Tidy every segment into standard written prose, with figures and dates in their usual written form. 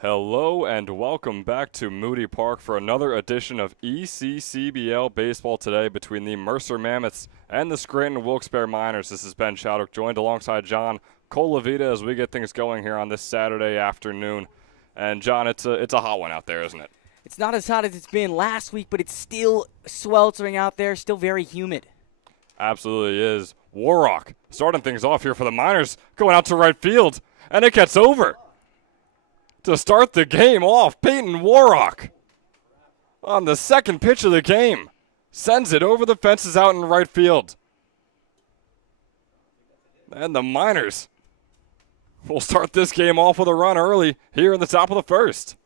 Hello and welcome back to Moody Park for another edition of ECCBL Baseball today between the Mercer Mammoths and the Scranton Wilkes-Barre Miners. This is Ben Chadwick, joined alongside John Colavita as we get things going here on this Saturday afternoon. And John, it's a hot one out there, isn't it? It's not as hot as it's been last week, but it's still sweltering out there, still very humid. Absolutely is. Warrock starting things off here for the Miners, going out to right field, and it gets over. To start the game off, Peyton Warrock on the second pitch of the game sends it over the fences out in right field. And the Miners will start this game off with a run early here in the top of the first.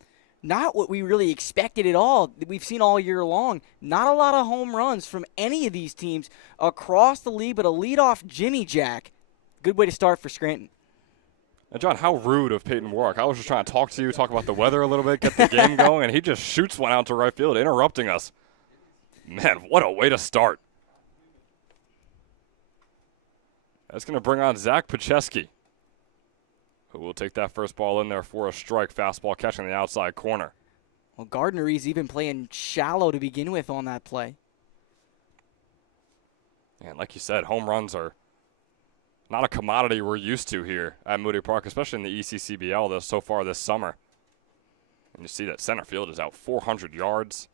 Not what we really expected at all. We've seen all year long. Not a lot of home runs from any of these teams across the league, but a leadoff Jimmy Jack. Good way to start for Scranton. And John, how rude of Peyton Warrock. I was just trying to talk to you, talk about the weather a little bit, get the game going, and he just shoots one out to right field, interrupting us. Man, what a way to start. That's going to bring on Zach Pacheski, who will take that first ball in there for a strike. Fastball catching the outside corner. Well, Gardner is even playing shallow to begin with on that play. And like you said, home runs are not a commodity we're used to here at Moody Park, especially in the ECCBL so far this summer. And you see that center field is out 400 yards.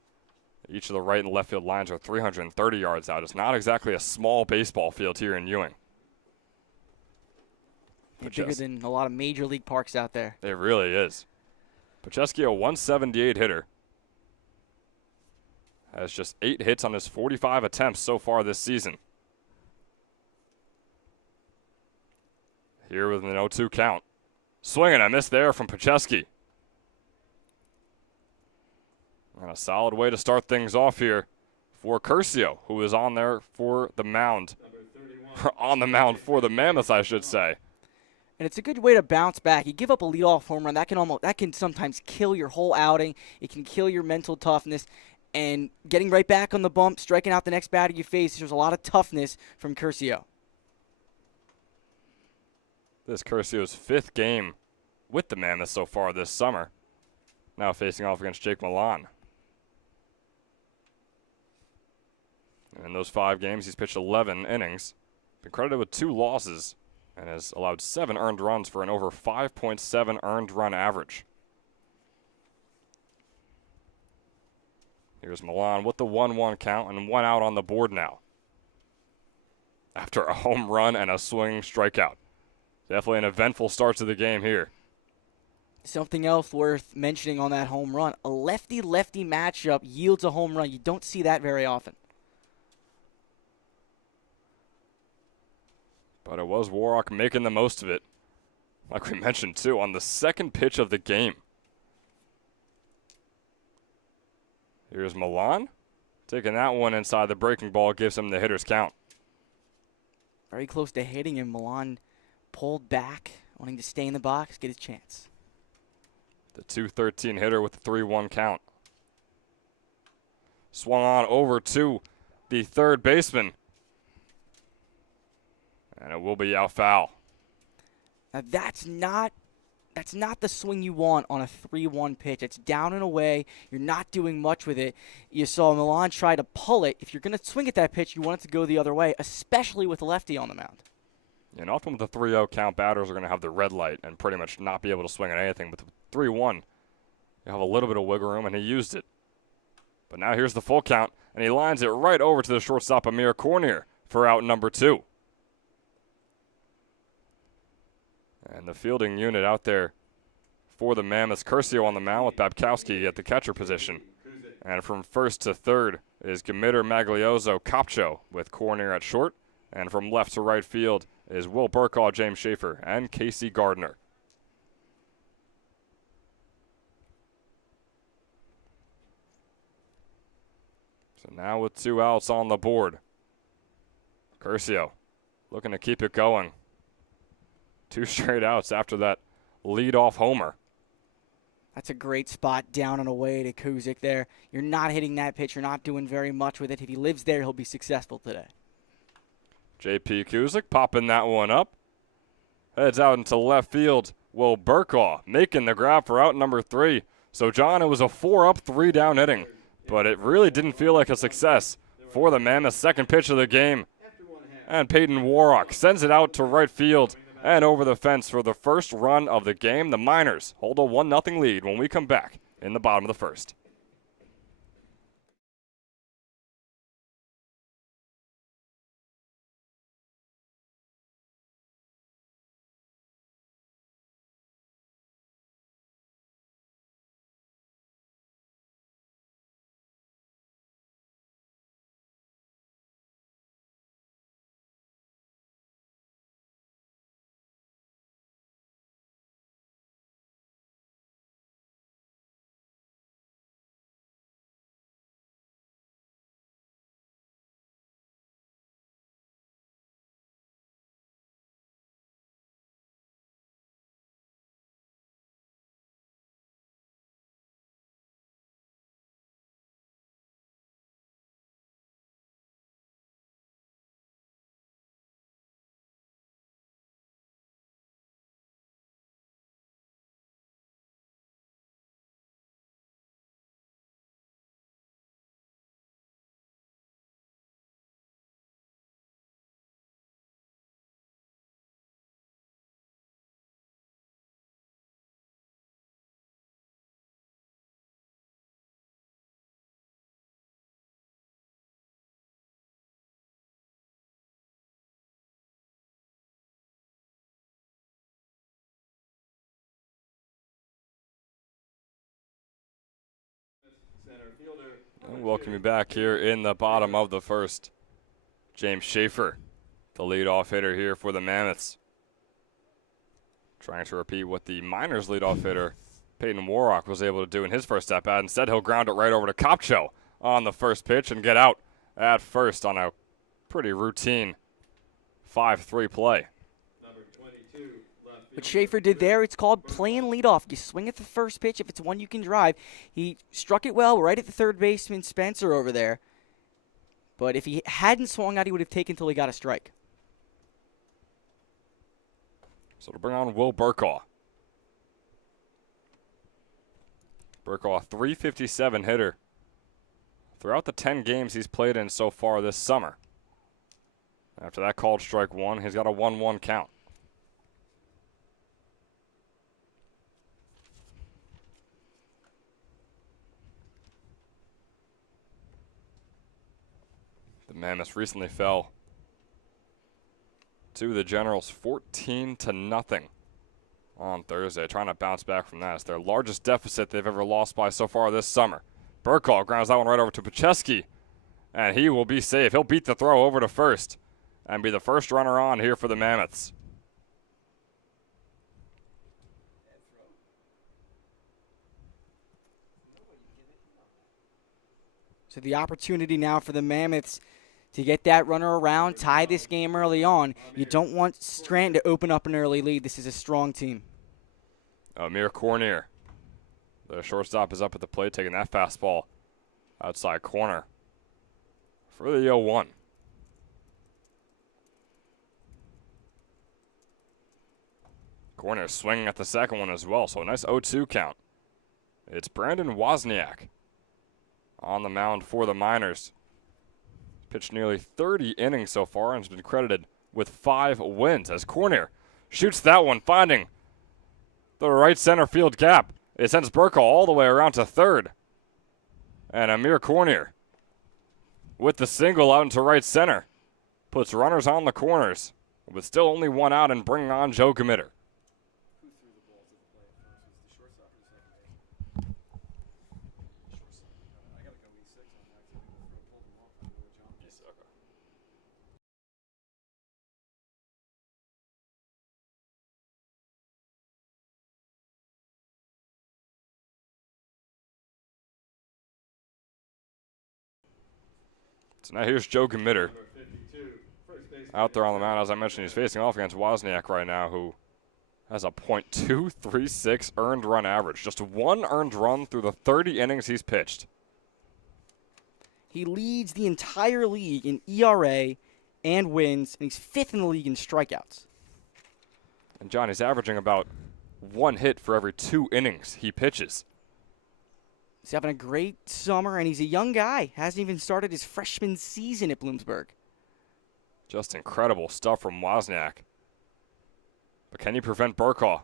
Each of the right and left field lines are 330 yards out. It's not exactly a small baseball field here in Ewing. Bigger than a lot of major league parks out there. It really is. Pacheski, a 178 hitter, has just 8 hits on his 45 attempts so far this season. Here with an 0-2 count. Swing and a miss there from Pacheski. And a solid way to start things off here for Curcio, who is on there for the mound. On the mound for the Mammoths, I should say. And it's a good way to bounce back. You give up a leadoff home run, that can sometimes kill your whole outing. It can kill your mental toughness. And getting right back on the bump, striking out the next batter you face, there's a lot of toughness from Curcio. This Curcio's 5th game with the Mammoths so far this summer. Now facing off against Jake Milan. And in those 5 games, he's pitched 11 innings. Been credited with 2 losses and has allowed 7 earned runs for an over 5.7 earned run average. Here's Milan with the 1-1 count and 1 out on the board now. After a home run and a swinging strikeout. Definitely an eventful start to the game here. Something else worth mentioning on that home run, a lefty-lefty matchup yields a home run. You don't see that very often. But it was Warrock making the most of it. Like we mentioned, too, on the second pitch of the game. Here's Milan. Taking that one inside the breaking ball gives him the hitter's count. Very close to hitting him. Milan pulled back, wanting to stay in the box, get his chance. The 2-13 hitter with the 3-1 count. Swung on over to the third baseman. And it will be out foul. Now that's not the swing you want on a 3-1 pitch. It's down and away. You're not doing much with it. You saw Milan try to pull it. If you're going to swing at that pitch, you want it to go the other way, especially with a lefty on the mound. And often with the 3-0 count, batters are going to have the red light and pretty much not be able to swing at anything. But with 3-1, you have a little bit of wiggle room, and he used it. But now here's the full count, and he lines it right over to the shortstop, Amir Cornier, for out number 2. And the fielding unit out there for the Mammoths. Curcio on the mound with Babkowski at the catcher position. And from first to third is Gamitter Maglioso Copcho with Cornier at short. And from left to right field is Will Burkaw, James Schaefer, and Casey Gardner. So now with 2 outs on the board, Curcio looking to keep it going. 2 straight outs after that leadoff homer. That's a great spot down and away to Kuzik there. You're not hitting that pitch. You're not doing very much with it. If he lives there, he'll be successful today. J.P. Kuzik popping that one up. Heads out into left field Will Burkaw making the grab for out number 3. So, John, it was a 4-up, 3-down inning, but it really didn't feel like a success for the Mammoths. Second pitch of the game, and Peyton Warrock sends it out to right field and over the fence for the first run of the game. The Miners hold a 1-0 lead when we come back in the bottom of the first. And welcome you back here in the bottom of the first. James Schaefer, the leadoff hitter here for the Mammoths. Trying to repeat what the Miners leadoff hitter, Peyton Warrock, was able to do in his first at-bat. Instead, he'll ground it right over to Kopcho on the first pitch and get out at first on a pretty routine 5-3 play. What Schaefer did there, it's called playing leadoff. You swing at the first pitch if it's one you can drive. He struck it well right at the third baseman Spencer over there. But if he hadn't swung out, he would have taken until he got a strike. So to bring on Will Burkaw. Burkaw, 357 hitter throughout the 10 games he's played in so far this summer. After that called strike one, he's got a 1-1 count. The Mammoths recently fell to the Generals 14-0 on Thursday, trying to bounce back from that. It's their largest deficit they've ever lost by so far this summer. Burkaw grounds that one right over to Pacheski, and he will be safe. He'll beat the throw over to first and be the first runner on here for the Mammoths. So the opportunity now for the Mammoths to get that runner around, tie this game early on. You don't want Scranton to open up an early lead. This is a strong team. Amir Cornier, the shortstop, is up at the plate, taking that fastball outside corner for the 0-1. Cornier swinging at the second one as well, so a nice 0-2 count. It's Brandon Wozniak on the mound for the Miners. Pitched nearly 30 innings so far and has been credited with 5 wins as Cornier shoots that one, finding the right center field gap. It sends Burkaw all the way around to third. And Amir Cornier with the single out into right center puts runners on the corners with still only one out and bringing on Joe Gamitter. So now here's Joe Gamitter out there on the mound. As I mentioned, he's facing off against Wozniak right now, who has a .236 earned run average. Just one earned run through the 30 innings he's pitched. He leads the entire league in ERA and wins, and he's 5th in the league in strikeouts. And John, he's averaging about 1 hit for every 2 innings he pitches. He's having a great summer, and he's a young guy. Hasn't even started his freshman season at Wilkes-Barre. Just incredible stuff from Wozniak. But can he prevent Burkaw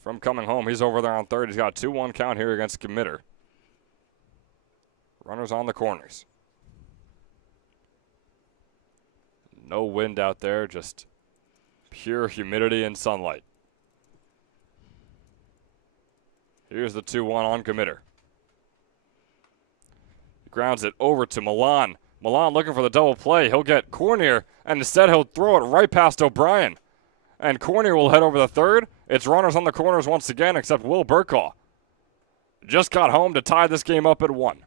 from coming home? He's over there on third. He's got a 2-1 count here against Committer. Runners on the corners. No wind out there, just pure humidity and sunlight. Here's the 2-1 on Committer. He grounds it over to Milan. Milan looking for the double play. He'll get Cornier, and instead he'll throw it right past O'Brien. And Cornier will head over the third. It's runners on the corners once again, except Will Burkaw just got home to tie this game up at 1.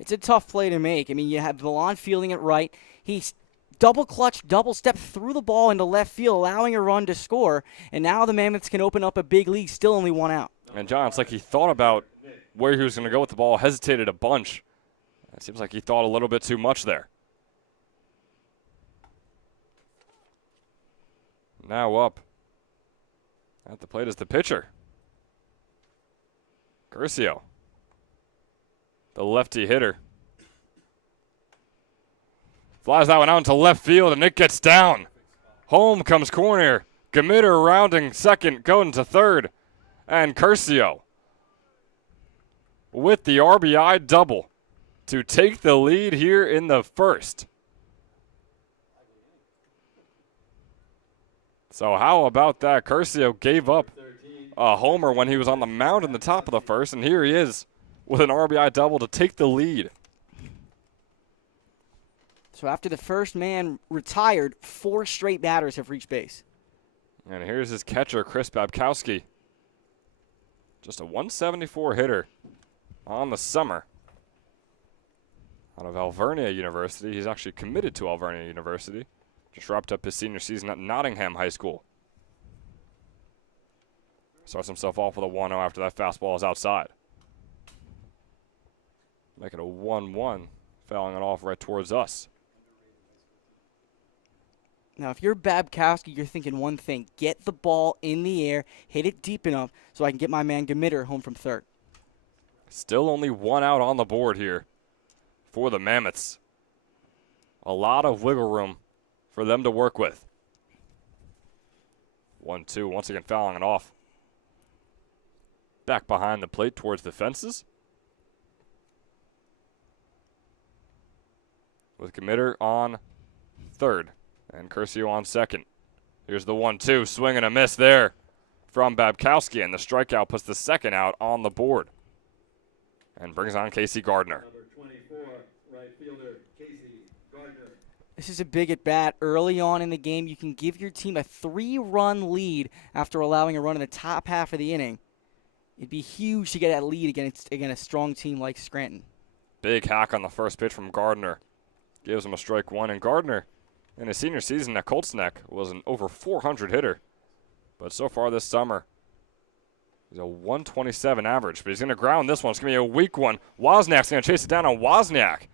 It's a tough play to make. I mean, you have Milan fielding it right. He's double clutch, double step through the ball into left field, allowing a run to score. And now the Mammoths can open up a big lead, still only 1 out. And John, it's like he thought about where he was going to go with the ball, hesitated a bunch. It seems like he thought a little bit too much there. Now up at the plate is the pitcher, Curcio, the lefty hitter. Flies that one out into left field, and it gets down. Home comes Cornier. Committer rounding second, going to third. And Curcio with the RBI double to take the lead here in the first. So how about that? Curcio gave up a homer when he was on the mound in the top of the first, and here he is with an RBI double to take the lead. So after the first man retired, 4 straight batters have reached base. And here's his catcher, Chris Babkowski. Just a 174 hitter on the summer. Out of Alvernia University. He's actually committed to Alvernia University. Just wrapped up his senior season at Nottingham High School. Starts himself off with a 1-0 after that fastball is outside. Make it a 1-1, fouling it off right towards us. Now, if you're Babkowski, you're thinking one thing. Get the ball in the air, hit it deep enough so I can get my man Committer home from third. Still only 1 out on the board here for the Mammoths. A lot of wiggle room for them to work with. 1-2, once again fouling it off. Back behind the plate towards the fences. With Committer on third and Curcio on second. Here's the 1-2, swing and a miss there from Babkowski, and the strikeout puts the second out on the board and brings on Casey Gardner. Number 24, right fielder, Casey Gardner. This is a big at-bat. Early on in the game, you can give your team a 3-run lead after allowing a run in the top half of the inning. It'd be huge to get that lead against a strong team like Scranton. Big hack on the first pitch from Gardner. Gives him a strike 1, and Gardner in his senior season at Colts Neck was an over 400 hitter. But so far this summer, he's a 127 average. But he's going to ground this one. It's going to be a weak one. Wozniak's going to chase it down, and Wozniak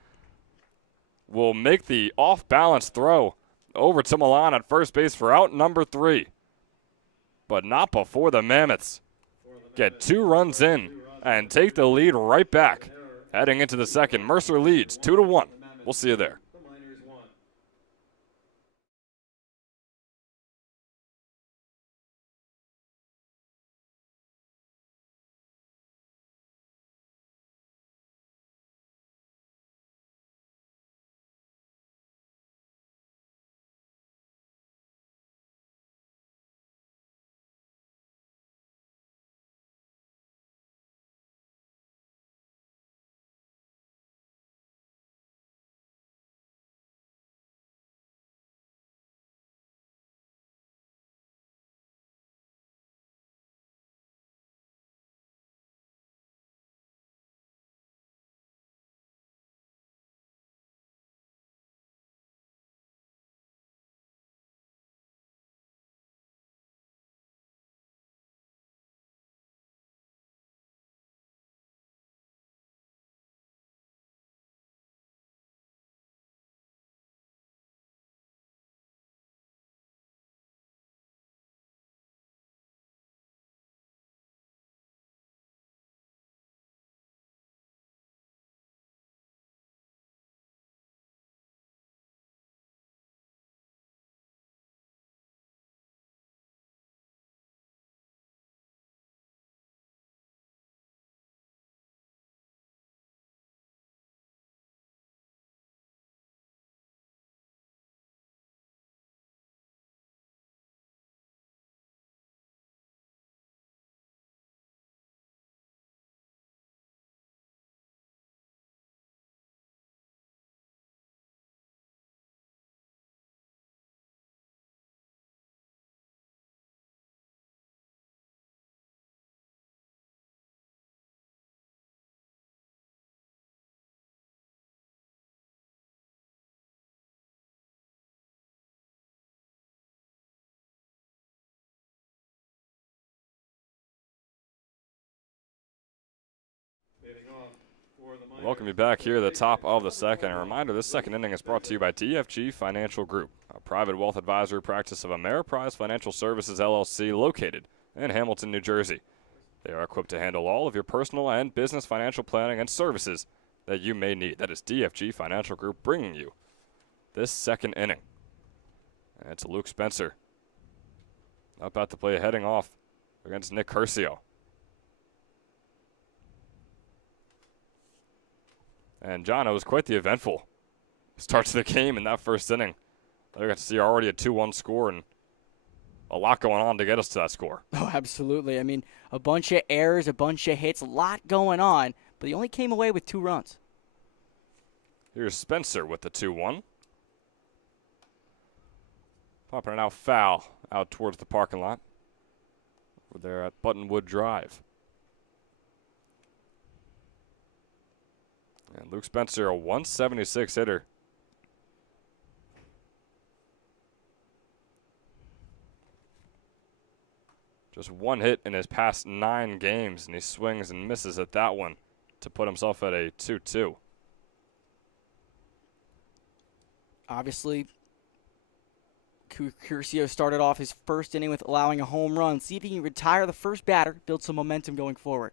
will make the off-balance throw over to Milan at first base for out number 3. But not before the Mammoths get 2 runs in and take the lead right back. Heading into the second, Mercer leads 2-1. We'll see you there. Leading off for the Miners. Welcome you back here at the top of the second. A reminder, this second inning is brought to you by DFG Financial Group, a private wealth advisory practice of Ameriprise Financial Services, LLC, located in Hamilton, New Jersey. They are equipped to handle all of your personal and business financial planning and services that you may need. That is DFG Financial Group bringing you this second inning. And it's Luke Spencer up at the plate, heading off against Nick Curcio. And John, it was quite the eventful start to the game in that first inning. I got to see already a 2-1 score and a lot going on to get us to that score. Oh, absolutely. I mean, a bunch of errors, a bunch of hits, a lot going on, but he only came away with 2 runs. Here's Spencer with the 2-1. Popping it out foul out towards the parking lot. Over there at Buttonwood Drive. And Luke Spencer, a 176 hitter. Just 1 hit in his past 9 games, and he swings and misses at that one to put himself at a 2-2. Obviously, Curcio started off his first inning with allowing a home run. See if he can retire the first batter, build some momentum going forward.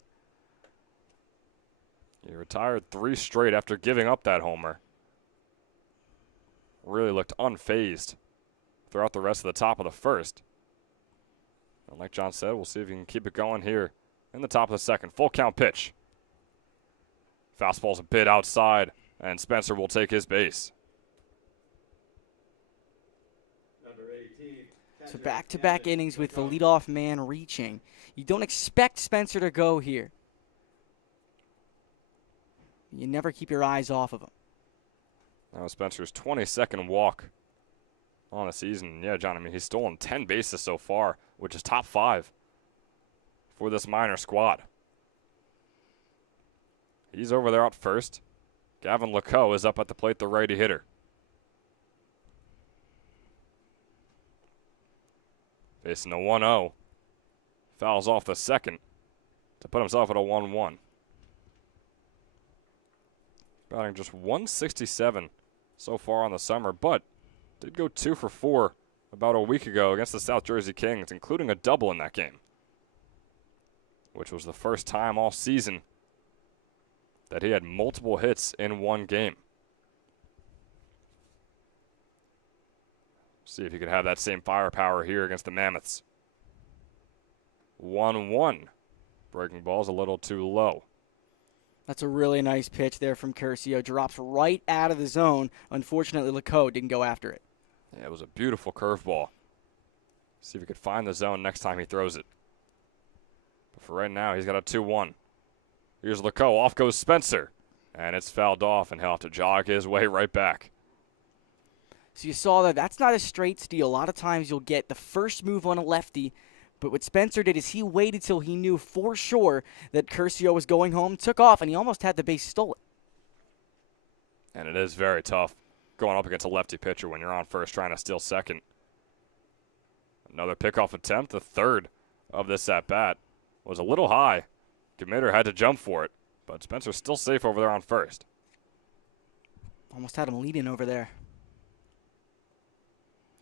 He retired 3 straight after giving up that homer. Really looked unfazed throughout the rest of the top of the first. And like John said, we'll see if he can keep it going here in the top of the second. Full count pitch. Fastball's a bit outside, and Spencer will take his base. Number 18. So back-to-back innings with the leadoff man reaching. You don't expect Spencer to go here. You never keep your eyes off of him. That was Spencer's 22nd walk on the season. Yeah, John, I mean, he's stolen 10 bases so far, which is top 5 for this minor squad. He's over there at first. Gavin Lecoe is up at the plate, the righty hitter. Facing a 1-0. Fouls off the second to put himself at a 1-1. Batting just 167 so far on the summer, but did go 2 for 4 about a week ago against the South Jersey Kings, including a double in that game, which was the first time all season that he had multiple hits in one game. See if he could have that same firepower here against the Mammoths. 1-1. Breaking ball's a little too low. That's a really nice pitch there from Curcio. Drops right out of the zone. Unfortunately, Lecoe didn't go after it. Yeah, it was a beautiful curveball. See if he could find the zone next time he throws it. But for right now, he's got a 2-1. Here's Lecoe. Off goes Spencer. And it's fouled off, and he'll have to jog his way right back. So you saw that that's not a straight steal. A lot of times you'll get the first move on a lefty, but what Spencer did is he waited till he knew for sure that Curcio was going home, took off, and he almost had the base stolen. And it is very tough going up against a lefty pitcher when you're on first trying to steal second. Another pickoff attempt, the third of this at-bat, was a little high. Committer had to jump for it, but Spencer's still safe over there on first. Almost had him leading over there.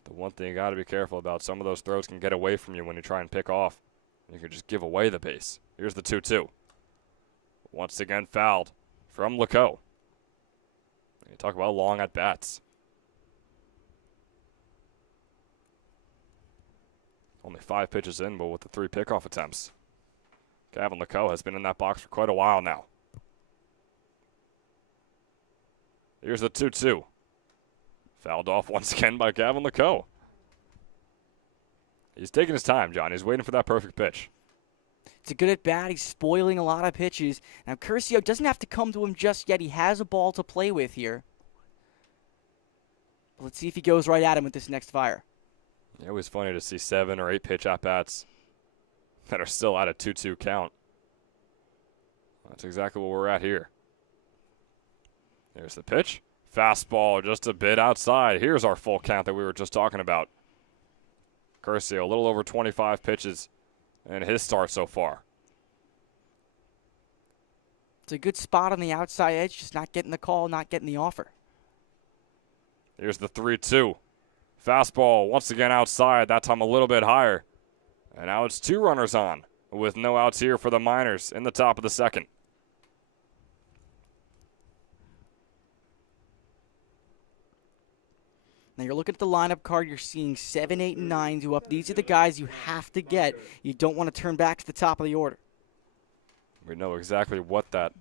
The one thing you got to be careful about, some of those throws can get away from you when you try and pick off. You can just give away the base. Here's the 2-2. Once again fouled from Lecoe. You talk about long at-bats. Only 5 pitches in, but with the 3 pickoff attempts. Gavin Lecoe has been in that box for quite a while now. Here's the 2-2. Fouled off once again by Gavin Lecoe. He's taking his time, John. He's waiting for that perfect pitch. It's a good at-bat. He's spoiling a lot of pitches. Now, Curcio doesn't have to come to him just yet. He has a ball to play with here. Let's see if he goes right at him with this next fire. It was funny to see 7 or 8 pitch at-bats that are still at a 2-2 count. That's exactly what we're at here. There's the pitch. Fastball just a bit outside. Here's our full count that we were just talking about. Curcio, a little over 25 pitches in his start so far. It's a good spot on the outside edge, just not getting the call, not getting the offer. Here's the 3-2. Fastball once again outside, that time a little bit higher. And now it's 2 runners on with no outs here for the Miners in the top of the second. Now you're looking at the lineup card, you're seeing 7, 8, and 9 due up. These are the guys you have to get. You don't want to turn back to the top of the order. We know exactly what that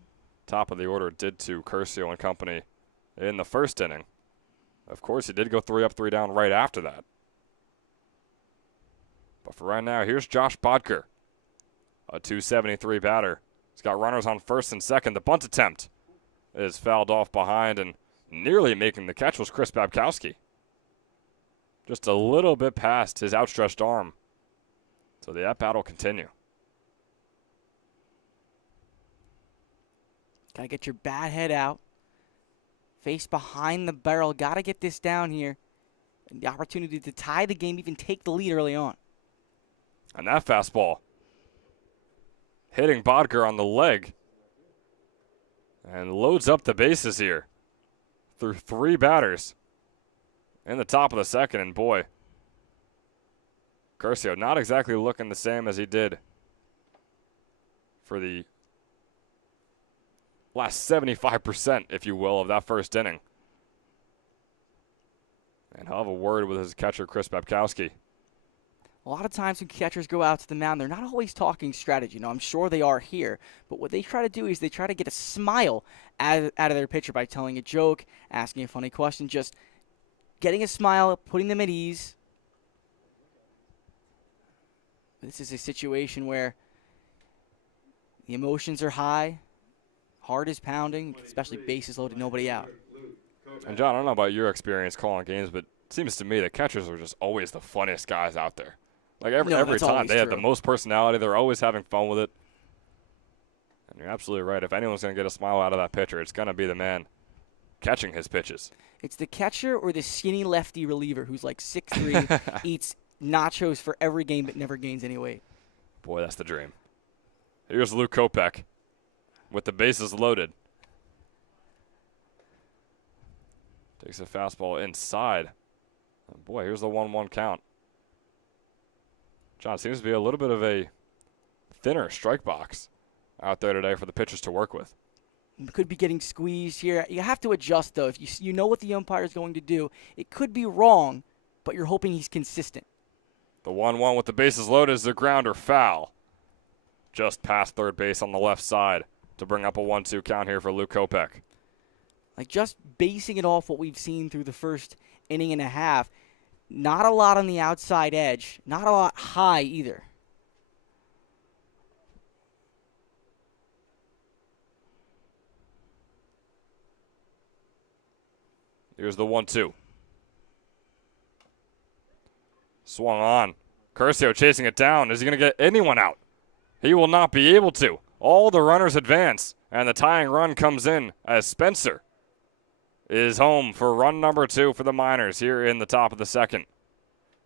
top of the order did to Curcio and company in the first inning. Of course, he did go 3 up, 3 down right after that. But for right now, here's Josh Bodker, a 273 batter. He's got runners on first and second. The bunt attempt is fouled off behind, and nearly making the catch was Chris Babkowski. Just a little bit past his outstretched arm. So the at-bat will continue. Got to get your bat head out. Face behind the barrel. Got to get this down here. And the opportunity to tie the game, even take the lead early on. And that fastball hitting Bodker on the leg. And loads up the bases here through 3 batters in the top of the second. And boy, Curcio not exactly looking the same as he did for the last 75%, if you will, of that first inning. And he'll have a word with his catcher, Chris Babkowski. A lot of times when catchers go out to the mound, they're not always talking strategy. Now, I'm sure they are here, but what they try to do is they try to get a smile out of their pitcher by telling a joke, asking a funny question, just getting a smile, putting them at ease. This is a situation where the emotions are high, heart is pounding, especially bases loaded, nobody out. And John, I don't know about your experience calling games, but it seems to me that catchers are just always the funniest guys out there. Like every time they have the most personality, they're always having fun with it. And you're absolutely right. If anyone's going to get a smile out of that pitcher, it's going to be the man catching his pitches. It's the catcher or the skinny lefty reliever who's like 6'3", eats nachos for every game but never gains any weight. Boy, that's the dream. Here's Luke Kopech with the bases loaded. Takes a fastball inside. And boy, here's the 1-1 count. John, seems to be a little bit of a thinner strike box out there today for the pitchers to work with. Could be getting squeezed here. You have to adjust, though. If you know what the umpire is going to do, it could be wrong, but you're hoping he's consistent. The 1-1 with the bases loaded is the grounder foul. Just past third base on the left side to bring up a 1-2 count here for Luke Kopech. Like just basing it off what we've seen through the first inning and a half, not a lot on the outside edge, not a lot high either. Here's the 1-2. Swung on. Curcio chasing it down. Is he going to get anyone out? He will not be able to. All the runners advance, and the tying run comes in as Spencer is home for run number 2 for the Miners here in the top of the second.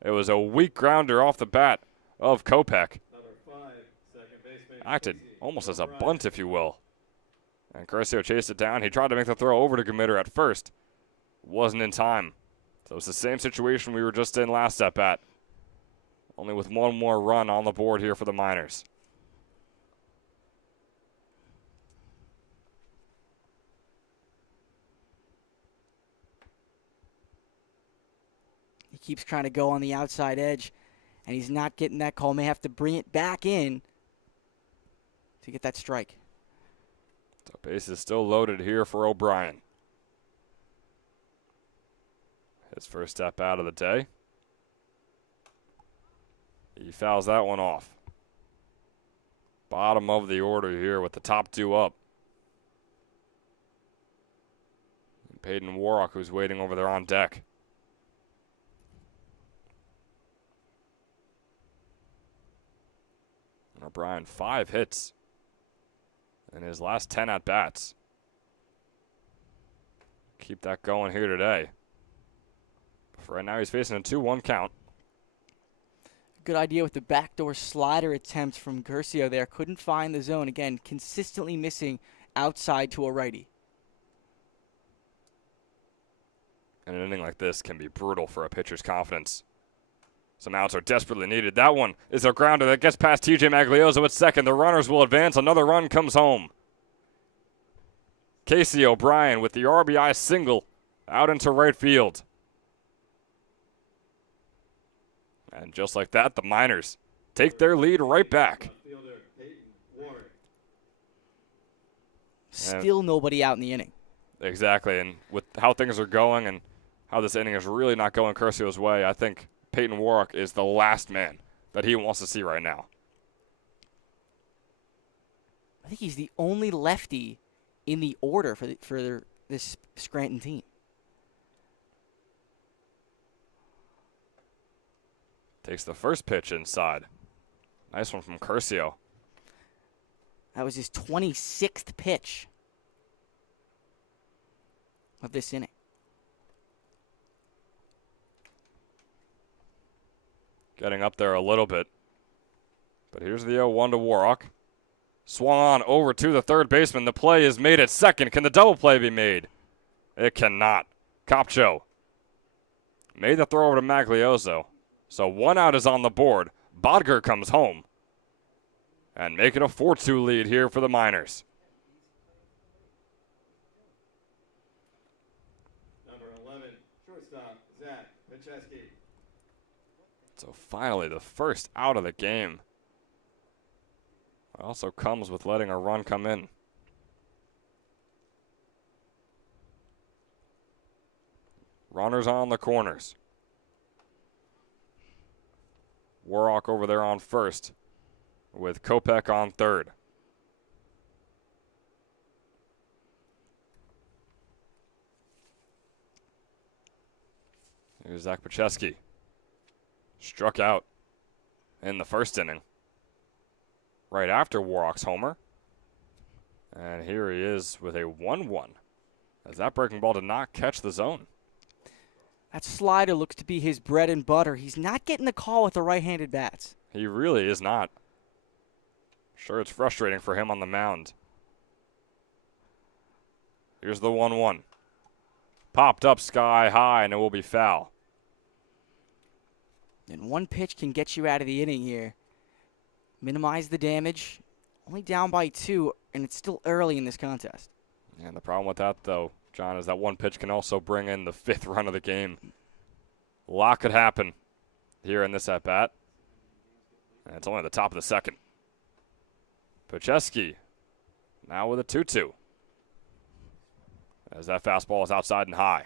It was a weak grounder off the bat of Kopech. Acted almost as a bunt, if you will. And Curcio chased it down. He tried to make the throw over to Gmitter at first. Wasn't in time. So it's the same situation we were just in last at bat. Only with one more run on the board here for the Miners. He keeps trying to go on the outside edge, and he's not getting that call. May have to bring it back in to get that strike. So base is still loaded here for O'Brien. His first step out of the day. He fouls that one off. Bottom of the order here with the top 2 up. And Peyton Warrock, who's waiting over there on deck. And O'Brien, 5 hits in his last 10 at-bats. Keep that going here today. For right now, he's facing a 2-1 count. Good idea with the backdoor slider attempt from Curcio there. Couldn't find the zone. Again, consistently missing outside to a righty. And an inning like this can be brutal for a pitcher's confidence. Some outs are desperately needed. That one is a grounder that gets past TJ Maglioso at second. The runners will advance. Another run comes home. Casey O'Brien with the RBI single out into right field. And just like that, the Miners take their lead right back. Still nobody out in the inning. Exactly, and with how things are going and how this inning is really not going Curcio's way, I think Peyton Warrock is the last man that he wants to see right now. I think he's the only lefty in the order for this Scranton team. Takes the first pitch inside. Nice one from Curcio. That was his 26th pitch of this inning. Getting up there a little bit. But here's the 0-1 to Warrock. Swung on over to the third baseman. The play is made at second. Can the double play be made? It cannot. Copcho made the throw over to Maglioso. So 1 out is on the board. Bodger comes home. And make it a 4-2 lead here for the Miners. Number 11, shortstop, Zach Pacheski. So finally the first out of the game. Also comes with letting a run come in. Runners on the corners. Warrock over there on first with Kopech on third. Here's Zach Pacheski. Struck out in the first inning. Right after Warrock's homer. And here he is with a 1-1. As that breaking ball did not catch the zone. That slider looks to be his bread and butter. He's not getting the call with the right-handed bats. He really is not. Sure, it's frustrating for him on the mound. Here's the 1-1. Popped up sky high, and it will be foul. And one pitch can get you out of the inning here. Minimize the damage. Only down by 2, and it's still early in this contest. And the problem with that, though, John, is that one pitch can also bring in the 5th run of the game. A lot could happen here in this at-bat. And it's only the top of the second. Pacheski now with a 2-2. As that fastball is outside and high.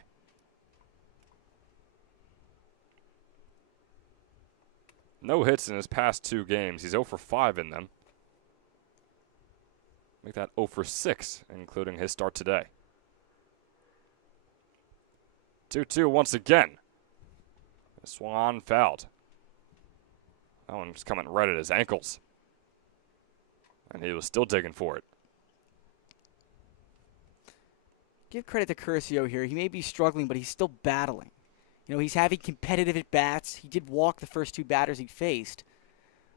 No hits in his past 2 games. He's 0 for 5 in them. Make that 0 for 6, including his start today. 2-2 once again. Swan fouled. That one was coming right at his ankles. And he was still digging for it. Give credit to Curcio here. He may be struggling, but he's still battling. You know, he's having competitive at-bats. He did walk the first 2 batters he faced.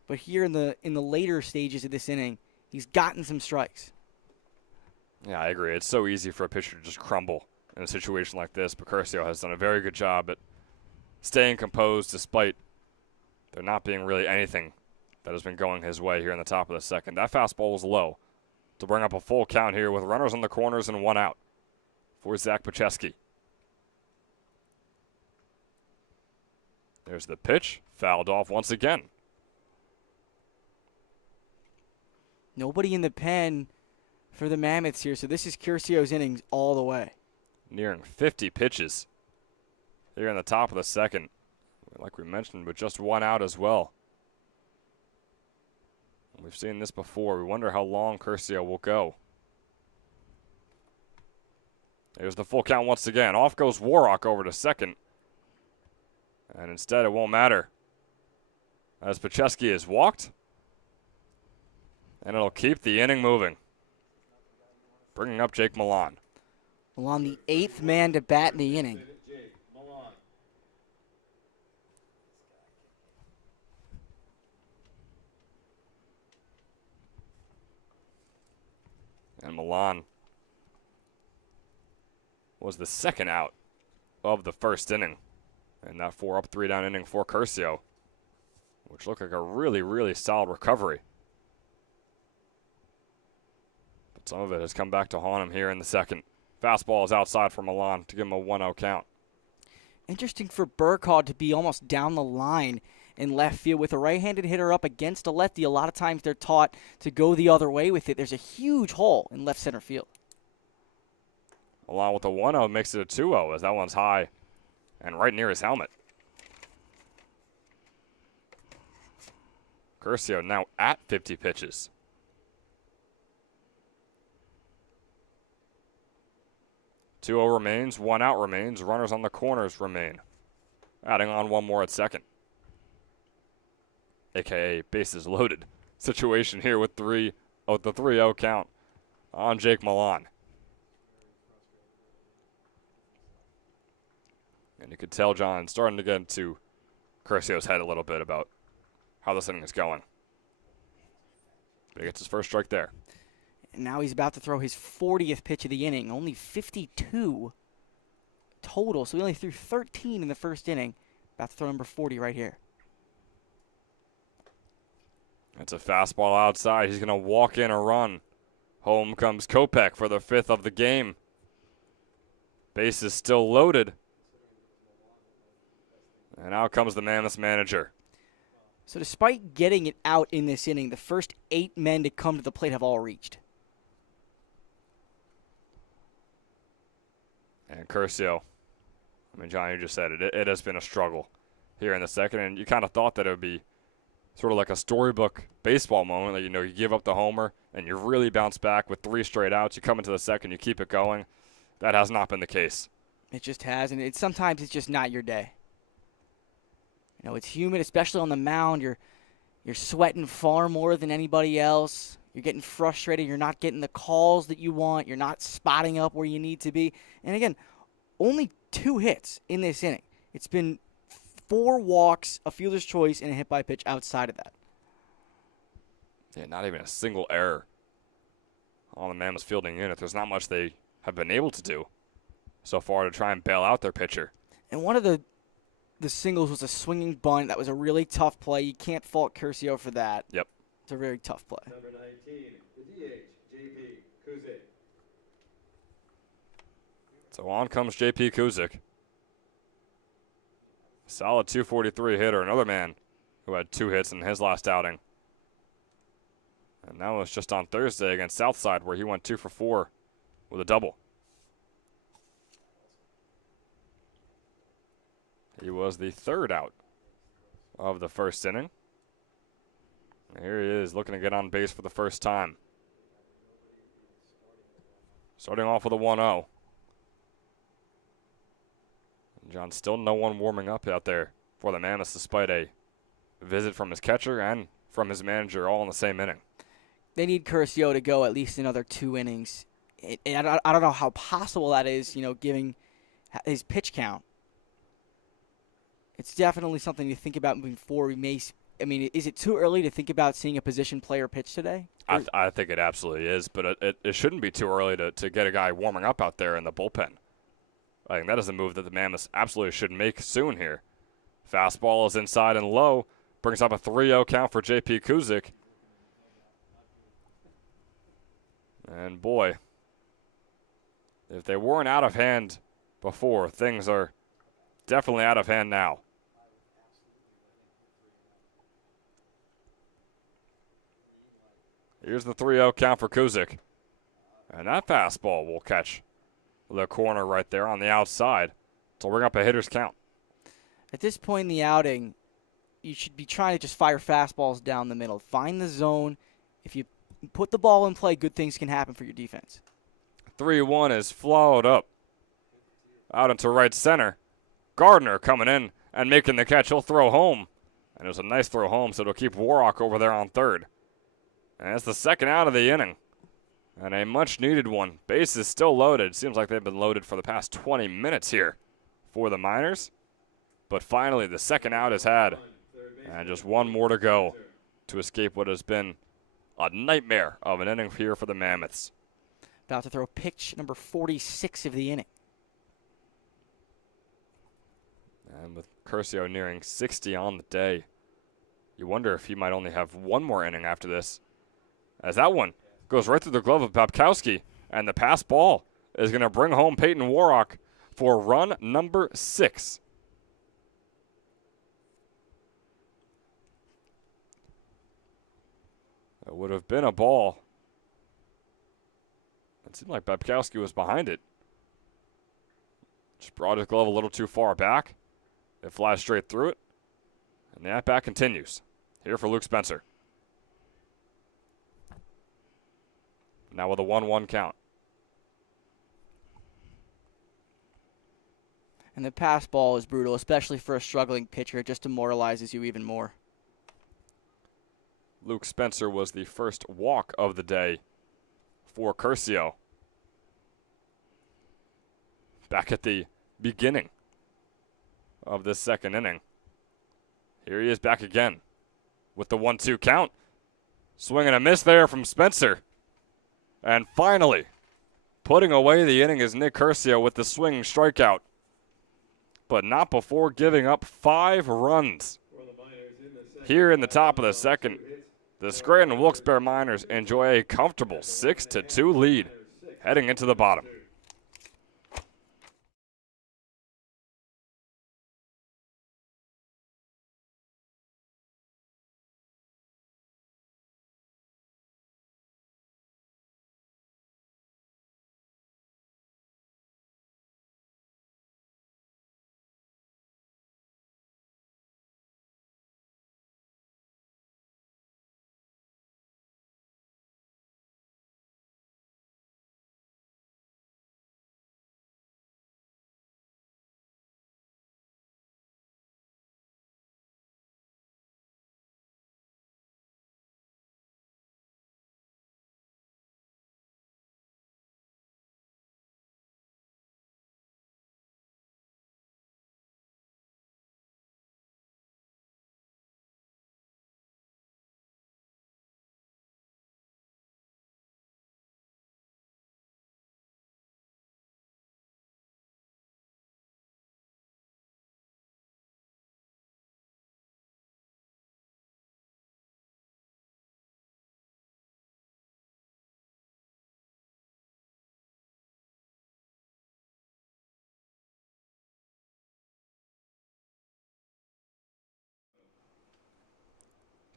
But here in the later stages of this inning, he's gotten some strikes. Yeah, I agree. It's so easy for a pitcher to just crumble in a situation like this. But Curcio has done a very good job at staying composed despite there not being really anything that has been going his way here in the top of the second. That fastball was low to bring up a full count here with runners on the corners and 1 out for Zach Pacheski. There's the pitch, fouled off once again. Nobody in the pen for the Mammoths here, so this is Curcio's innings all the way. Nearing 50 pitches here in the top of the second. Like we mentioned, with just 1 out as well. We've seen this before. We wonder how long Curcio will go. There's the full count once again. Off goes Warrock over to second. And instead, it won't matter, as Pacheski is walked. And it'll keep the inning moving. Bringing up Jake Milan. Milan, the 8th man to bat in the inning. And Milan was the second out of the first inning. And that 4 up, 3 down inning for Curcio, which looked like a really, really solid recovery. But some of it has come back to haunt him here in the second. Fastball is outside for Milan to give him a 1-0 count. Interesting for Burkhardt to be almost down the line in left field with a right-handed hitter up against a lefty. A lot of times they're taught to go the other way with it. There's a huge hole in left center field. Milan with a 1-0 makes it a 2-0 as that one's high and right near his helmet. Curcio now at 50 pitches. 2-0 remains, 1 out remains, runners on the corners remain. Adding on 1 more at second. AKA bases loaded situation here with the 3-0 count on Jake Milan. And you could tell John starting to get into Curcio's head a little bit about how this inning is going. But he gets his first strike there. And now he's about to throw his 40th pitch of the inning. Only 52 total, so he only threw 13 in the first inning. About to throw number 40 right here. It's a fastball outside. He's going to walk in a run. Home comes Kopech for the 5th of the game. Base is still loaded. And out comes the Mammoths manager. So despite getting it out in this inning, the first 8 men to come to the plate have all reached. And Curcio, I mean, John, you just said it. It has been a struggle here in the second, and you kind of thought that it would be sort of like a storybook baseball moment. Like, you give up the homer, and you really bounce back with 3 straight outs. You come into the second, you keep it going. That has not been the case. It just has, and sometimes it's just not your day. It's humid, especially on the mound. You're sweating far more than anybody else. You're getting frustrated. You're not getting the calls that you want. You're not spotting up where you need to be. And again, only 2 hits in this inning. It's been 4 walks, a fielder's choice, and a hit by pitch outside of that. Yeah, not even a single error on the Mammoths fielding unit. There's not much they have been able to do so far to try and bail out their pitcher. And one of the singles was a swinging bunt. That was a really tough play. You can't fault Curcio for that. Yep. It's a very tough play. Number 19, the DH, JP Kuzik. So on comes J.P. Kuzik. Solid 243 hitter. Another man who had 2 hits in his last outing. And that was just on Thursday against Southside, where he went 2 for 4 with a double. He was the 3rd out of the first inning. And here he is looking to get on base for the first time. Starting off with a 1-0. John, still no one warming up out there for the Mammoths despite a visit from his catcher and from his manager all in the same inning. They need Curcio to go at least another 2 innings. And I don't know how possible that is, giving his pitch count. It's definitely something to think about moving forward. Is it too early to think about seeing a position player pitch today? I think it absolutely is, but it shouldn't be too early to get a guy warming up out there in the bullpen. I think that is a move that the Mammoths absolutely should make soon here. Fastball is inside and low. Brings up a 3-0 count for J.P. Kuzik. And boy, if they weren't out of hand before, things are definitely out of hand now. Here's the 3-0 count for Kuzik. And that fastball will catch the corner right there on the outside to bring up a hitter's count. At this point in the outing, you should be trying to just fire fastballs down the middle. Find the zone. If you put the ball in play, good things can happen for your defense. 3-1 is flowed up out into right center. Gardner coming in and making the catch. He'll throw home. And it was a nice throw home, so it'll keep Warrock over there on third. And it's the second out of the inning. And a much-needed one. Base is still loaded. Seems like they've been loaded for the past 20 minutes here for the Miners. But finally, the second out is had. And just 1 more to go to escape what has been a nightmare of an inning here for the Mammoths. About to throw pitch number 46 of the inning. And with Curcio nearing 60 on the day, you wonder if he might only have one more inning after this. As that one goes right through the glove of Babkowski, and the pass ball is going to bring home Peyton Warrock for run number 6. It would have been a ball. It seemed like Babkowski was behind it. Just brought his glove a little too far back. It flies straight through it. And the at-bat continues. Here for Luke Spencer. Now with a 1-1 count. And the pass ball is brutal, especially for a struggling pitcher. It just demoralizes you even more. Luke Spencer was the first walk of the day for Curcio. Back at the beginning of this second inning. Here he is back again with the 1-2 count. Swing and a miss there from Spencer. And finally, putting away the inning is Nick Curcio with the swinging strikeout. But not before giving up 5 runs. Here in the top of the second, the Scranton Wilkes-Barre Miners enjoy a comfortable 6-2 lead heading into the bottom.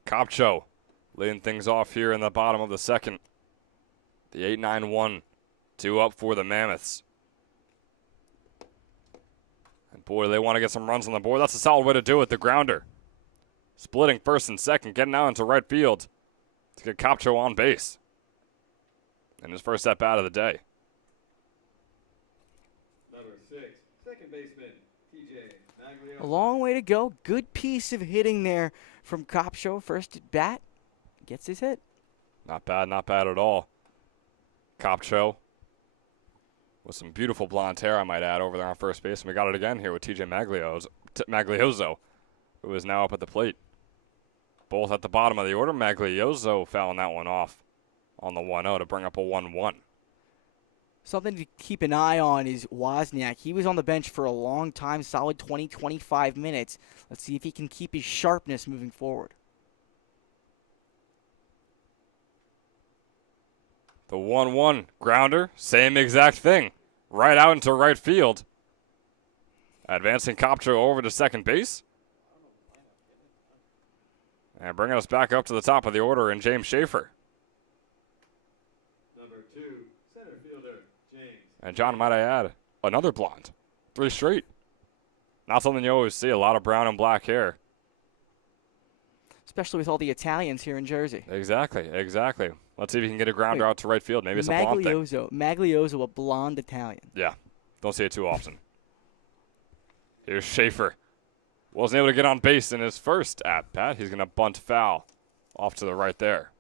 Kopcho leading things off here in the bottom of the second. The 8-9-1, 2 up for the Mammoths. And boy, they want to get some runs on the board. That's a solid way to do it. The grounder splitting first and second, getting out into right field to get Kopcho on base. And his first at bat of the day. Number 6, second baseman, TJ Maglio. A long way to go. Good piece of hitting there from Kopcho. First at bat, gets his hit. Not bad at all. Kopcho with some beautiful blonde hair, I might add, over there on first base. And we got it again here with TJ Maglioso, who is now up at the plate. Both at the bottom of the order. Maglioso fouling that one off on the 1-0 to bring up a 1-1. Something to keep an eye on is Wozniak. He was on the bench for a long time, solid 20, 25 minutes. Let's see if he can keep his sharpness moving forward. The 1-1 grounder, same exact thing. Right out into right field. Advancing Kopcho over to second base. And bringing us back up to the top of the order in James Schaefer. Number 2, center fielder, James. And John, might I add, another blonde. 3 straight. Not something you always see, a lot of brown and black hair. Especially with all the Italians here in Jersey. Exactly. Let's see if he can get a grounder out to right field. Maybe it's a blonde thing. Maglioso, a blonde Italian. Yeah, don't see it too often. Here's Schaefer. Wasn't able to get on base in his first at-bat. He's going to bunt foul off to the right there.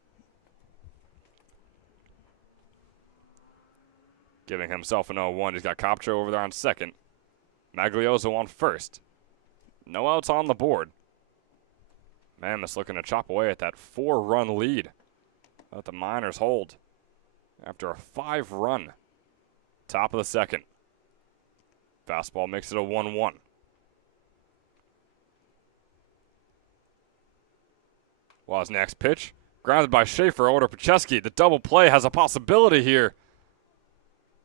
Giving himself an 0-1. He's got Kopcho over there on second. Maglioso on first. No outs on the board. Mammoths looking to chop away at that 4-run lead that the Miners hold. after a 5-run top of the second. Fastball makes it a 1-1. Well, his next pitch, grounded by Schaefer over to Pacheski. The double play has a possibility here.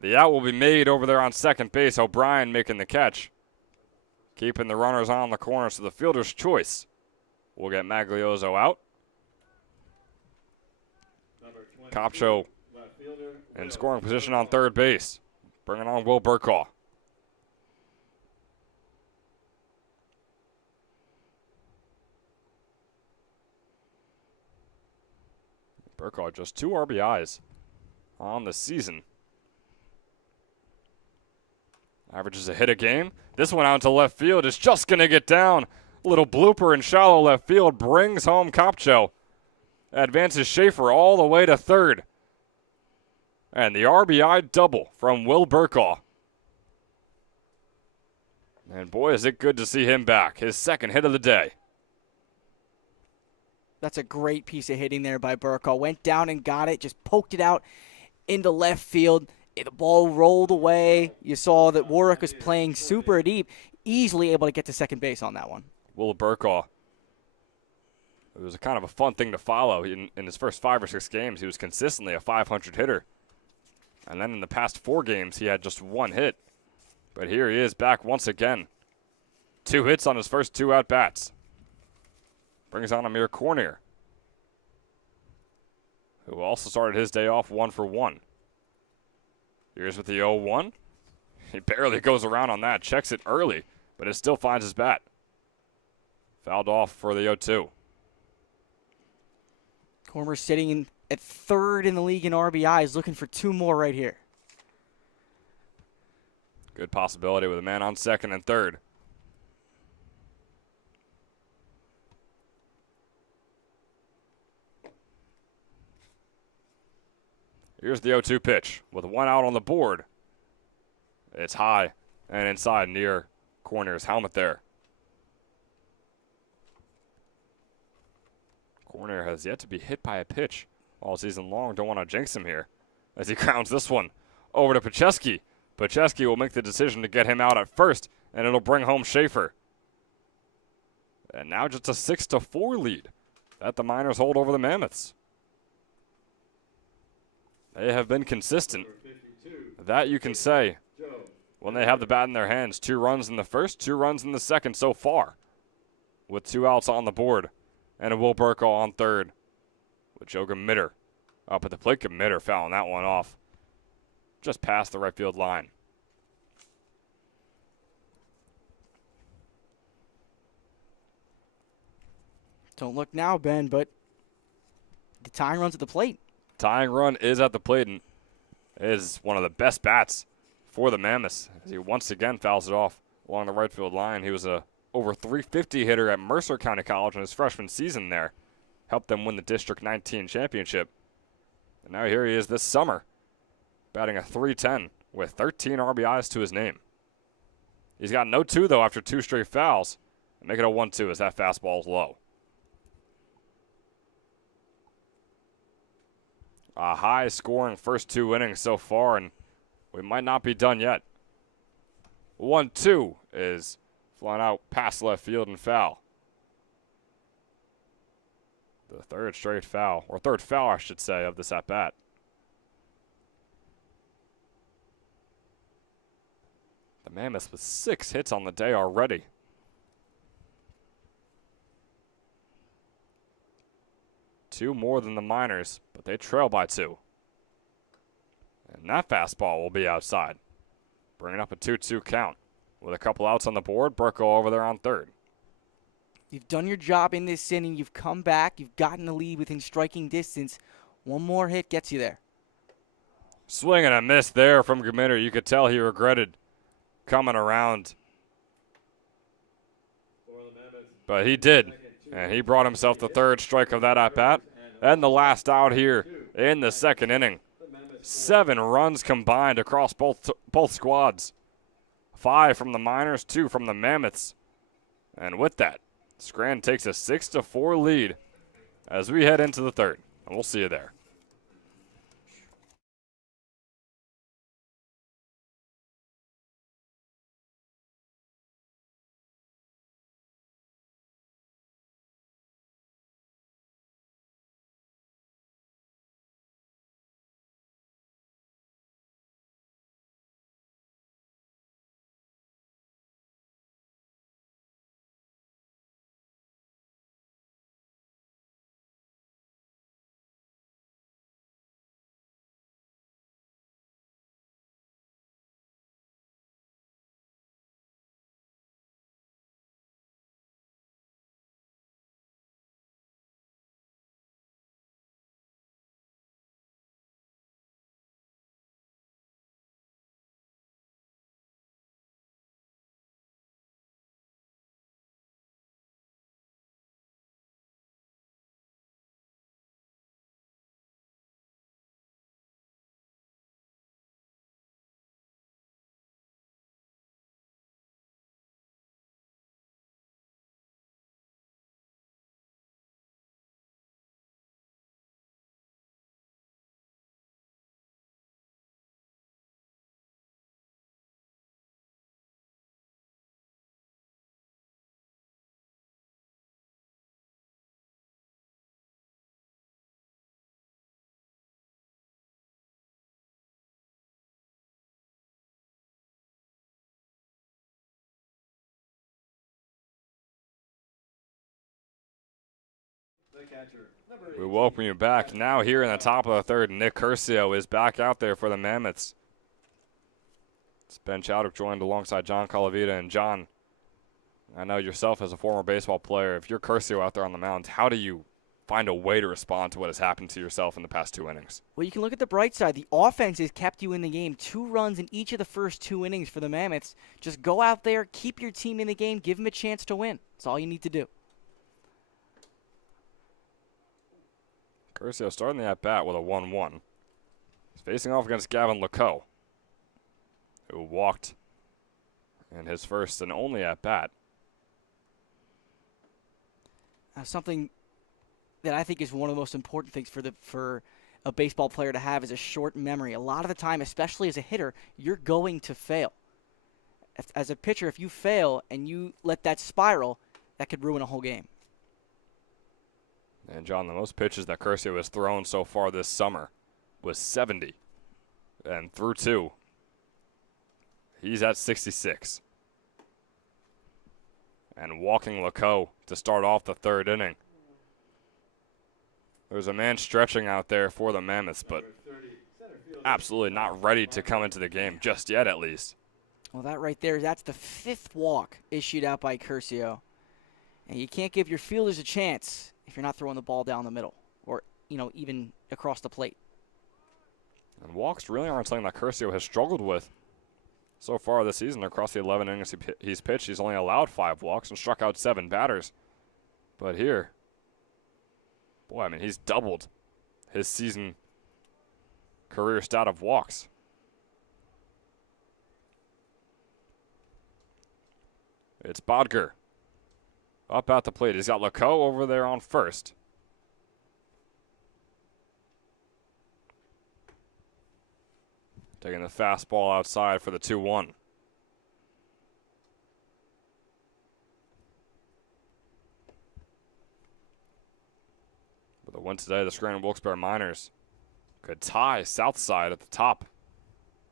The out will be made over there on second base. O'Brien making the catch. Keeping the runners on the corner, so the fielder's choice will get Maglioso out. Copcho in scoring position on third base. Bringing on Will Burkaw. Burkaw just 2 RBIs on the season. Averages a hit a game. This one out to left field is just going to get down. Little blooper in shallow left field brings home Copcho. Advances Schaefer all the way to third. And the RBI double from Will Burkaw. And boy, is it good to see him back. His second hit of the day. That's a great piece of hitting there by Burkaw. Went down and got it, just poked it out into left field. The ball rolled away. You saw that Warwick was playing super deep, easily able to get to second base on that one. Will Burkaw. It was a kind of a fun thing to follow. In his first 5 or 6 games, he was consistently a 500 hitter. And then in the past 4 games, he had just 1 hit. But here he is back once again. 2 hits on his first 2 at-bats. Brings on Amir Cornier, who also started his day off 1 for 1. Here's with the 0-1. He barely goes around on that. Checks it early, but it still finds his bat. Fouled off for the 0-2. Cormer sitting at third in the league in RBIs, looking for 2 more right here. Good possibility with a man on second and third. Here's the 0-2 pitch with 1 out on the board. It's high and inside near Cornier's helmet there. Cornier has yet to be hit by a pitch all season long. Don't want to jinx him here as he grounds this one over to Pacheski. Pacheski will make the decision to get him out at first, and it'll bring home Schaefer. And now just a 6-4 lead that the Miners hold over the Mammoths. They have been consistent. That you can say when they have the bat in their hands. 2 runs in the first, 2 runs in the second so far, with 2 outs on the board. And a Will Burkaw on third with Joe Gamitter up at the plate. Gamitter fouling that one off just past the right field line. Don't look now, Ben, but the tying run's at the plate. Tying run is at the plate, and is one of the best bats for the Mammoths. As he once again fouls it off along the right field line. He was a over 350 hitter at Mercer County College in his freshman season there. Helped them win the District 19 championship. And now here he is this summer, batting a .310 with 13 RBIs to his name. He's got no 2 though after 2 straight fouls. Make it a 1-2 as that fastball is low. A high-scoring first 2 innings so far, and we might not be done yet. 1-2 is flying out past left field and foul. The third straight foul, or third foul, I should say, of this at-bat. The Mammoths with 6 hits on the day already. Two more than the Miners, but they trail by 2. And that fastball will be outside, bringing up a 2-2 count. With a couple outs on the board, Burko over there on third. You've done your job in this inning. You've come back. You've gotten the lead within striking distance. One more hit gets you there. Swing and a miss there from Gamitter. You could tell he regretted coming around. But he did. And he brought himself the third strike of that at-bat. And the last out here in the second inning. 7 runs combined across both squads. 5 from the Miners, 2 from the Mammoths. And with that, Scranton takes a 6-4 lead as we head into the third. And we'll see you there. The catcher, number We 18. welcome you back. Now here in the top of the third, Nick Curcio is back out there for the Mammoths. It's Ben Chowdhuck joined alongside John Calavita. And John, I know yourself as a former baseball player, if you're Curcio out there on the mound, how do you find a way to respond to what has happened to yourself in the past 2 innings? Well, you can look at the bright side. The offense has kept you in the game. 2 runs in each of the first 2 innings for the Mammoths. Just go out there, keep your team in the game, give them a chance to win. That's all you need to do. Curcio starting the at-bat with a 1-1. He's facing off against Gavin Lecoux, who walked in his first and only at-bat. Something that I think is one of the most important things for a baseball player to have is a short memory. A lot of the time, especially as a hitter, you're going to fail. As a pitcher, if you fail and you let that spiral, that could ruin a whole game. And John, the most pitches that Curcio has thrown so far this summer was 70. And through 2, he's at 66. And walking Lecoux to start off the 3rd inning. There's a man stretching out there for the Mammoths, but absolutely not ready to come into the game just yet, at least. Well, that right there, that's the 5th walk issued out by Curcio. And you can't give your fielders a chance if you're not throwing the ball down the middle or, even across the plate. And walks really aren't something that Curcio has struggled with so far this season. Across the 11 innings he's pitched, he's only allowed 5 walks and struck out 7 batters. But here, boy, he's doubled his season career stat of walks. It's Bodger up at the plate. He's got Lecoux over there on first. Taking the fastball outside for the 2-1. With a win today, the Scranton Wilkes-Barre Miners could tie Southside at the top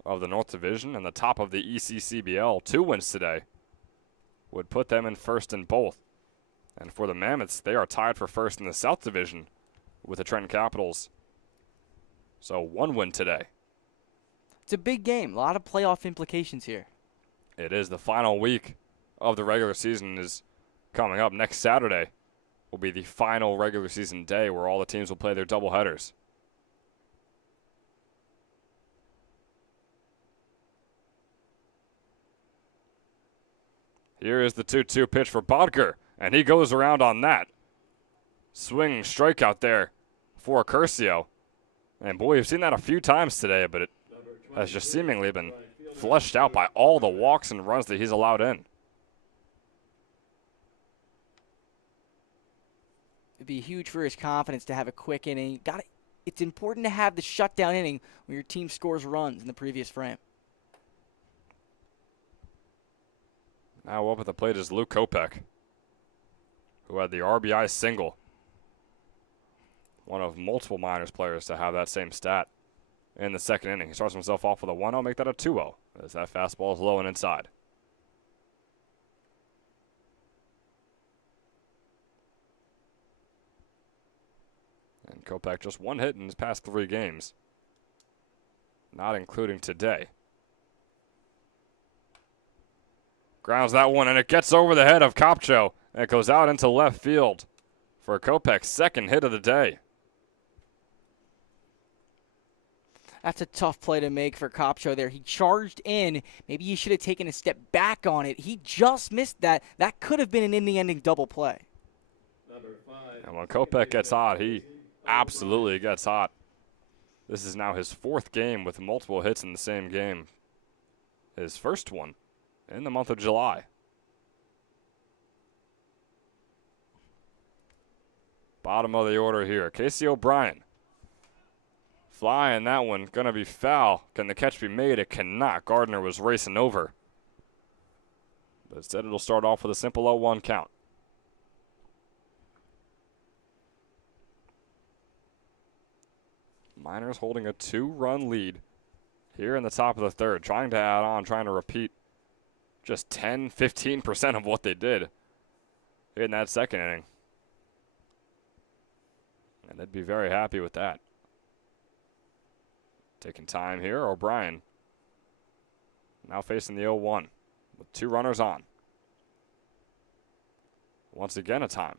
of the North Division and the top of the ECCBL. 2 wins today would put them in first in both. And for the Mammoths, they are tied for first in the South Division with the Trenton Capitals. So 1 win today. It's a big game. A lot of playoff implications here. It is. The final week of the regular season is coming up. Next Saturday will be the final regular season day where all the teams will play their doubleheaders. Here is the 2-2 pitch for Bodger, and he goes around on that. Swinging strikeout there for Curcio. And boy, we've seen that a few times today, but it has just seemingly been flushed out by all the walks and runs that he's allowed in. It'd be huge for his confidence to have a quick inning. It's important to have the shutdown inning when your team scores runs in the previous frame. Now up at the plate is Luke Kopech, who had the RBI single. One of multiple Miners players to have that same stat in the 2nd inning. He starts himself off with a 1-0, make that a 2-0, as that fastball is low and inside. And Kopech just 1 hit in his past 3 games, not including today. Grounds that one, and it gets over the head of Kopcho, and it goes out into left field for Kopech's 2nd hit of the day. That's a tough play to make for Kopcho there. He charged in. Maybe he should have taken a step back on it. He just missed that. That could have been an inning-ending double play. And when Kopech gets hot, he absolutely gets hot. This is now his 4th game with multiple hits in the same game. His first one in the month of July. Bottom of the order here, Casey O'Brien. Flying that one, gonna be foul. Can the catch be made? It cannot. Gardner was racing over. But instead it'll start off with a simple 0-1 count. Miners holding a 2-run lead here in the top of the 3rd, trying to add on, trying to repeat just 10-15% of what they did in that 2nd inning. And they'd be very happy with that. Taking time here, O'Brien. Now facing the 0-1 with 2 runners on. Once again a time.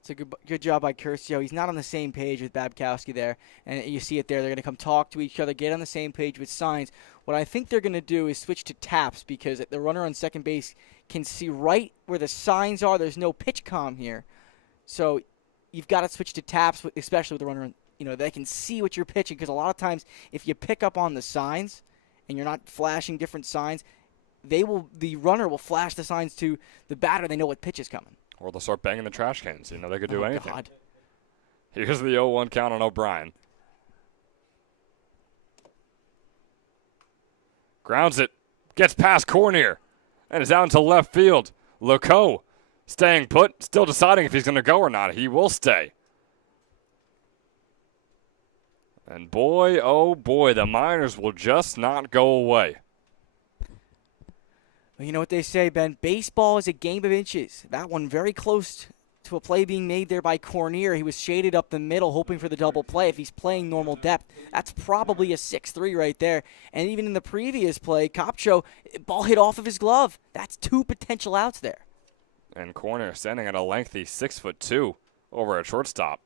It's a good job by Curcio. He's not on the same page with Babkowski there, and you see it there. They're going to come talk to each other, get on the same page with signs. What I think they're going to do is switch to taps because the runner on second base can see right where the signs are. There's no pitch comm here. So you've got to switch to taps, especially with the runner. They can see what you're pitching because a lot of times if you pick up on the signs and you're not flashing different signs, the runner will flash the signs to the batter. They know what pitch is coming. Or they'll start banging the trash cans. They could do anything. God. Here's the 0-1 count on O'Brien. Grounds it. Gets past Cornier. And is out into left field. Lecoq staying put. Still deciding if he's going to go or not. He will stay. And boy, oh boy, the Miners will just not go away. Well, you know what they say, Ben? Baseball is a game of inches. That one very close to a play being made there by Cornier. He was shaded up the middle, hoping for the double play. If he's playing normal depth, that's probably a 6-3 right there. And even in the previous play, Kopcho, ball hit off of his glove. That's 2 potential outs there. And Cornier standing at a lengthy 6'2" over at shortstop.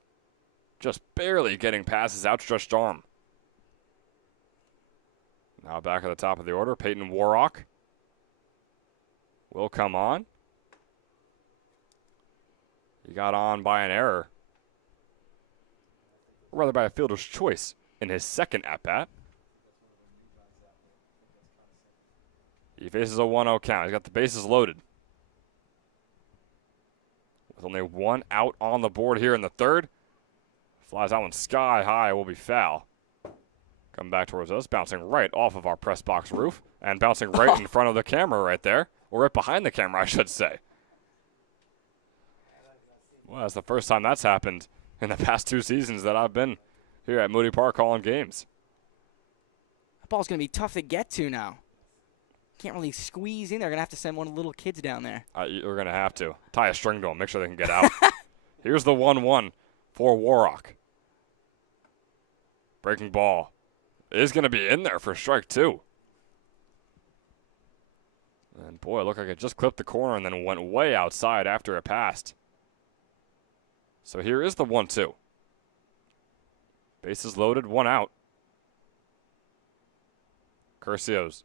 Just barely getting past his outstretched arm. Now back at the top of the order, Peyton Warrock will come on. He got on by an error. Or rather by a fielder's choice in his second at-bat. He faces a 1-0 count. He's got the bases loaded. With only 1 out on the board here in the third. Flies that one sky high, will be foul. Come back towards us, bouncing right off of our press box roof. And bouncing right in front of the camera right there. Or right behind the camera, I should say. Well, that's the first time that's happened in the past 2 seasons that I've been here at Moody Park calling games. That ball's going to be tough to get to now. Can't really squeeze in there. Going to have to send one of the little kids down there. You're going to have to. Tie a string to them, make sure they can get out. Here's the 1-1 for Warrock. Breaking ball is going to be in there for strike 2. And boy, it looked like it just clipped the corner and then went way outside after it passed. So here is the 1-2. Bases loaded, 1 out. Curcio's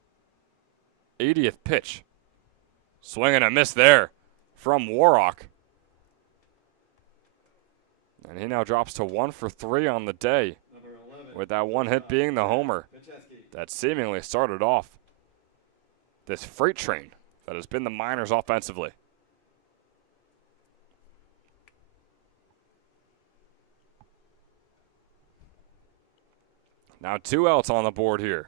80th pitch. Swing and a miss there from Warrock. And he now drops to 1 for 3 on the day. With that one hit being the homer that seemingly started off this freight train that has been the Miners offensively. Now 2 outs on the board here.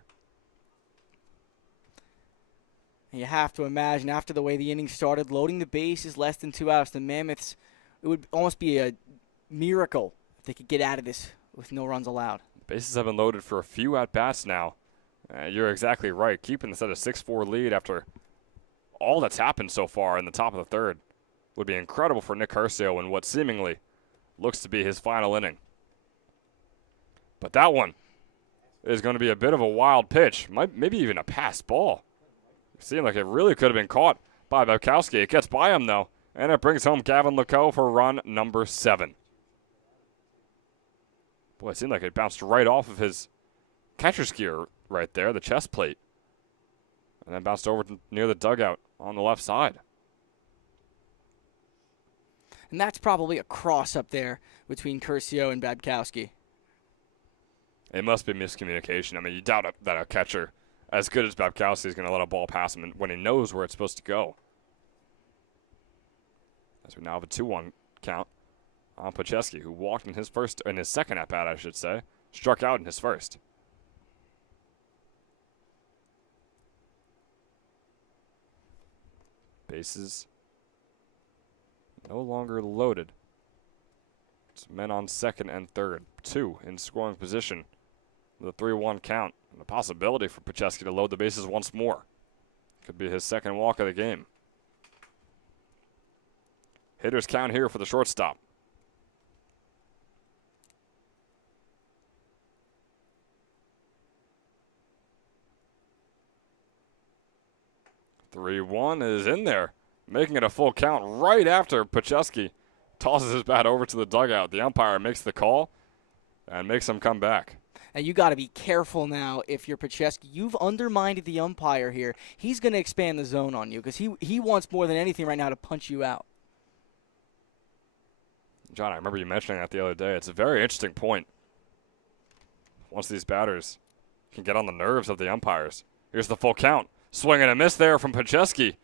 You have to imagine after the way the inning started, loading the bases less than 2 outs, the Mammoths, it would almost be a miracle if they could get out of this with no runs allowed. Bases have been loaded for a few at-bats now. You're exactly right. Keeping this at a 6-4 lead after all that's happened so far in the top of the third would be incredible for Nick Curcio in what seemingly looks to be his final inning. But that one is going to be a bit of a wild pitch, maybe even a pass ball. It seemed like it really could have been caught by Babkowski. It gets by him, though, and it brings home Gavin Lecoq for run number 7. Boy, it seemed like it bounced right off of his catcher's gear right there, the chest plate, and then bounced over near the dugout on the left side. And that's probably a cross up there between Curcio and Babkowski. It must be miscommunication. I mean, you doubt that a catcher as good as Babkowski is going to let a ball pass him when he knows where it's supposed to go. As we now have a 2-1 count on Pacheski, who walked in his second at-bat, I should say, struck out in his first. Bases no longer loaded. It's men on second and third, 2 in scoring position with a 3-1 count, and the possibility for Pacheski to load the bases once more. Could be his second walk of the game. Hitters count here for the shortstop. 3-1 is in there, making it a full count right after Pacheski tosses his bat over to the dugout. The umpire makes the call and makes him come back. And you got to be careful now if you're Pacheski. You've undermined the umpire here. He's going to expand the zone on you because he wants more than anything right now to punch you out. John, I remember you mentioning that the other day. It's a very interesting point. Once these batters can get on the nerves of the umpires. Here's the full count. Swing and a miss there from Pacheski.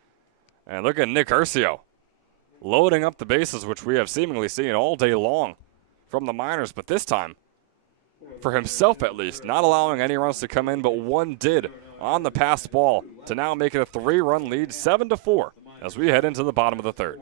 And look at Nick Curcio loading up the bases, which we have seemingly seen all day long from the Miners, but this time, for himself at least, not allowing any runs to come in, but one did on the passed ball to now make it a 3-run lead, 7-4, as we head into the bottom of the third.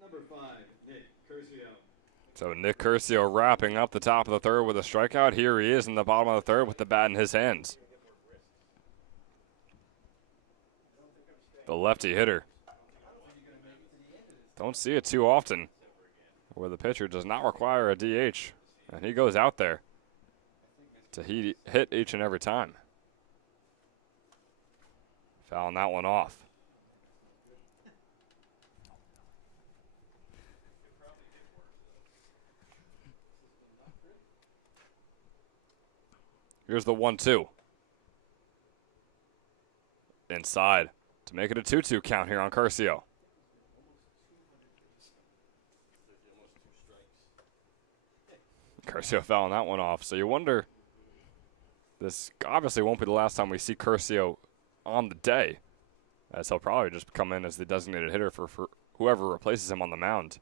Number 5, Nick Curcio. So Nick Curcio wrapping up the top of the third with a strikeout. Here he is in the bottom of the third with the bat in his hands. The lefty hitter. Don't see it too often where the pitcher does not require a DH. And he goes out there to hit each and every time. Fouling that one off. Here's the 1-2. Inside to make it a 2-2 count here on Curcio. Curcio fouling that one off. So you wonder, this obviously won't be the last time we see Curcio on the day, as he'll probably just come in as the designated hitter for whoever replaces him on the mound.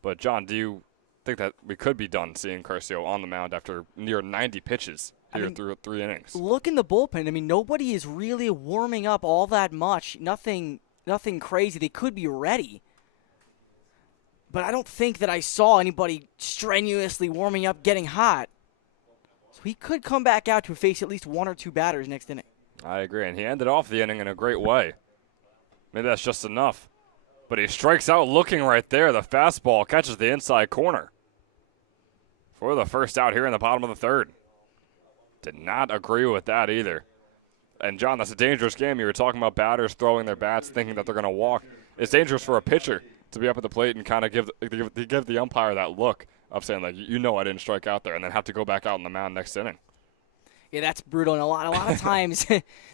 But John, do you think that we could be done seeing Curcio on the mound after near 90 pitches here through 3 innings? Look in the bullpen. I mean, nobody is really warming up all that much. Nothing crazy. They could be ready. But I don't think that I saw anybody strenuously warming up, getting hot. So he could come back out to face at least 1 or 2 batters next inning. I agree, and he ended off the inning in a great way. Maybe that's just enough. But he strikes out looking right there. The fastball catches the inside corner for the first out here in the bottom of the third. Did not agree with that either. And, John, that's a dangerous game. You were talking about batters throwing their bats thinking that they're going to walk. It's dangerous for a pitcher to be up at the plate and kind of give the umpire that look of saying, like, you know I didn't strike out there, and then have to go back out on the mound next inning. Yeah, that's brutal. And a lot of times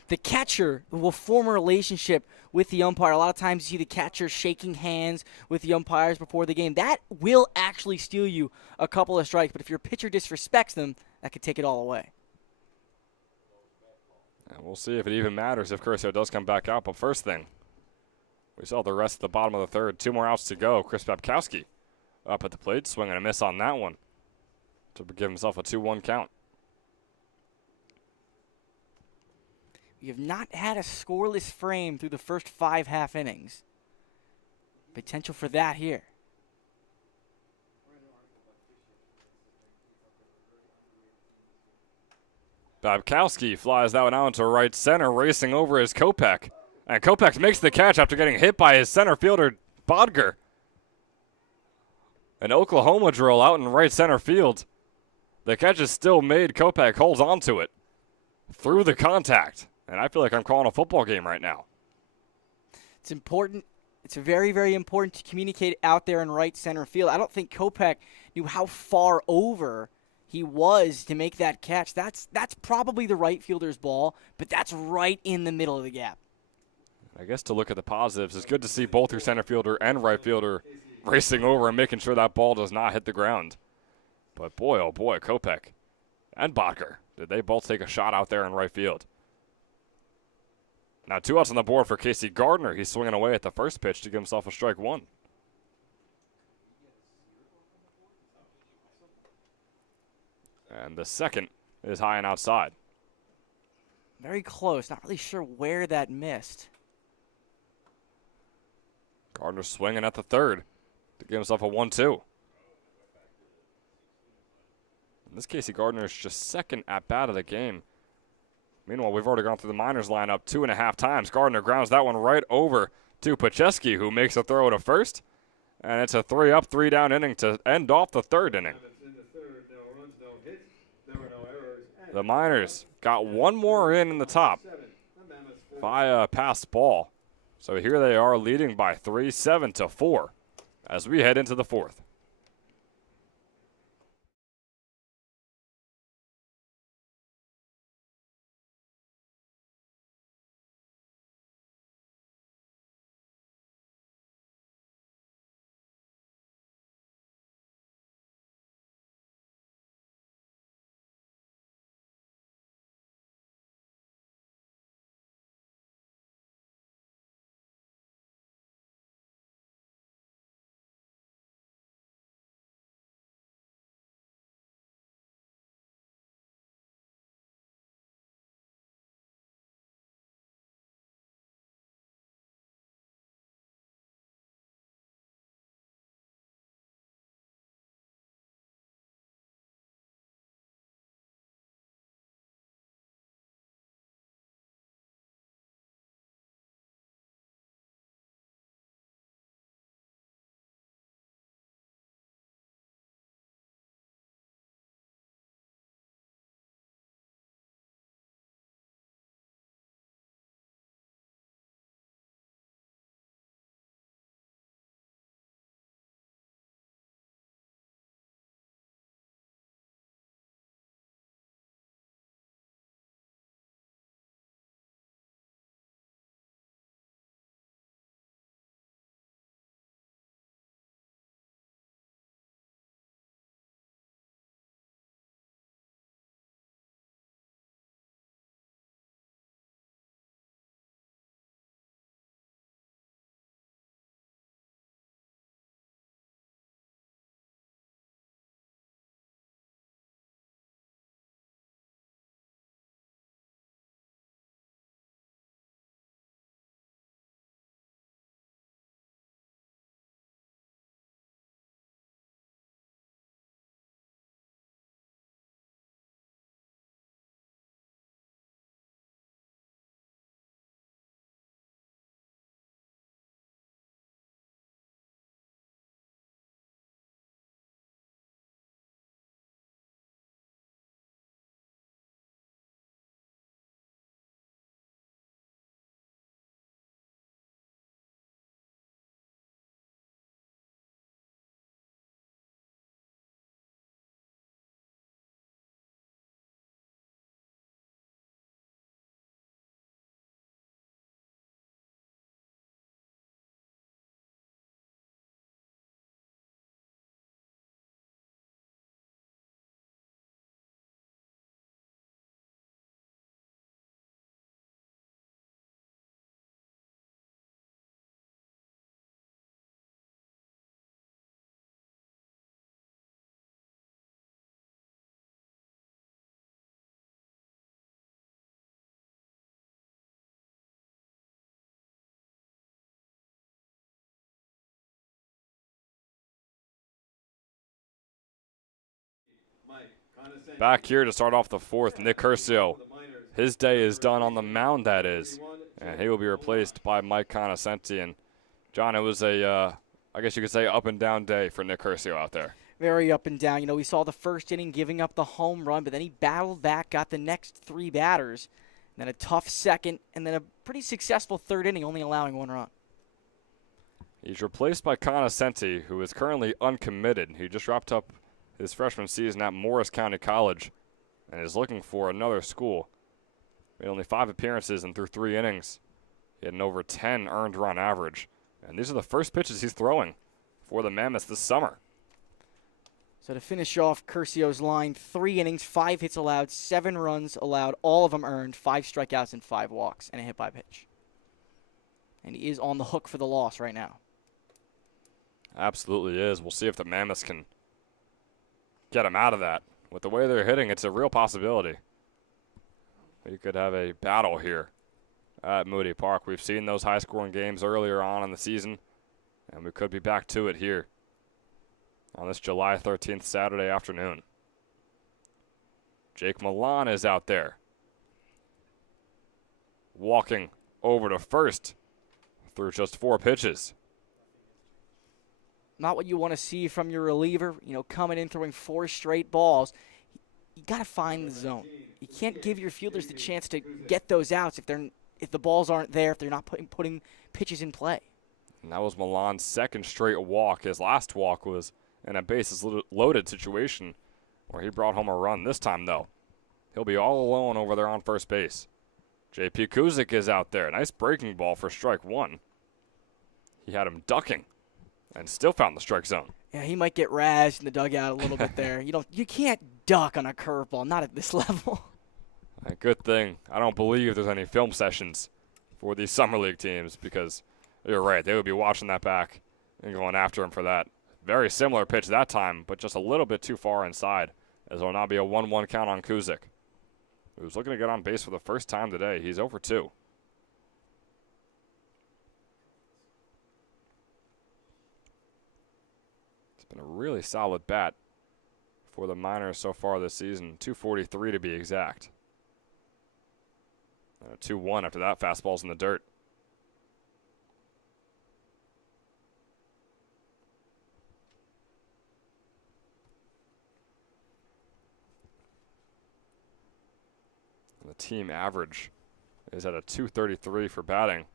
the catcher will form a relationship with the umpire. A lot of times you see the catcher shaking hands with the umpires before the game. That will actually steal you a couple of strikes. But if your pitcher disrespects them, that could take it all away. And we'll see if it even matters if Curcio does come back out. But first thing, we saw the rest of the bottom of the third. 2 more outs to go. Chris Babkowski up at the plate, swinging a miss on that one to give himself a 2-1 count. We have not had a scoreless frame through the first 5 half innings. Potential for that here. Babkowski flies that one out into right center, racing over his Kopech. And Kopech makes the catch after getting hit by his center fielder, Bodger. An Oklahoma drill out in right center field. The catch is still made. Kopech holds on to it through the contact. And I feel like I'm calling a football game right now. It's important. It's very, very important to communicate out there in right center field. I don't think Kopech knew how far over he was to make that catch. That's probably the right fielder's ball, but that's right in the middle of the gap. I guess to look at the positives, it's good to see both your center fielder and right fielder racing over and making sure that ball does not hit the ground. But boy, oh boy, Kopech and Bacher, did they both take a shot out there in right field. Now 2 outs on the board for Casey Gardner. He's swinging away at the first pitch to give himself a strike 1. And the second is high and outside. Very close. Not really sure where that missed. Gardner swinging at the third to give himself a 1-2. In this Casey Gardner is just second at bat of the game. Meanwhile, we've already gone through the minors lineup 2.5 times. Gardner grounds that one right over to Pacheski, who makes a throw to first. And it's a 3-up, 3-down inning to end off the third inning. The Miners got one more in the top by a passed ball. So here they are leading by 3, 7-4 as we head into the fourth. Back here to start off the fourth, Nick Curcio. His day is done on the mound, that is, and he will be replaced by Mike Conoscenti. And John, it was a I guess you could say, up and down day for Nick Curcio out there. Very up and down. You know, we saw the first inning giving up the home run, but then he battled back, got the next 3 batters, and then a tough second, and then a pretty successful third inning, only allowing 1 run. He's replaced by Conoscenti, who is currently uncommitted. He just wrapped up his freshman season at Morris County College and is looking for another school. Made only 5 appearances and through 3 innings. He had an over 10 earned run average. And these are the first pitches he's throwing for the Mammoths this summer. So to finish off Curcio's line, 3 innings, 5 hits allowed, 7 runs allowed, all of them earned, 5 strikeouts and 5 walks, and a hit by pitch. And he is on the hook for the loss right now. Absolutely is. We'll see if the Mammoths can get him out of that. With the way they're hitting, it's a real possibility. You could have a battle here at Moody Park. We've seen those high-scoring games earlier on in the season, and we could be back to it here on this July 13th Saturday afternoon. Jake Milan is out there, walking over to first through just 4 pitches. Not what you want to see from your reliever, you know, coming in throwing 4 straight balls. You got to find the zone. You can't give your fielders the chance to get those outs if the balls aren't there, if they're not putting pitches in play. And that was Milan's second straight walk. His last walk was in a bases-loaded situation where he brought home a run. This time, though, he'll be all alone over there on first base. J.P. Kuzik is out there. Nice breaking ball for strike 1. He had him ducking and still found the strike zone. Yeah, he might get razzed in the dugout a little bit there. You can't duck on a curveball, not at this level. A good thing. I don't believe there's any film sessions for these summer league teams because you're right. They would be watching that back and going after him for that. Very similar pitch that time, but just a little bit too far inside, as there will now be a 1-1 count on Kuzik, who's looking to get on base for the first time today. He's 0 for 2. It's been a really solid bat for the Miners so far this season, 243 to be exact. And a 2-1 after that. Fastball's in the dirt. And the team average is at a 233 for batting.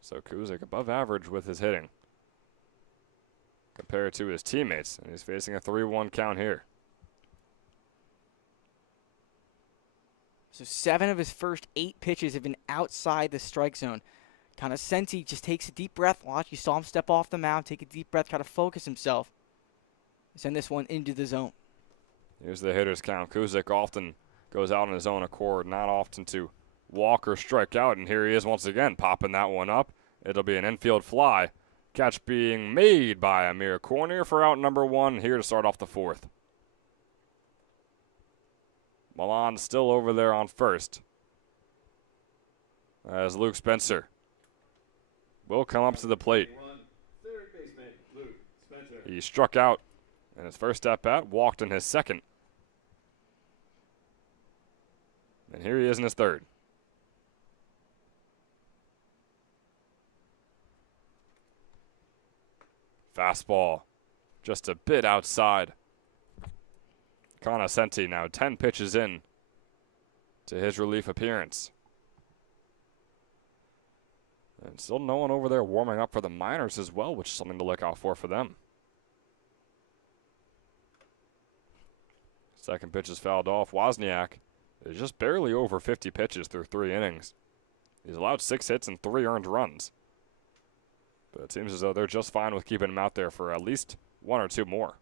So Kuzik above average with his hitting compared to his teammates. And he's facing a 3-1 count here. So 7 of his first 8 pitches have been outside the strike zone. Conoscenti just takes a deep breath. Watch, you saw him step off the mound, take a deep breath, try to focus himself. Send this one into the zone. Here's the hitter's count. Kuzik often goes out on his own accord, not often to walk or strike out. And here he is once again, popping that one up. It'll be an infield fly. Catch being made by Amir Cornier for out number 1 here to start off the 4th. Milan still over there on first, as Luke Spencer will come up to the plate. Third baseman, Luke Spencer. He struck out in his first at-bat, walked in his second. And here he is in his third. Fastball just a bit outside. Conoscenti now 10 pitches in to his relief appearance. And still no one over there warming up for the Miners as well, which is something to look out for them. Second pitch is fouled off. Wozniak is just barely over 50 pitches through 3 innings. He's allowed 6 hits and 3 earned runs. But it seems as though they're just fine with keeping him out there for at least 1 or 2 more.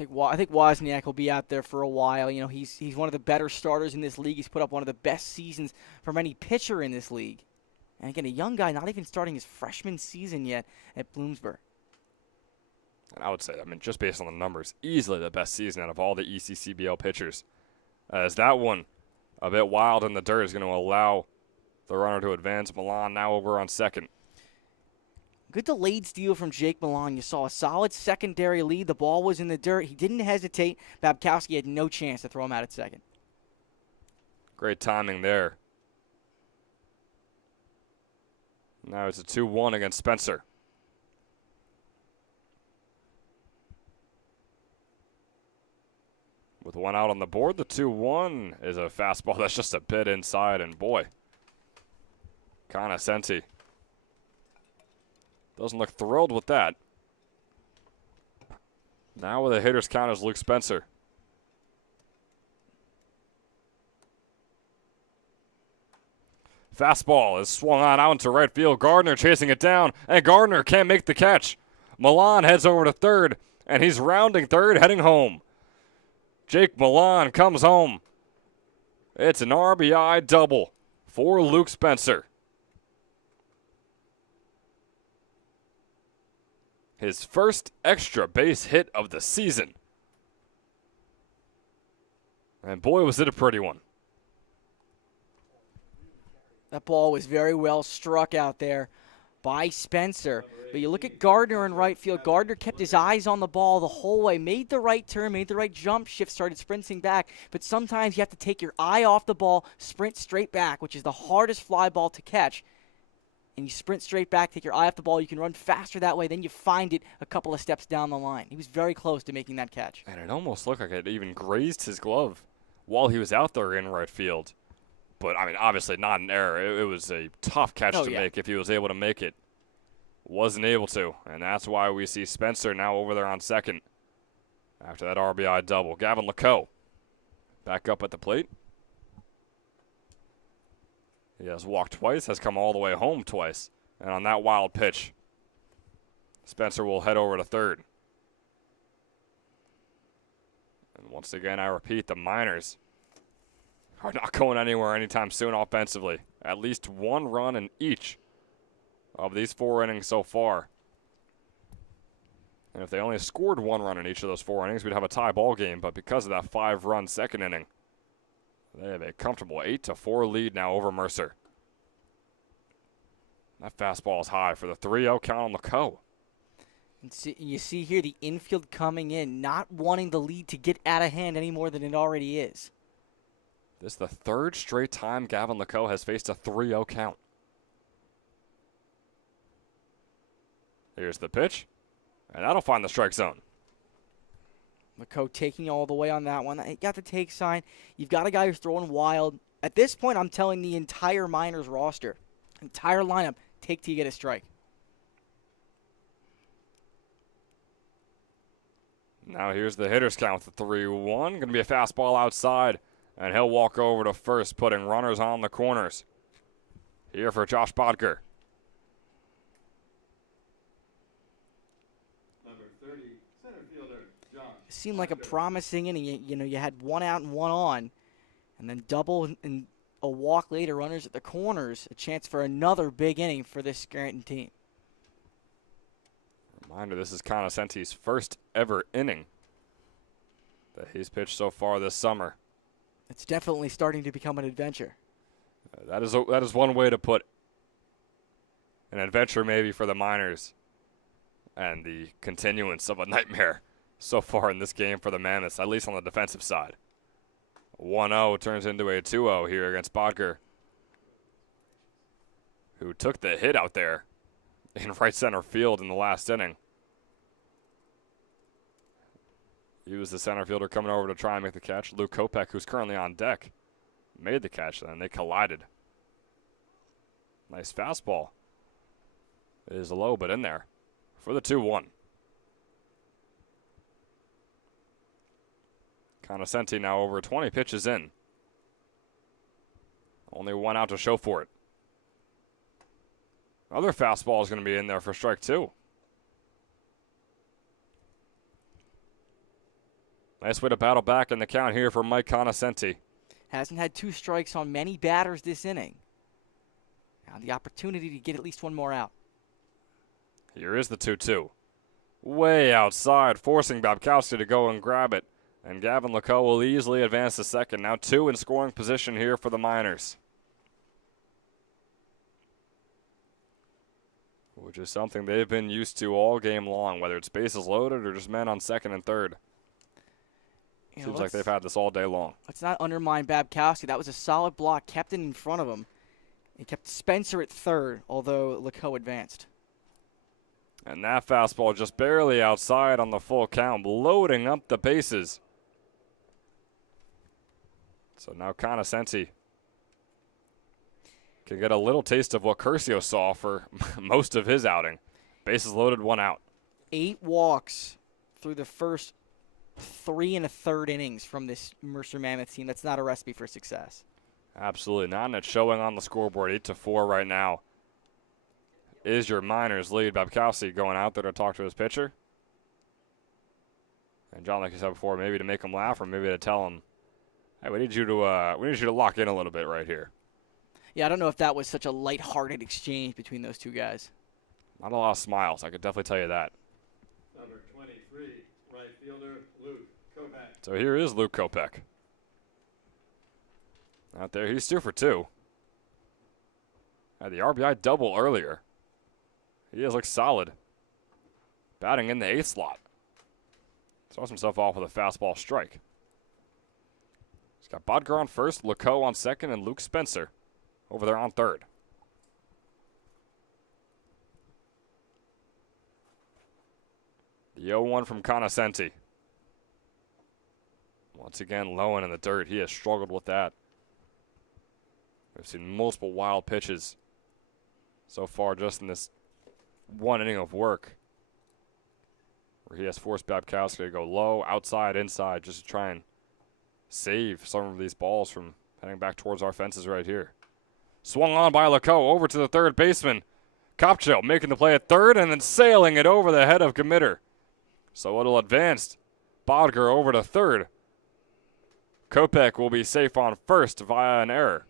I think Wozniak will be out there for a while. You know, he's one of the better starters in this league. He's put up one of the best seasons from any pitcher in this league. And again, a young guy, not even starting his freshman season yet at Wilkes-Barre. And I would say, just based on the numbers, easily the best season out of all the ECCBL pitchers. As that one, a bit wild in the dirt, is going to allow the runner to advance. Milan now over on second. Good delayed steal from Jake Milan. You saw a solid secondary lead. The ball was in the dirt. He didn't hesitate. Babkowski had no chance to throw him out at second. Great timing there Now it's a 2-1 against Spencer. With one out on the board, the 2-1 is a fastball that's just a bit inside, and boy, Conoscenti doesn't look thrilled with that. Now with a hitter's count is Luke Spencer. Fastball is swung on out into right field. Gardner chasing it down, and Gardner can't make the catch. Milan heads over to third, and he's rounding third, heading home. Jake Milan comes home. It's an RBI double for Luke Spencer. His first extra base hit of the season. And boy, was it a pretty one. That ball was very well struck out there by Spencer. But you look at Gardner in right field. Gardner kept his eyes on the ball the whole way, made the right turn, made the right jump shift, started sprinting back. But sometimes you have to take your eye off the ball, sprint straight back, which is the hardest fly ball to catch. And you sprint straight back, take your eye off the ball. You can run faster that way. Then you find it a couple of steps down the line. He was very close to making that catch. And it almost looked like it even grazed his glove while he was out there in right field. But, I mean, obviously not an error. It was a tough catch to make if he was able to make it. Wasn't able to, and that's why we see Spencer now over there on second after that RBI double. Gavin Lacoe back up at the plate. He has walked twice, has come all the way home twice. And on that wild pitch, Spencer will head over to third. And once again, I repeat, the Miners are not going anywhere anytime soon offensively. At least one run in each of these 4 innings so far. And if they only scored 1 run in each of those 4 innings, we'd have a tie ball game. But because of that 5-run second inning, they have a comfortable 8-4 lead now over Mercer. That fastball is high for the 3-0 count on Lacoe. You see here the infield coming in, not wanting the lead to get out of hand any more than it already is. This is the 3rd straight time Gavin Lacoe has faced a 3-0 count. Here's the pitch, and that'll find the strike zone. Lacoe taking all the way on that one. He got the take sign. You've got a guy who's throwing wild. At this point, I'm telling the entire Miners roster, entire lineup, take till you get a strike. Now here's the hitter's count with the 3-1. Going to be a fastball outside, and he'll walk over to first, putting runners on the corners. Here for Josh Bodker. Seemed like a promising inning. You had 1 out and 1 on, and then double and a walk later, runners at the corners, a chance for another big inning for this Scranton team. Reminder, this is Conoscenti's first ever inning that he's pitched so far this summer. It's definitely starting to become an adventure. That is one way to put an adventure maybe for the Miners, and the continuance of a nightmare so far in this game for the Mammoths, at least on the defensive side. 1-0 turns into a 2-0 here against Bodker, who took the hit out there in right center field in the last inning. He was the center fielder coming over to try and make the catch. Luke Kopech, who's currently on deck, made the catch, and they collided. Nice fastball. It is low, but in there for the 2-1. Conoscenti now over 20 pitches in. Only 1 out to show for it. Other fastball is going to be in there for strike 2. Nice way to battle back in the count here for Mike Conoscenti. Hasn't had 2 strikes on many batters this inning. Now the opportunity to get at least 1 more out. Here is the 2-2. Way outside, forcing Babkowski to go and grab it. And Gavin Lacoe will easily advance to second. Now 2 in scoring position here for the Miners, which is something they've been used to all game long, whether it's bases loaded or just men on second and third. Seems like they've had this all day long. Let's not undermine Babkowski. That was a solid block, kept it in front of him. He kept Spencer at third, although Leco advanced. And that fastball just barely outside on the full count, loading up the bases. So now Conoscenti can get a little taste of what Curcio saw for most of his outing. Bases loaded, 1 out. 8 walks through the first 3 1/3 innings from this Mercer Mammoth team. That's not a recipe for success. Absolutely not, and it's showing on the scoreboard, 8-4 right now. Is your Miners lead. Babkowski going out there to talk to his pitcher. And John, like you said before, maybe to make him laugh or maybe to tell him, hey, we need you to lock in a little bit right here. Yeah, I don't know if that was such a lighthearted exchange between those two guys. Not a lot of smiles, I could definitely tell you that. Number 23, right fielder, Luke Kovac. So here is Luke Kopech. Out there, he's 2 for 2. Had the RBI double earlier. He has looked solid. Batting in the 8th slot. Starts himself off with a fastball strike. He's got Bodger on first, Leco on second, and Luke Spencer over there on third. The 0-1 from Conoscenti. Once again, low and in the dirt. He has struggled with that. We've seen multiple wild pitches so far just in this 1 inning of work, where he has forced Babkowski to go low, outside, inside, just to try and save some of these balls from heading back towards our fences right here. Swung on by Leco over to the third baseman. Kopcho making the play at third and then sailing it over the head of Committer. So it'll advance Bodger over to third. Kopech will be safe on first via an error.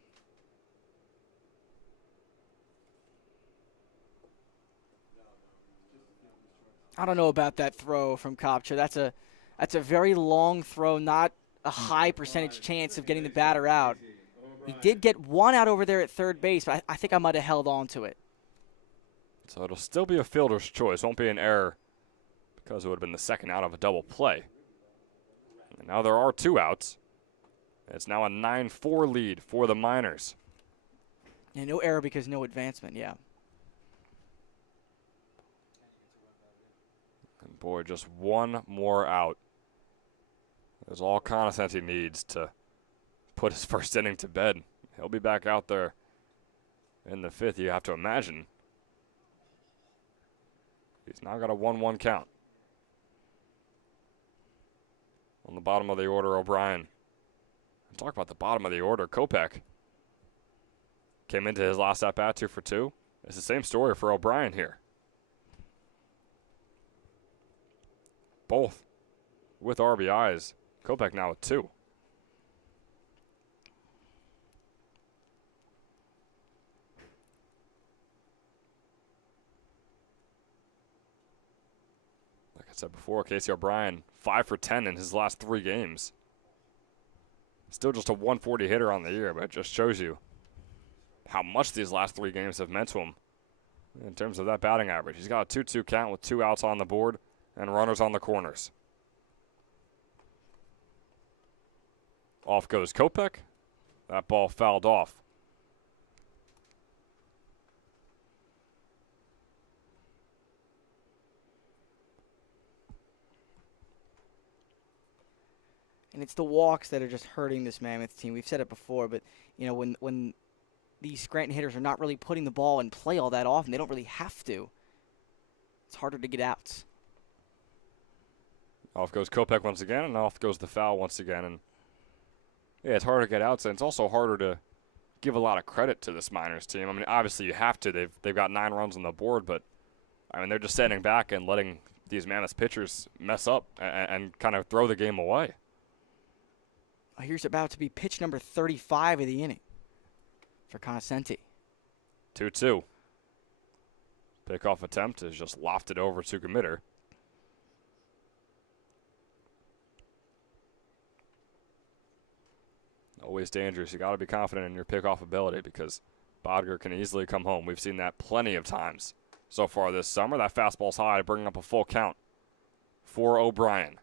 I don't know about that throw from Kopcha. That's a very long throw, not a high percentage chance of getting the batter out. He did get 1 out over there at third base, but I think I might have held on to it. So it'll still be a fielder's choice. Won't be an error because it would have been the second out of a double play. And now there are 2 outs. It's now a 9-4 lead for the Miners. Yeah, no error because no advancement, yeah. And boy, just 1 more out. That's all Conoscenti needs to put his first inning to bed. He'll be back out there in the 5th, you have to imagine. He's now got a 1-1 count. On the bottom of the order, O'Brien. Talk about the bottom of the order. Kopech came into his last at-bat 2 for 2. It's the same story for O'Brien here. Both with RBIs. Kopech now with 2. Like I said before, Casey O'Brien, 5 for 10 in his last 3 games. Still just a 140 hitter on the year, but it just shows you how much these last 3 games have meant to him in terms of that batting average. He's got a 2-2 count with 2 outs on the board and runners on the corners. Off goes Kopech. That ball fouled off. And it's the walks that are just hurting this Mammoth team. We've said it before, but you know when these Scranton hitters are not really putting the ball in play all that often, they don't really have to. It's harder to get outs. Off goes Kopech once again, and off goes the foul once again. And yeah, it's harder to get outs, and it's also harder to give a lot of credit to this Miners team. I mean, obviously you have to. They've got 9 runs on the board, but I mean they're just standing back and letting these Mammoth pitchers mess up and kind of throw the game away. Here's about to be pitch number 35 of the inning for Conoscenti. 2-2. Pickoff attempt is just lofted over to Committer. Always dangerous. You got to be confident in your pickoff ability because Bodger can easily come home. We've seen that plenty of times so far this summer. That fastball's high, bringing up a full count for O'Brien.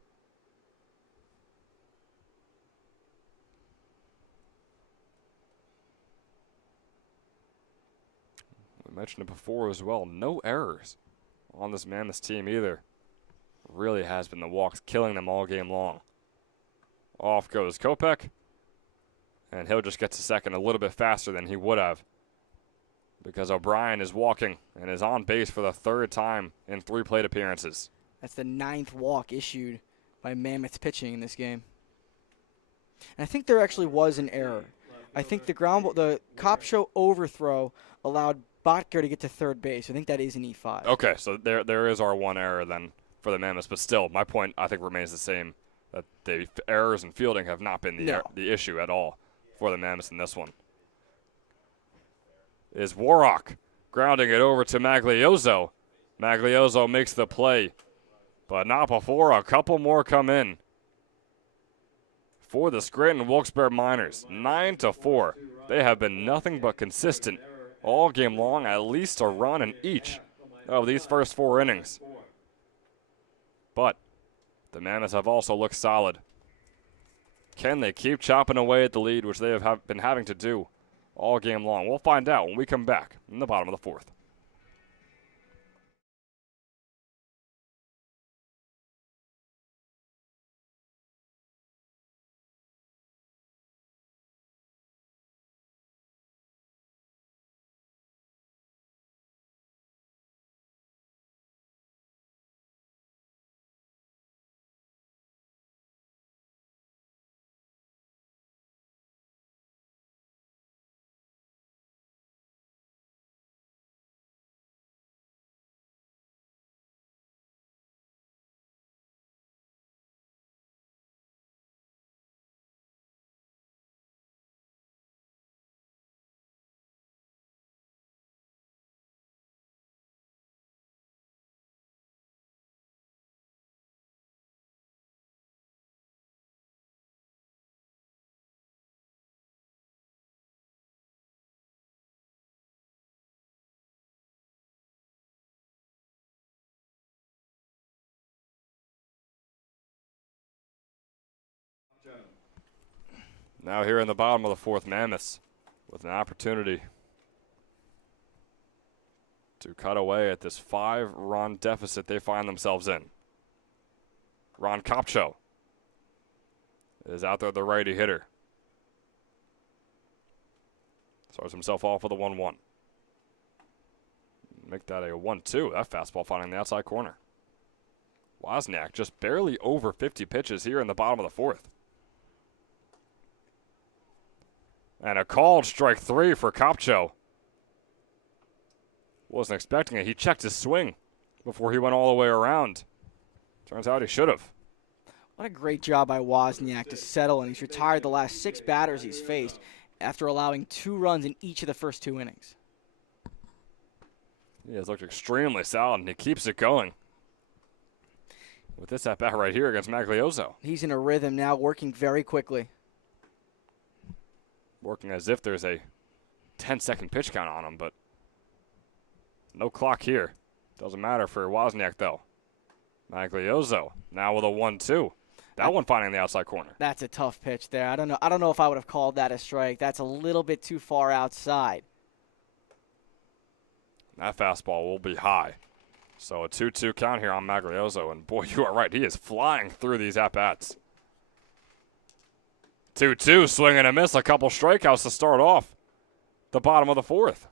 I mentioned it before as well. No errors on this Mammoths team either. Really has been the walks killing them all game long. Off goes Kopech. And he'll just get to second a little bit faster than he would have, because O'Brien is walking and is on base for the 3rd time in 3 plate appearances. That's the 9th walk issued by Mammoths pitching in this game. And I think there actually was an error. I think the Kopcho overthrow allowed Botker to get to 3rd base. I think that is an E5. Okay, so there is our one error then for the Mammoths, but still, my point I think remains the same, that the errors in fielding have not been the issue at all for the Mammoths in this one. Is Warrock grounding it over to Magliozzo. Magliozzo makes the play, but not before a couple more come in for the Scranton Wilkes-Barre Miners. 9-4. They have been nothing but consistent all game long, at least a run in each of these first 4 innings. But the Mammoths have also looked solid. Can they keep chopping away at the lead, which they have been having to do all game long? We'll find out when we come back in the bottom of the 4th. Now here in the bottom of the 4th, Mammoths with an opportunity to cut away at this 5-run deficit they find themselves in. Ron Kopcho is out there, the righty hitter. Starts himself off with a 1-1. Make that a 1-2. That fastball finding the outside corner. Wozniak just barely over 50 pitches here in the bottom of the 4th. And a called strike 3 for Kopcho. Wasn't expecting it. He checked his swing before he went all the way around. Turns out he should have. What a great job by Wozniak to settle, and he's retired the last 6 batters he's faced after allowing 2 runs in each of the first 2 innings. He has looked extremely solid, and he keeps it going with this at-bat right here against Magliozzo. He's in a rhythm now, working very quickly. Working as if there's a 10-second pitch count on him, but no clock here. Doesn't matter for Wozniak, though. Magliozzo now with a 1-2. That one finding the outside corner. That's a tough pitch there. I don't know if I would have called that a strike. That's a little bit too far outside. That fastball will be high. So a 2-2 count here on Magliozzo, and boy, you are right. He is flying through these at-bats. 2-2, swing and a miss, a couple strikeouts to start off the bottom of the 4th.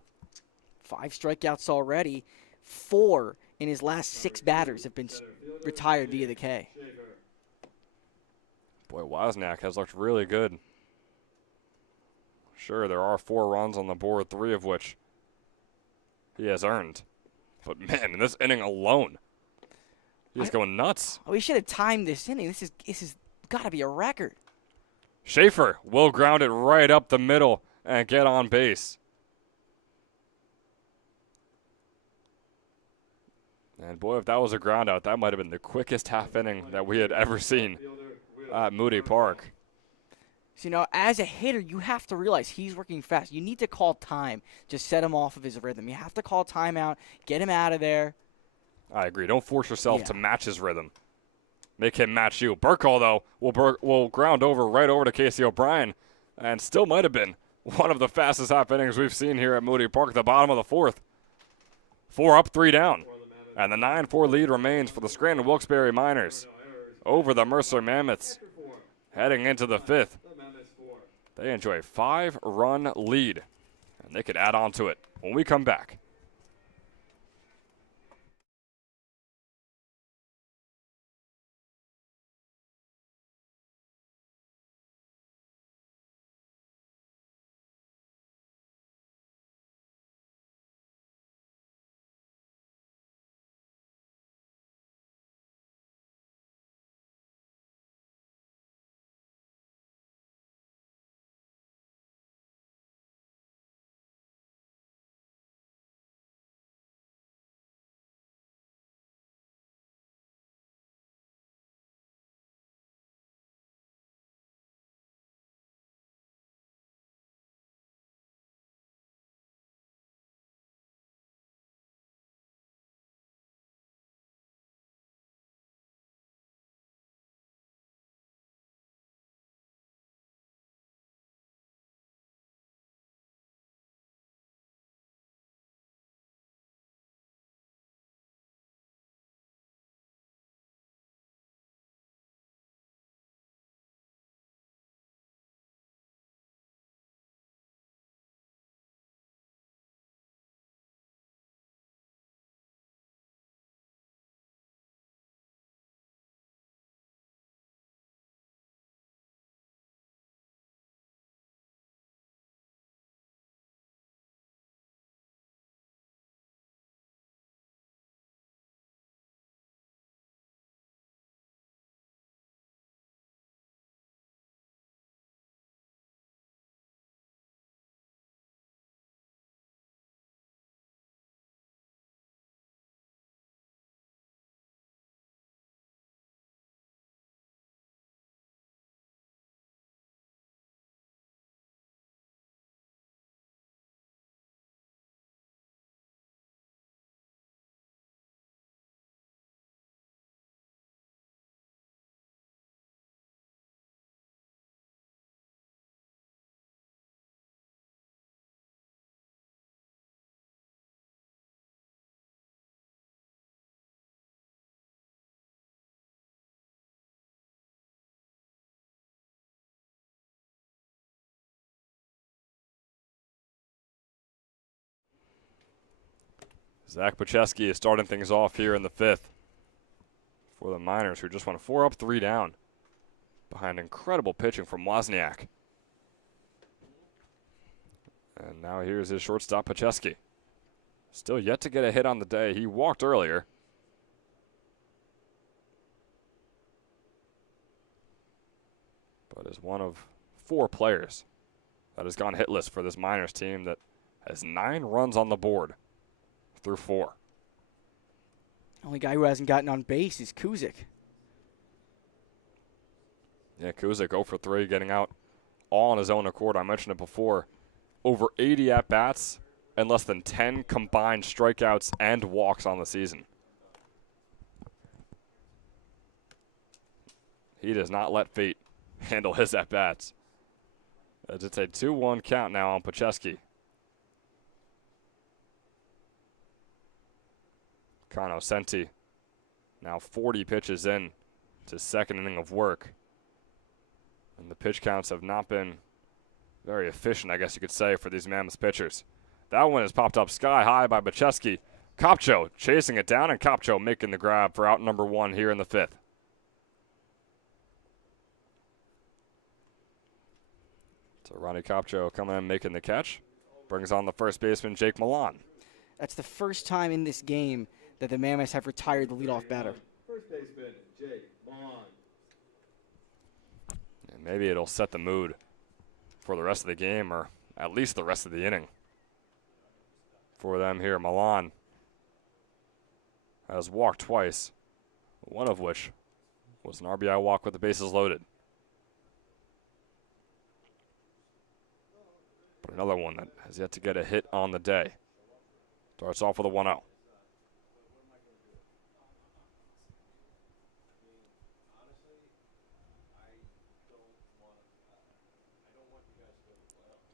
5 strikeouts already. 4 in his last 6 batters have been retired via the K. Boy, Wozniak has looked really good. Sure, there are 4 runs on the board, 3 of which he has earned. But, man, in this inning alone, he's going nuts. We should have timed this inning. This is got to be a record. Schaefer will ground it right up the middle and get on base. And, boy, if that was a ground out, that might have been the quickest half inning that we had ever seen at Moody Park. So, as a hitter, you have to realize he's working fast. You need to call time to set him off of his rhythm. You have to call timeout, get him out of there. I agree. Don't force yourself to match his rhythm. Make him match you. Burkle, though, will ground right over to Casey O'Brien, and still might have been one of the fastest half innings we've seen here at Moody Park at the bottom of the 4th. 4 up, 3 down. For the Mammoths. And the 9-4 lead remains for the Scranton Wilkes-Barre Miners No errors. over the Mercer Mammoths. After 4. Heading into the 5th, The Mammoths 4. they enjoy a 5-run lead, and they could add on to it when we come back. Zach Pacheski is starting things off here in the 5th for the Miners, who just went 4 up, 3 down behind incredible pitching from Wozniak. And now here's his shortstop, Pacheski. Still yet to get a hit on the day. He walked earlier. But is one of 4 players that has gone hitless for this Miners team that has 9 runs on the board through 4. Only guy who hasn't gotten on base is Kuzik. Yeah, Kuzik 0 for 3, getting out all on his own accord. I mentioned it before. Over 80 at-bats and less than 10 combined strikeouts and walks on the season. He does not let fate handle his at-bats. As it's a 2-1 count now on Pacheski. Kano Senti now 40 pitches in to second inning of work. And the pitch counts have not been very efficient, I guess you could say, for these Mammoths pitchers. That one has popped up sky high by Pacheski. Kopcho chasing it down, and Kopcho making the grab for out number 1 here in the 5th. So Ronnie Kopcho coming in making the catch. Brings on the first baseman, Jake Milan. That's the first time in this game that the Mammoths have retired the leadoff batter. First baseman, Jake Vaughn. And maybe it'll set the mood for the rest of the game, or at least the rest of the inning for them here. Milan has walked twice, one of which was an RBI walk with the bases loaded. But another one that has yet to get a hit on the day. Starts off with a 1-0.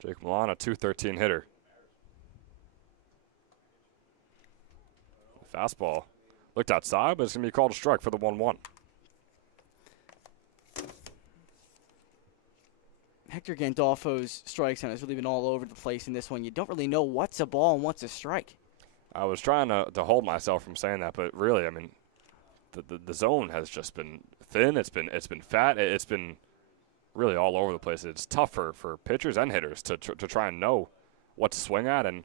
Jake Milan, a .213 hitter. Fastball looked outside, but it's going to be called a strike for the 1-1. Hector Gandolfo's strike zone has really been all over the place in this one. You don't really know what's a ball and what's a strike. I was trying to hold myself from saying that, but really, I mean, the zone has just been thin. It's been fat. It's been really all over the place. It's tough for pitchers and hitters to try and know what to swing at and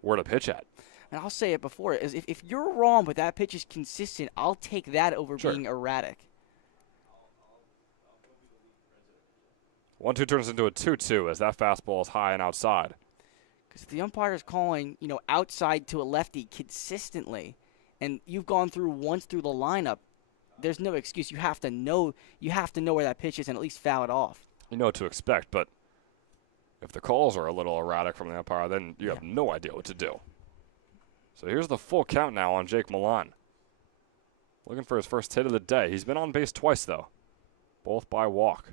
where to pitch at. And I'll say it before, is if you're wrong but that pitch is consistent, I'll take that over Sure. being erratic. 1-2 turns into a 2-2 as that fastball is high and outside. Because if the umpire is calling, outside to a lefty consistently, and you've gone through once through the lineup, there's no excuse. You have to know where that pitch is and at least foul it off. You know what to expect, but if the calls are a little erratic from the umpire, then you have no idea what to do. So here's the full count now on Jake Milan. Looking for his first hit of the day. He's been on base twice, though, both by walk,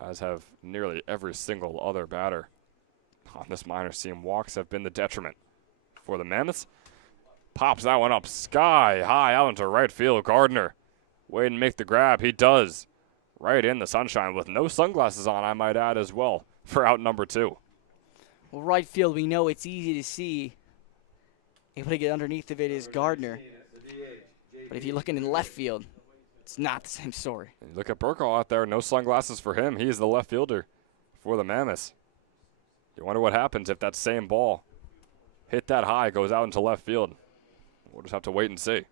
as have nearly every single other batter on this minors team. Walks have been the detriment for the Mammoths. Pops that one up sky high out into right field. Gardner waiting to make the grab. He does. Right in the sunshine with no sunglasses on, I might add, as well, for out number 2. Well, right field, we know it's easy to see. Able to get underneath of it is Gardner. But if you're looking in left field, it's not the same story. And you look at Burkle out there, no sunglasses for him. He is the left fielder for the Mammoths. You wonder what happens if that same ball hit that high, goes out into left field. We'll just have to wait and see.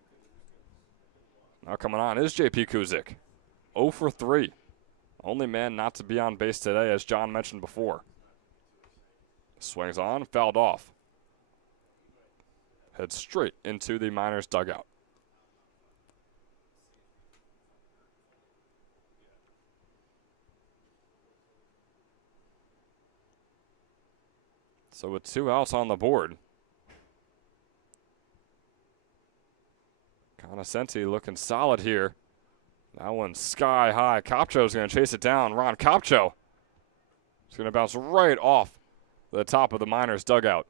Now coming on is J.P. Kuzik. 0 for 3. Only man not to be on base today, as John mentioned before. Swings on, fouled off. Heads straight into the Miners' dugout. So with 2 outs on the board, Conoscenti looking solid here. That one's sky high. Copcho's going to chase it down. Ron Copcho is going to bounce right off the top of the Miners' dugout.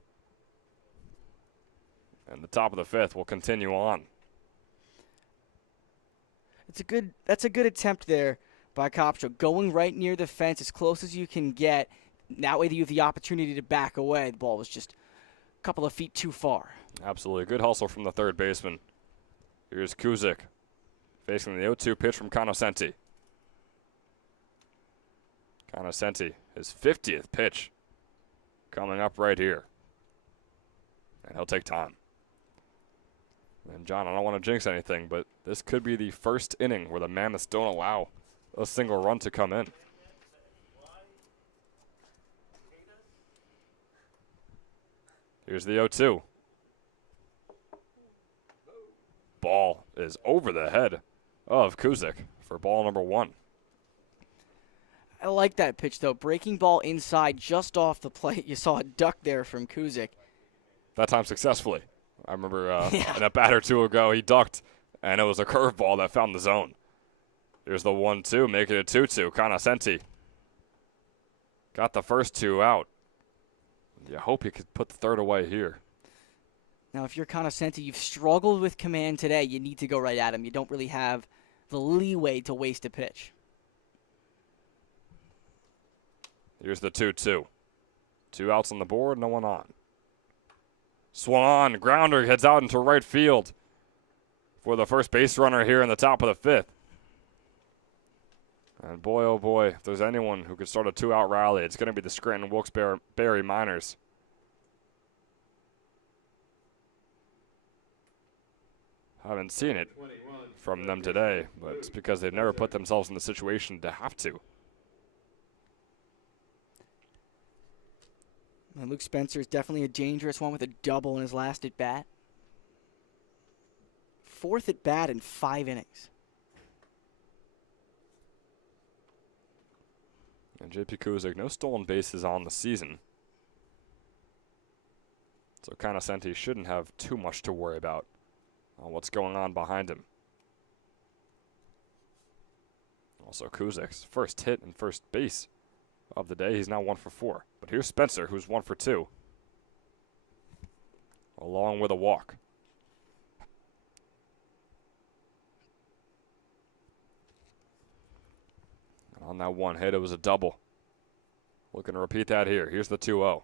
And the top of the 5th will continue on. That's a good attempt there by Copcho, going right near the fence as close as you can get. That way you have the opportunity to back away. The ball was just a couple of feet too far. Absolutely. Good hustle from the third baseman. Here's Kuzik facing the 0-2 pitch from Conoscenti. Conoscenti, his 50th pitch coming up right here. And he'll take time. And John, I don't want to jinx anything, but this could be the first inning where the Mammoths don't allow a single run to come in. Here's the 0-2. Ball is over the head of Kuzik for ball number 1. I like that pitch, though. Breaking ball inside just off the plate. You saw a duck there from Kuzik. That time successfully. I remember in a bat or two ago, he ducked, and it was a curveball that found the zone. Here's the 1-2, making it 2-2. Conoscenti got the first 2 out. You hope he could put the third away here. Now, if you're Conoscenti, you've struggled with command today. You need to go right at him. You don't really have the leeway to waste a pitch. Here's the 2-2. 2 outs on the board, no one on. Swung on, grounder heads out into right field for the first base runner here in the top of the 5th. And boy, oh boy, if there's anyone who could start a 2-out rally, it's going to be the Scranton Wilkes-Barre Miners. Haven't seen it from them today, but it's because they've never put themselves in the situation to have to. And Luke Spencer is definitely a dangerous one with a double in his last at-bat. 4th at-bat in 5 innings. And J.P. Kuzik, no stolen bases on the season. So Conoscenti shouldn't have too much to worry about on what's going on behind him. Also Kuzik's first hit and first base of the day. He's now 1 for 4. But here's Spencer, who's 1 for 2. along with a walk. And on that one hit, it was a double. Looking to repeat that here. Here's the 2-0.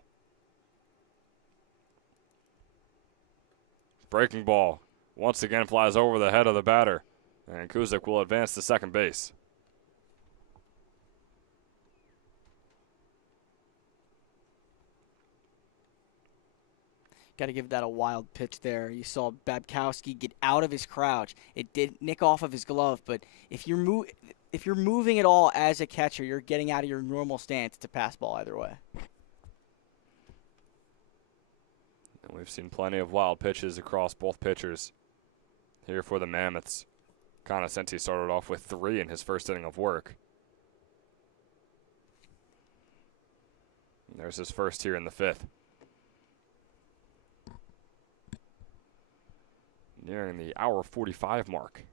Breaking ball once again flies over the head of the batter, and Kuzik will advance to second base. Got to give that a wild pitch there. You saw Babkowski get out of his crouch. It did nick off of his glove, but if you're moving at all as a catcher, you're getting out of your normal stance. It's a pass ball either way. And we've seen plenty of wild pitches across both pitchers here for the Mammoths. Conoscenti started off with 3 in his first inning of work. And there's his first here in the 5th. Nearing the hour 45 mark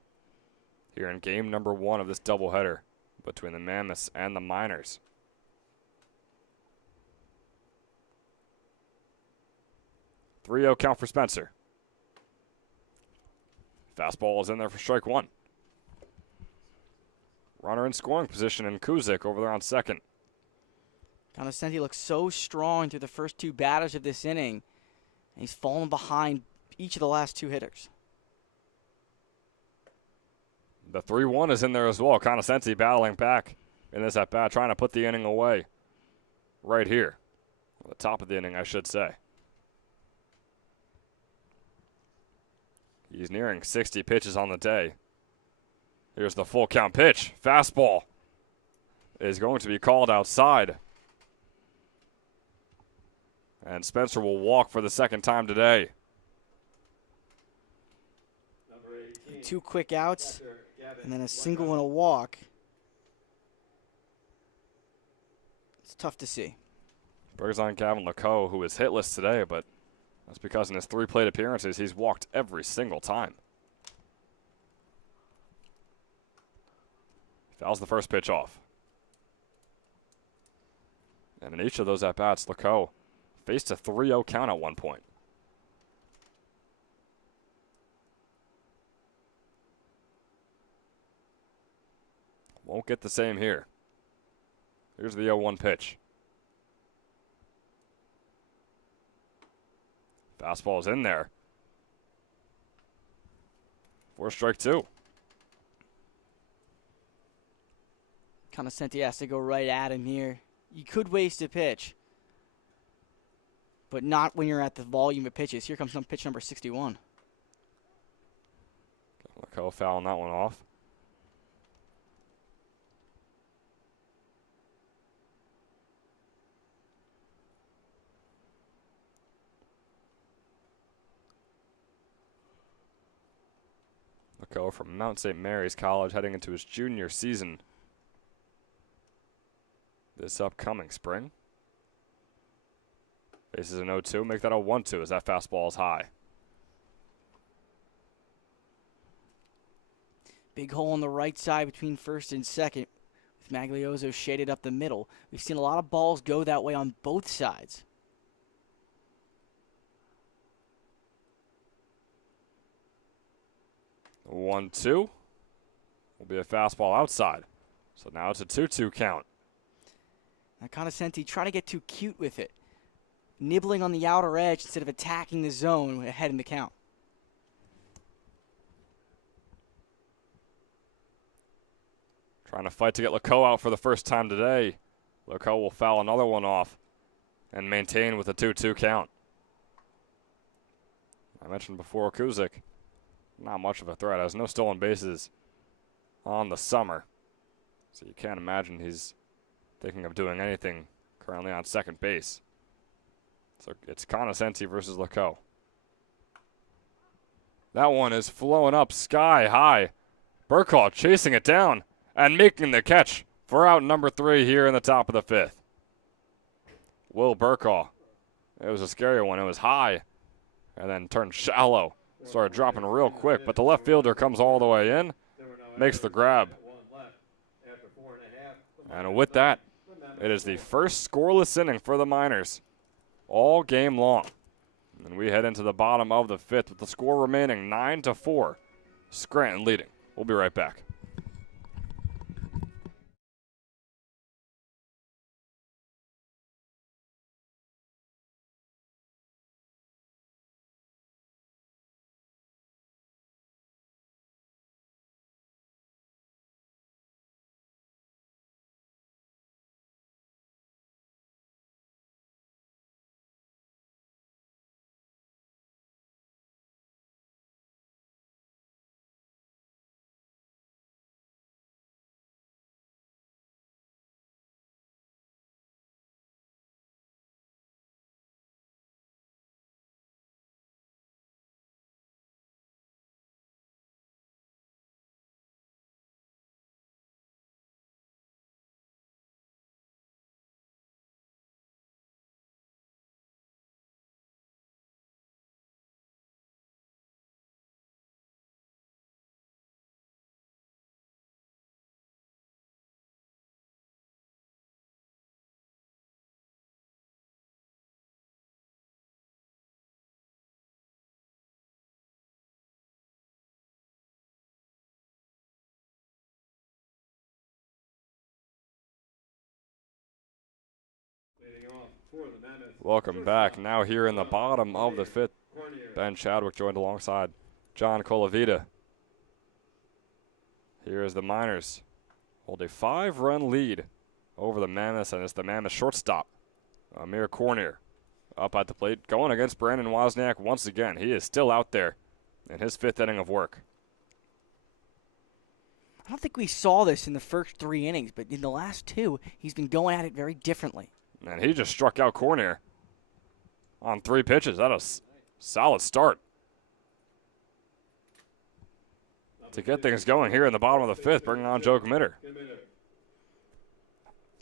here in game number 1 of this doubleheader between the Mammoths and the Miners. Three-0 count for Spencer. Fastball is in there for strike 1. Runner in scoring position in Kuzik over there on second. Conoscenti looks so strong through the first 2 batters of this inning. And he's fallen behind each of the last 2 hitters. The 3-1 is in there as well. Conoscenti battling back in this at-bat, trying to put the inning away right here. The top of the inning, I should say. He's nearing 60 pitches on the day. Here's the full count pitch. Fastball is going to be called outside. And Spencer will walk for the second time today. Number 18. 2 quick outs, Catcher, Gavin and then a single Whitehouse. and a walk. It's tough to see. Brings on Gavin Lecoe, who is hitless today, but that's because in his 3 plate appearances, he's walked every single time. Fouls the first pitch off. And in each of those at-bats, Lecoe faced a 3-0 count at one point. Won't get the same here. Here's the 0-1 pitch. Fastball's in there. For strike 2. Conoscenti has to go right at him here. You could waste a pitch, but not when you're at the volume of pitches. Here comes pitch number 61. Lecoe fouling that one off. Lecoe from Mount St. Mary's College heading into his junior season this upcoming spring. Faces an 0-2. Make that a 1-2 as that fastball is high. Big hole on the right side between first and second with Magliozzo shaded up the middle. We've seen a lot of balls go that way on both sides. The 1-2 will be a fastball outside. So now it's a 2-2 count. Now Conoscenti trying to get too cute with it, nibbling on the outer edge instead of attacking the zone ahead in the count. Trying to fight to get Lecoe out for the first time today. Lecoe will foul another one off and maintain with a 2-2 count. I mentioned before, Kuzik, not much of a threat. Has no stolen bases on the summer. So you can't imagine he's thinking of doing anything currently on second base. So it's Conoscenti versus Lecoe. That one is flowing up sky high. Burkall chasing it down and making the catch for out number 3 here in the top of the 5th. Will Burkall. It was a scary one. It was high and then turned shallow. Started dropping real quick, but the left fielder comes all the way in, makes the grab. And with that, it is the first scoreless inning for the Miners all game long. And we head into the bottom of the 5th with the score remaining 9-4. Scranton leading. We'll be right back. Leading off for the Mammoths. Welcome back. Now here in the bottom of the 5th, Ben Chadwick joined alongside John Colavita. Here is the Miners. Hold a 5-run lead over the Mammoths, and it's the Mammoth shortstop, Amir Cornier, up at the plate, going against Brandon Wozniak once again. He is still out there in his 5th inning of work. I don't think we saw this in the first 3 innings, but in the last 2, he's been going at it very differently. And he just struck out Cornier on 3 pitches. That is a solid start to get things going here in the bottom of the 5th, bringing on Joe Gmitter.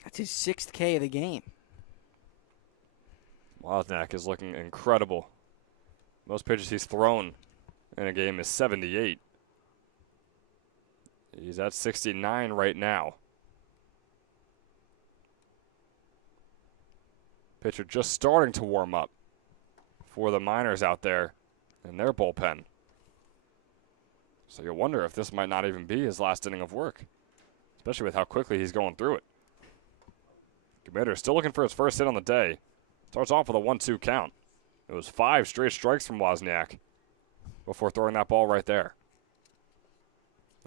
That's his 6th K of the game. Wozniak is looking incredible. Most pitches he's thrown in a game is 78. He's at 69 right now. Pitcher just starting to warm up for the Miners out there in their bullpen. So you wonder if this might not even be his last inning of work, especially with how quickly he's going through it. Gmitter still looking for his first hit on the day. Starts off with a 1-2 count. It was 5 straight strikes from Wozniak before throwing that ball right there.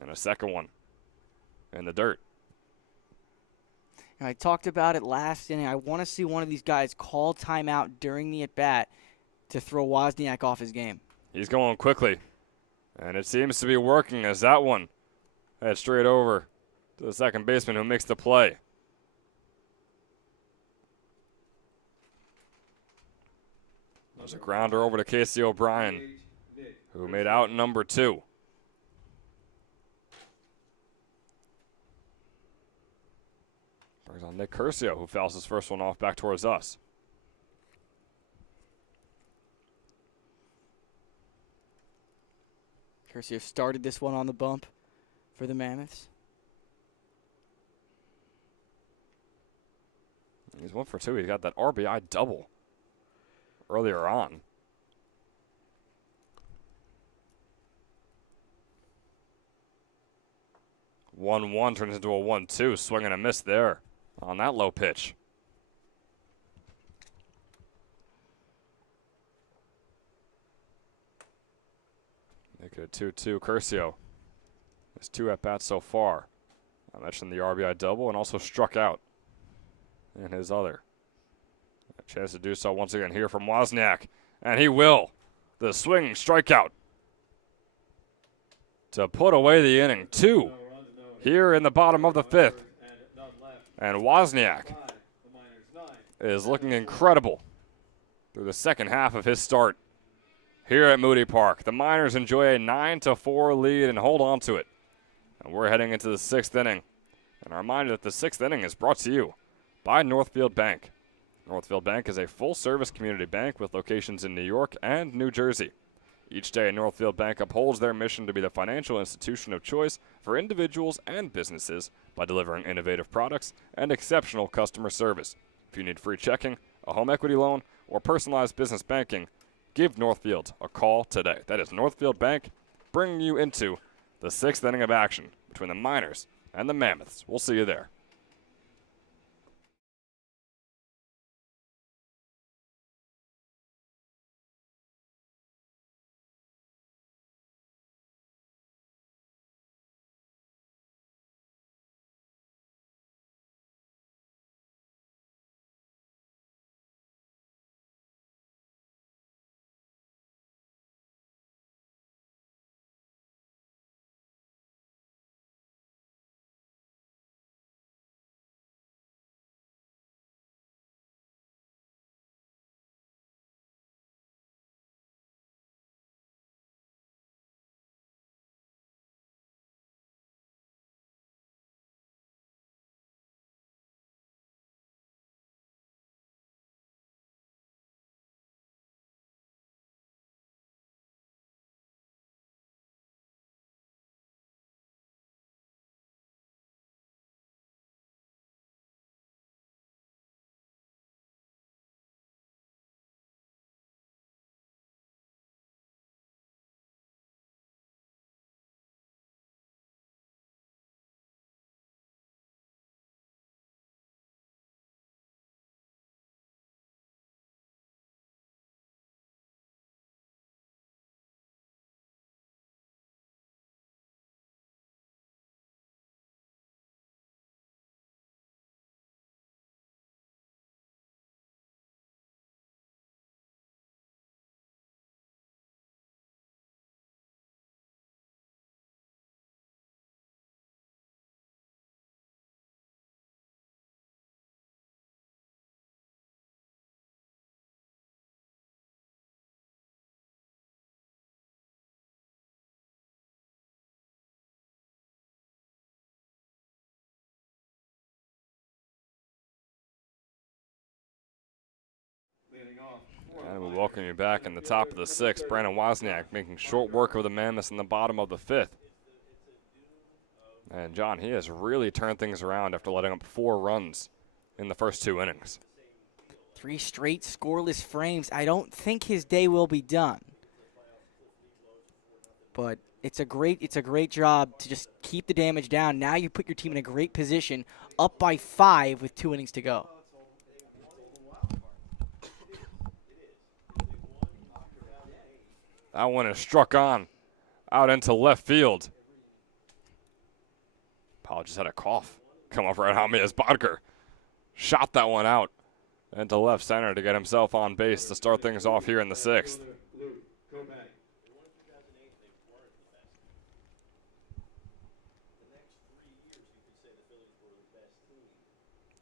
And a second one in the dirt. And I talked about it last inning. I want to see one of these guys call timeout during the at-bat to throw Wozniak off his game. He's going quickly, and it seems to be working as that one heads straight over to the second baseman who makes the play. There's a grounder over to Casey O'Brien, who made out number 2. Brings on Nick Curcio, who fouls his first one off back towards us. Curcio started this one on the bump for the Mammoths. He's 1 for 2. He got that RBI double earlier on. 1-1 turns into a 1-2. Swing and a miss there on that low pitch. Make it a 2-2. Curcio has 2 at-bats so far. I mentioned the RBI double and also struck out in his other. A chance to do so once again here from Wozniak, and he will. The swinging strikeout to put away the inning. 2 here in the bottom of the 5th. And Wozniak is looking incredible through the second half of his start here at Moody Park. The Miners enjoy a 9-4 lead and hold on to it. And we're heading into the 6th inning. And a reminder that the 6th inning is brought to you by Northfield Bank. Northfield Bank is a full-service community bank with locations in New York and New Jersey. Each day, Northfield Bank upholds their mission to be the financial institution of choice for individuals and businesses by delivering innovative products and exceptional customer service. If you need free checking, a home equity loan, or personalized business banking, give Northfield a call today. That is Northfield Bank bringing you into the 6th inning of action between the Miners and the Mammoths. We'll see you there. Leading off. And we welcome you back in the top of the 6th. Brandon Wozniak making short work of the Mammoths in the bottom of the 5th. And John, he has really turned things around after letting up 4 runs in the first 2 innings. 3 straight scoreless frames. I don't think his day will be done. But it's a great job to just keep the damage down. Now you put your team in a great position, up by 5 with 2 innings to go. That one is struck on out into left field. Powell just had a cough come up right on me as Bodker shot that one out into left center to get himself on base to start things off here in the 6th. Luke, Kovac.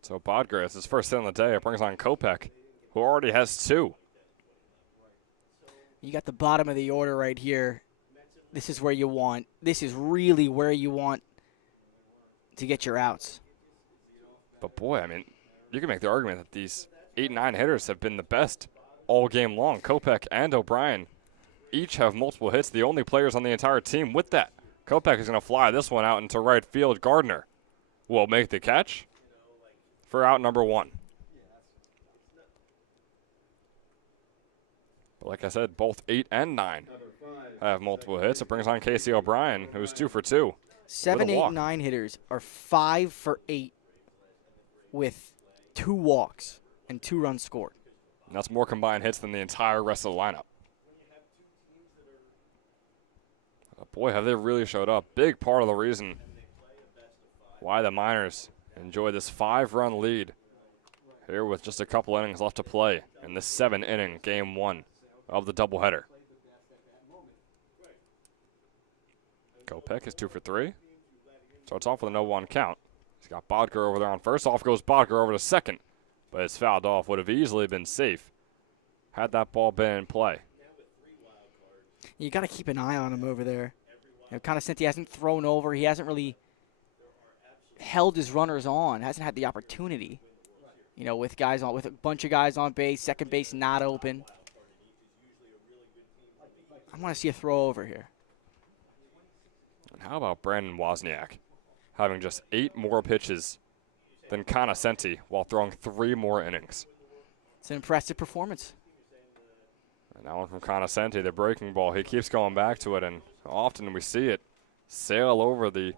So Bodker, it's his first hit on the day. It brings on Kopech, who already has 2. You got the bottom of the order right here. This is really where you want to get your outs. But boy, I mean, you can make the argument that these 8-9 hitters have been the best all game long. Kopech and O'Brien each have multiple hits, the only players on the entire team with that. Kopech is going to fly this one out into right field. Gardner will make the catch for out number 1. But like I said, both 8 and 9 have multiple hits. It brings on Casey O'Brien, who's 2 for 2. 7, 8, 9 hitters are 5 for 8 with 2 walks and 2 runs scored. And that's more combined hits than the entire rest of the lineup. Oh boy, have they really showed up. Big part of the reason why the Miners enjoy this 5-run lead here with just a couple innings left to play in this 7-inning game 1 of the doubleheader. Kopech is 2 for 3. Starts off with a 0-1 count. He's got Bodker over there on first. Off goes Bodker over to second, but it's fouled off. Would have easily been safe had that ball been in play. You got to keep an eye on him over there. Kind of since he hasn't thrown over, he hasn't really held his runners on. Hasn't had the opportunity. With a bunch of guys on base, second base not open. I want to see a throw over here. And how about Brandon Wozniak having just 8 more pitches than Conoscenti while throwing 3 more innings? It's an impressive performance. And that one from Conoscenti, the breaking ball. He keeps going back to it, and often we see it sail over the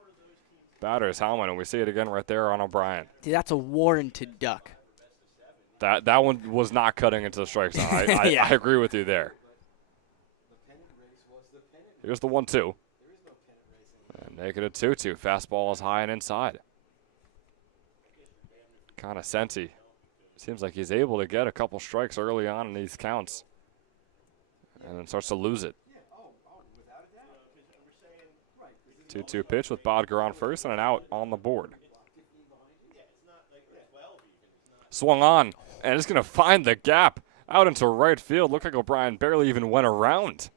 batter's helmet, and we see it again right there on O'Brien. See, that's a warranted duck. That one was not cutting into the strike zone. I Yeah. I agree with you there. Here's the 1-2. And make it a 2-2. Fastball is high and inside. Conoscenti seems like he's able to get a couple strikes early on in these counts, and then starts to lose it. 2-2 pitch with Bodger on first and an out on the board. Swung on, and it's going to find the gap out into right field. Looked like O'Brien barely even went around.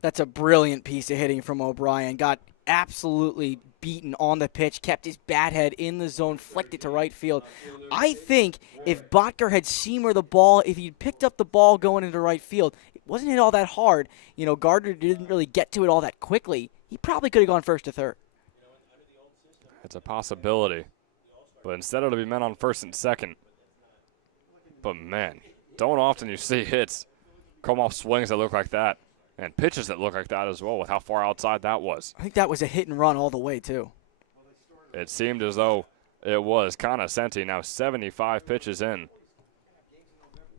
That's a brilliant piece of hitting from O'Brien. Got absolutely beaten on the pitch, kept his bat head in the zone, flicked it to right field. I think if Bodger had seen where the ball, if he'd picked up the ball going into right field, it wasn't hit all that hard. You know, Gardner didn't really get to it all that quickly. He probably could have gone first to third. It's a possibility, but instead it'll be men on first and second. But man, don't often you see hits come off swings that look like that, and pitches that look like that as well, with how far outside that was. I think that was a hit and run all the way, too. It seemed as though it was. Conoscenti now 75 pitches in.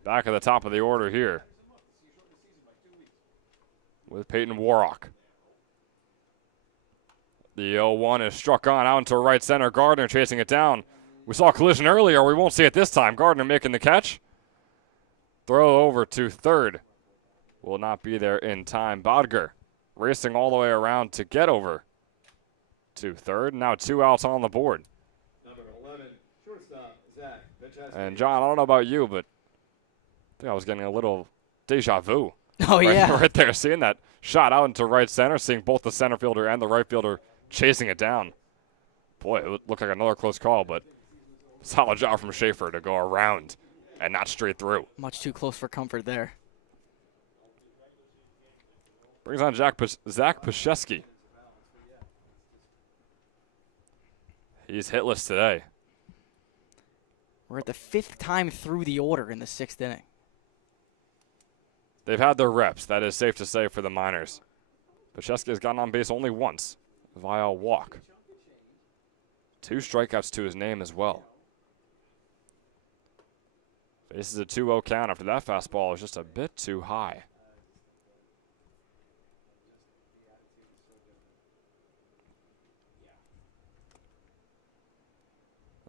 Back at the top of the order here with Peyton Warrock. The 0-1 is struck on out into right center. Gardner chasing it down. We saw a collision earlier. We won't see it this time. Gardner making the catch. Throw over to third. Will not be there in time. Bodger racing all the way around to get over to third. Now 2 outs on the board. Number 11, shortstop, Zach Vinchester. And John, I don't know about you, but I think I was getting a little deja vu. Oh, right, yeah. right there, seeing that shot out into right center, seeing both the center fielder and the right fielder chasing it down. Boy, it looked like another close call, but solid job from Schaefer to go around and not straight through. Much too close for comfort there. Brings on Zach Pashesky. He's hitless today. We're at the 5th time through the order in the 6th inning. They've had their reps, that is safe to say, for the Miners. Pashesky has gotten on base only once via a walk. 2 strikeouts to his name as well. Faces a 2-0 count after that fastball is just a bit too high.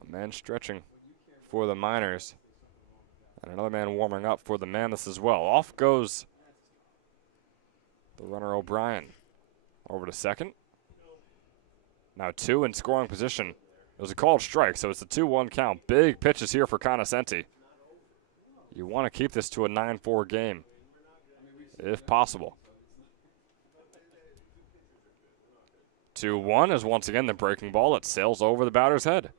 A man stretching for the Miners. And another man warming up for the Mammoths as well. Off goes the runner O'Brien. Over to second. Now 2 in scoring position. It was a called strike, so it's a 2-1 count. Big pitches here for Conoscenti. You want to keep this to a 9-4 game, if possible. 2-1 is once again the breaking ball. It sails over the batter's head.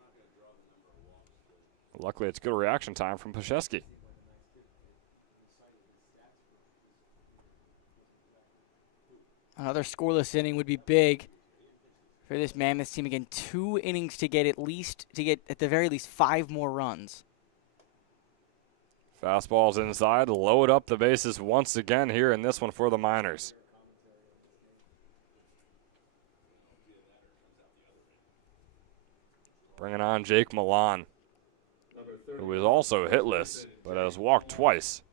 Luckily, it's good reaction time from Pashesky. Another scoreless inning would be big for this Mammoths team. Again, 2 innings to get at the very least 5 more runs. Fastball's inside. Load up the bases once again here in this one for the Miners. Bringing on Jake Milan, who is also hitless, but has walked twice.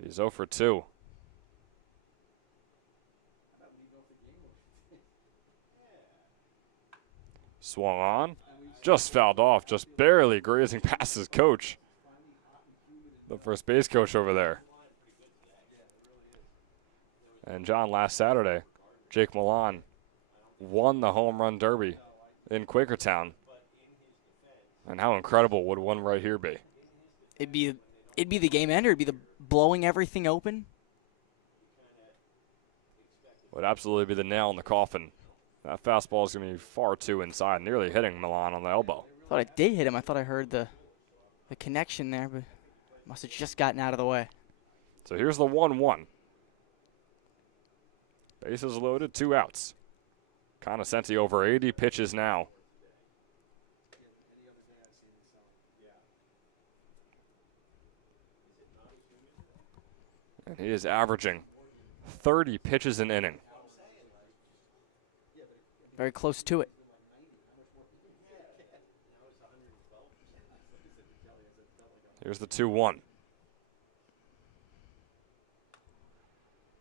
He's 0 for 2. Swung on. Just fouled off, just barely grazing past his coach. The first base coach over there. And John, last Saturday, Jake Milan won the home run derby in Quakertown. And how incredible would one right here be? It'd be the game ender. It'd be the blowing everything open. Would absolutely be the nail in the coffin. That fastball is going to be far too inside, nearly hitting Milan on the elbow. Thought it did hit him. I thought I heard the connection there, but must have just gotten out of the way. So here's the 1-1. Bases loaded, 2 outs. Conoscenti over 80 pitches now. And he is averaging 30 pitches an inning. Very close to it. Here's the 2-1.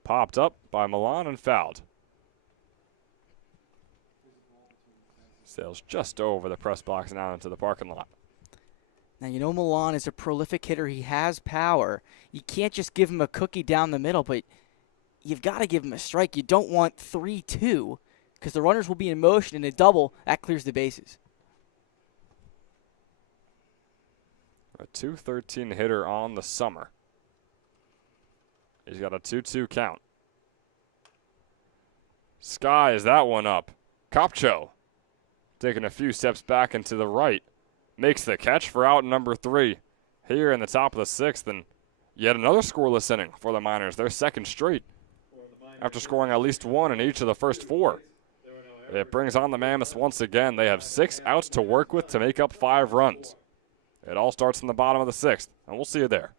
Popped up by Milan and fouled. Sails just over the press box and out into the parking lot. Now, you know Milan is a prolific hitter. He has power. You can't just give him a cookie down the middle, but you've got to give him a strike. You don't want 3-2 because the runners will be in motion, and a double, that clears the bases. A .213 hitter on the summer. He's got a 2-2 count. Skies that one up. Kopcho taking a few steps back and to the right. Makes the catch for out number 3 here in the top of the 6th. And yet another scoreless inning for the Miners. Their second straight after scoring at least 1 in each of the first 4. It brings on the Mammoths once again. They have 6 outs to work with to make up 5 runs. It all starts in the bottom of the 6th, and we'll see you there.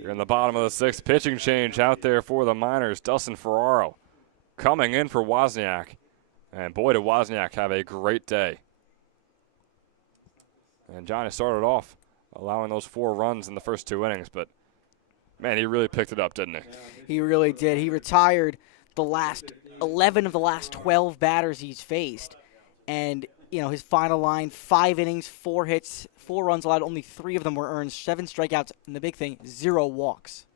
You're in the bottom of the 6th. Pitching change out there for the Miners. Dustin Ferraro coming in for Wozniak. And boy, did Wozniak have a great day. And Johnny started off allowing those 4 runs in the first 2 innings, but man, he really picked it up, didn't he? He really did. He retired the last 11 of the last 12 batters he's faced. And, you know, his final line, 5 innings, 4 hits, 4 runs allowed, only 3 of them were earned, 7 strikeouts, and the big thing, 0 walks.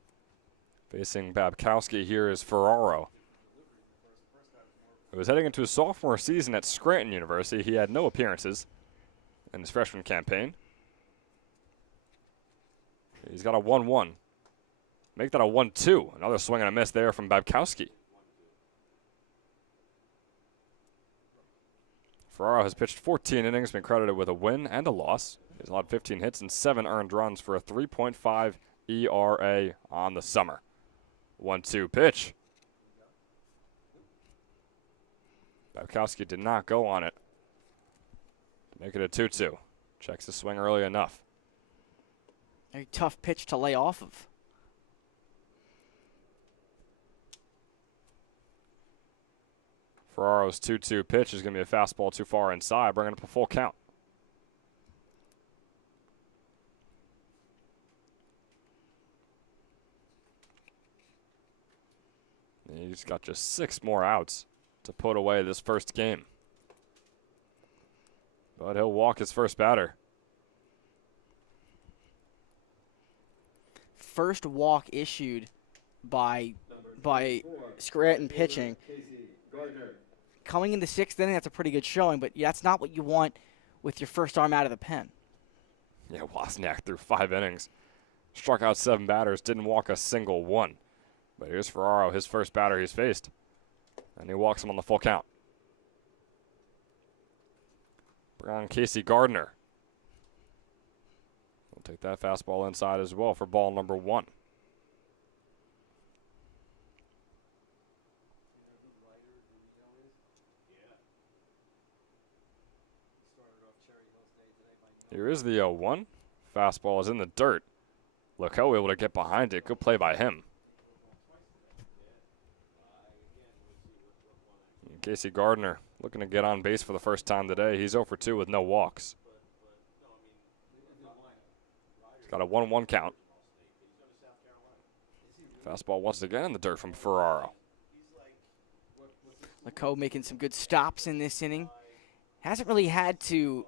Facing Babkowski here is Ferraro, who was heading into his sophomore season at Scranton University. He had no appearances in his freshman campaign. He's got a 1-1. Make that a 1-2. Another swing and a miss there from Babkowski. Ferraro has pitched 14 innings, been credited with a win and a loss. He's allowed 15 hits and 7 earned runs for a 3.5 ERA on the summer. 1-2 pitch. Babkowski did not go on it to make it a 2-2. Checks the swing early enough. A tough pitch to lay off of. Ferraro's 2-2 pitch is going to be a fastball too far inside, bringing up a full count. He's got just 6 more outs to put away this first game. But he'll walk his first batter. first walk issued by Number by 24, Scranton right fielder, pitching. Casey Gardner. Coming in the 6th inning, that's a pretty good showing, but that's not what you want with your first arm out of the pen. Yeah, Wozniak threw 5 innings. Struck out 7 batters, didn't walk a single one. But here's Ferraro, his first batter he's faced. And he walks him on the full count. Bring on Casey Gardner. We'll take that fastball inside as well for ball number 1. Here is the 0-1. Fastball is in the dirt. Leco able to get behind it. Good play by him. And Casey Gardner looking to get on base for the first time today. He's 0 for 2 with no walks. He's got a 1-1 count. Fastball once again in the dirt from Ferraro. Leco making some good stops in this inning. Hasn't really had to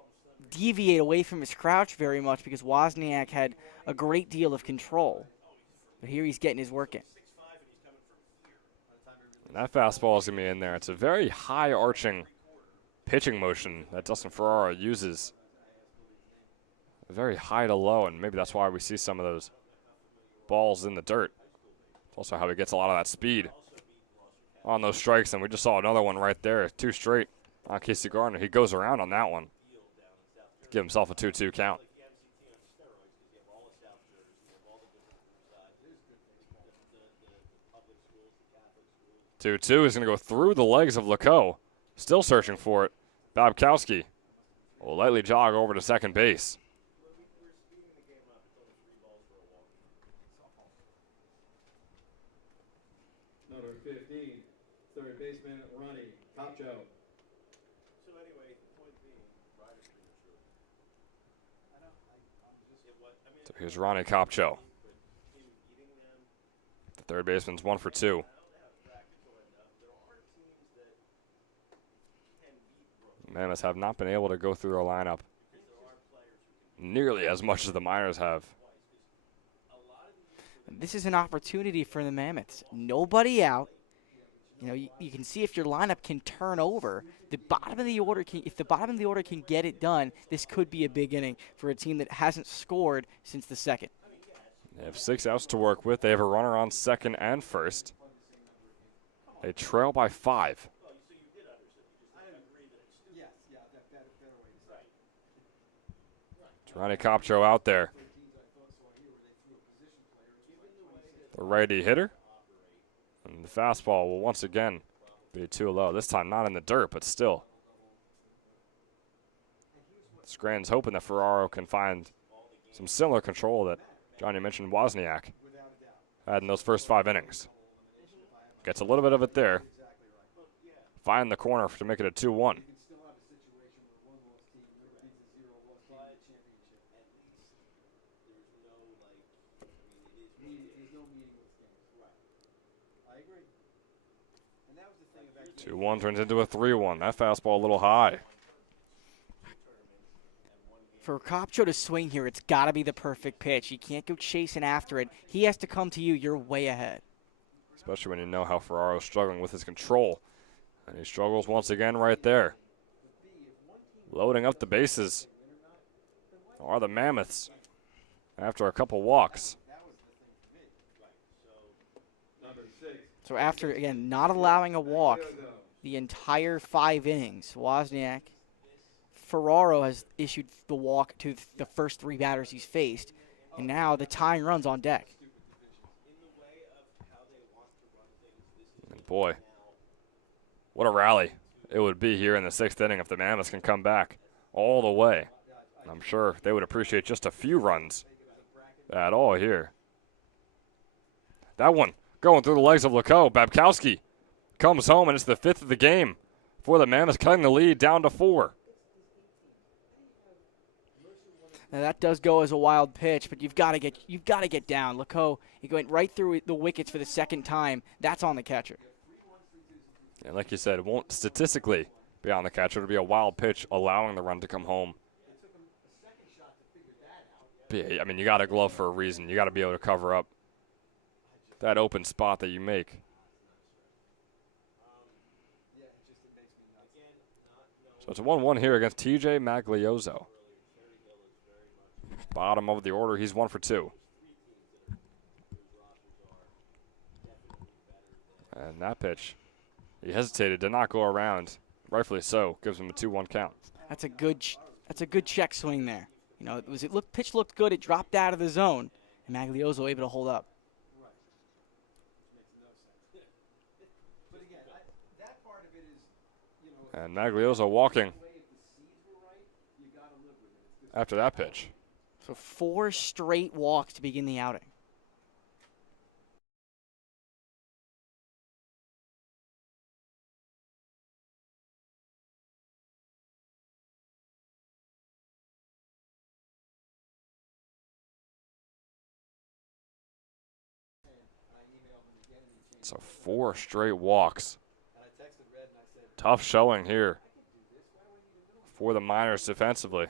deviate away from his crouch very much because Wozniak had a great deal of control. But here he's getting his work in. And that fastball is going to be in there. It's a very high arching pitching motion that Dustin Ferraro uses. Very high to low, and maybe that's why we see some of those balls in the dirt. It's also how he gets a lot of that speed on those strikes, and we just saw another one right there, 2 straight on Casey Gardner. He goes around on that one to give himself a 2-2 count. 2-2 is going to go through the legs of Leco. Still searching for it. Babkowski will lightly jog over to second base. Number 15, third baseman Ronnie Copcho. So here's Ronnie Copcho. The third baseman's 1 for 2. Mammoths have not been able to go through their lineup nearly as much as the Miners have. This is an opportunity for the Mammoths. Nobody out. You know, you can see if your lineup can turn over. The bottom of the order if the bottom of the order can get it done, this could be a big inning for a team that hasn't scored since the 2nd. They have 6 outs to work with. They have a runner on second and first. They trail by 5. Ronnie Copcho out there. The righty hitter. And the fastball will once again be too low. This time not in the dirt, but still. Scranton's hoping that Ferraro can find some similar control that Johnny mentioned Wozniak had in those first 5 innings. Gets a little bit of it there. Find the corner to make it a 2-1. Two 2-1 turns into a 3-1. That fastball a little high. For Copcho to swing here, it's got to be the perfect pitch. You can't go chasing after it. He has to come to you. You're way ahead. Especially when you know how Ferraro's struggling with his control. And he struggles once again right there. Loading up the bases are the Mammoths after a couple walks. So after, again, not allowing a walk the entire 5 innings, Wozniak, Ferraro has issued the walk to the first 3 batters he's faced, and now the tying run's on deck. And boy, what a rally it would be here in the 6th inning if the Mammoths can come back all the way. And I'm sure they would appreciate just a few runs at all here. That one going through the legs of Leco. Babkowski comes home, and it's the 5th of the game for the Mammoths, cutting the lead down to 4. Now that does go as a wild pitch, but you've got to get down. Leco, he went right through the wickets for the 2nd time. That's on the catcher. And like you said, it won't statistically be on the catcher. It'll be a wild pitch, allowing the run to come home. But, I mean, you got a glove for a reason. You got to be able to cover up that open spot that you make. So it's a 1-1 here against TJ Magliozzo. Bottom of the order, he's 1 for 2. And that pitch, he hesitated, did not go around. Rightfully so, gives him a 2-1 count. That's a good check swing there. You know, pitch looked good. It dropped out of the zone, and Magliozzo able to hold up. And Magliozzo walking after that pitch. So 4 straight walks to begin the outing. So 4 straight walks. Tough showing here for the Miners defensively,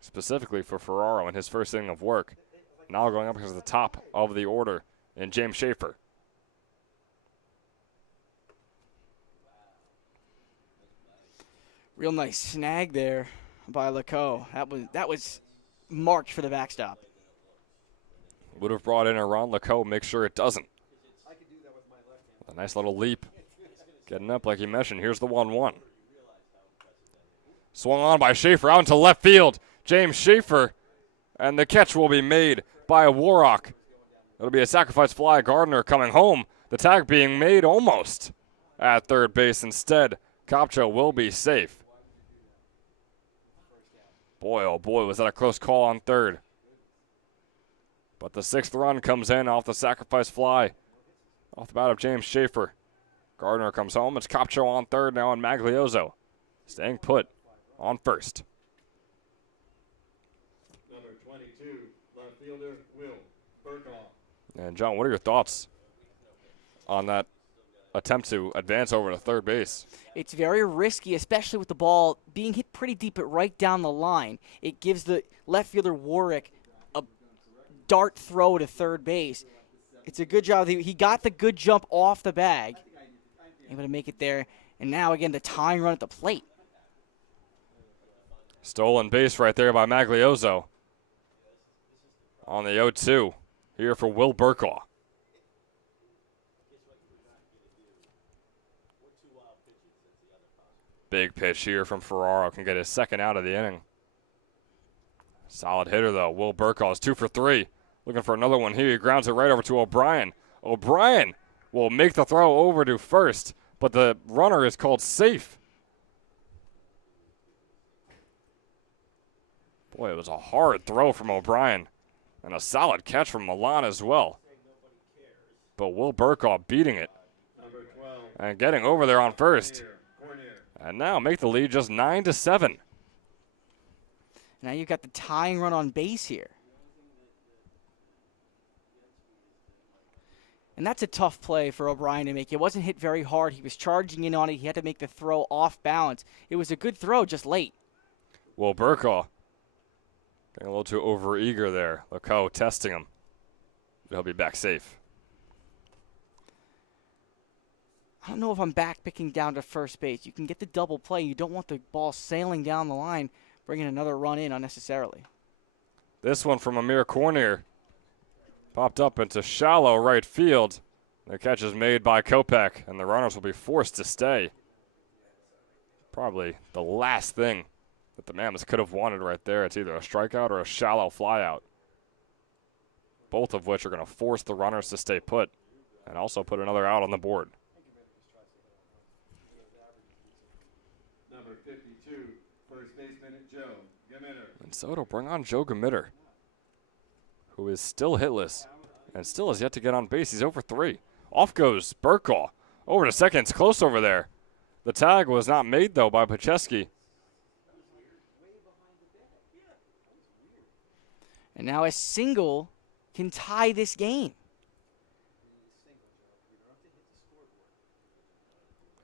specifically for Ferraro in his first inning of work. Now going up against the top of the order in James Schaefer. Real nice snag there by Leco. That was marked for the backstop. Would have brought in a run. Leco makes sure it doesn't. A nice little leap. Getting up like you mentioned. Here's the 1-1. Swung on by Schaefer out into left field. James Schaefer. And the catch will be made by Warrock. It'll be a sacrifice fly. Gardner coming home. The tag being made almost at third base. Instead, Copcho will be safe. Boy, oh boy, was that a close call on third. But the 6th run comes in off the sacrifice fly. Off the bat of James Schaefer. Gardner comes home. It's Copcho on third now, and Magliozzo staying put on first. Number 22, left fielder, Wilkes-Barre. And John, what are your thoughts on that attempt to advance over to third base? It's very risky, especially with the ball being hit pretty deep, but right down the line. It gives the left fielder Warwick a dart throw to third base. It's a good job. He got the good jump off the bag, able to make it there. And now, again, the tying run at the plate. Stolen base right there by Magliozzo. On the 0-2 here for Will Burkaw. Big pitch here from Ferraro. Can get his 2nd out of the inning. Solid hitter, though. Will Burkaw is 2 for 3. Looking for another one here. He grounds it right over to O'Brien. O'Brien will make the throw over to first, but the runner is called safe. Boy, it was a hard throw from O'Brien. And a solid catch from Milan as well. But Will Burkaw beating it. Number 12, And getting over there on first. Cornier. And now make the lead just 9-7. Now you've got the tying run on base here. And that's a tough play for O'Brien to make. It wasn't hit very hard. He was charging in on it. He had to make the throw off balance. It was a good throw, just late. Will Burkaw getting a little too overeager there. Leco testing him. But he'll be back safe. I don't know if I'm back picking down to first base. You can get the double play. You don't want the ball sailing down the line, bringing another run in unnecessarily. This one from Amir Cornier. Popped up into shallow right field. The catch is made by Kopech, and the runners will be forced to stay. Probably the last thing that the Mammoths could have wanted right there. It's either a strikeout or a shallow flyout. Both of which are going to force the runners to stay put and also put another out on the board. Number 52, first baseman Joe Gemitter. And so it'll bring on Joe Gemitter, who is still hitless and still has yet to get on base. He's over 3. Off goes Burkaw. Over to second. It's close over there. The tag was not made, though, by Pacheski. And now a single can tie this game.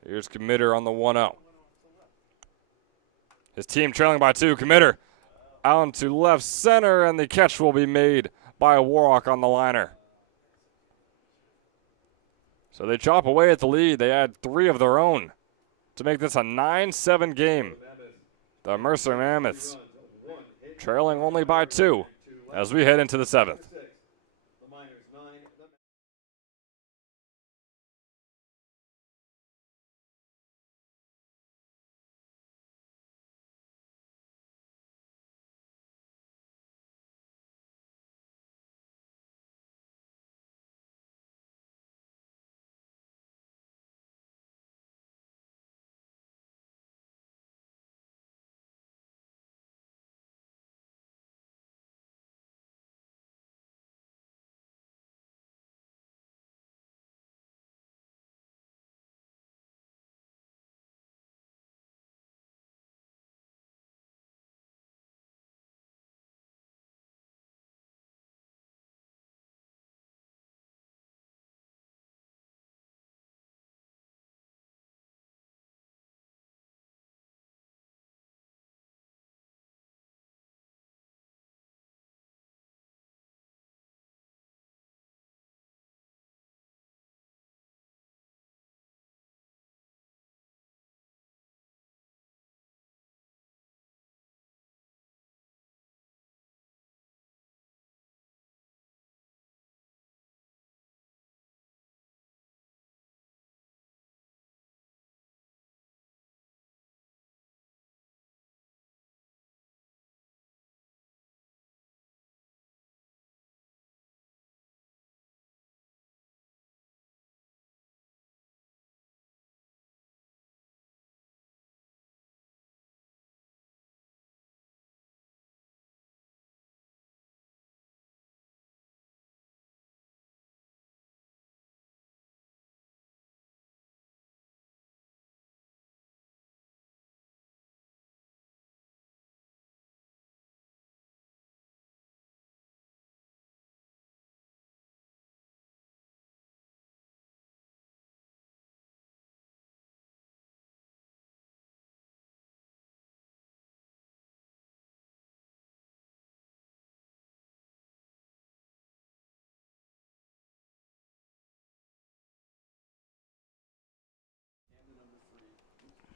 Here's Gemitter on the 1-0. His team trailing by 2. Gemitter out to left center, and the catch will be made by Warrock on the liner. So they chop away at the lead. They add 3 of their own to make this a 9-7 game. The Mercer Mammoths trailing only by 2 as we head into the 7th.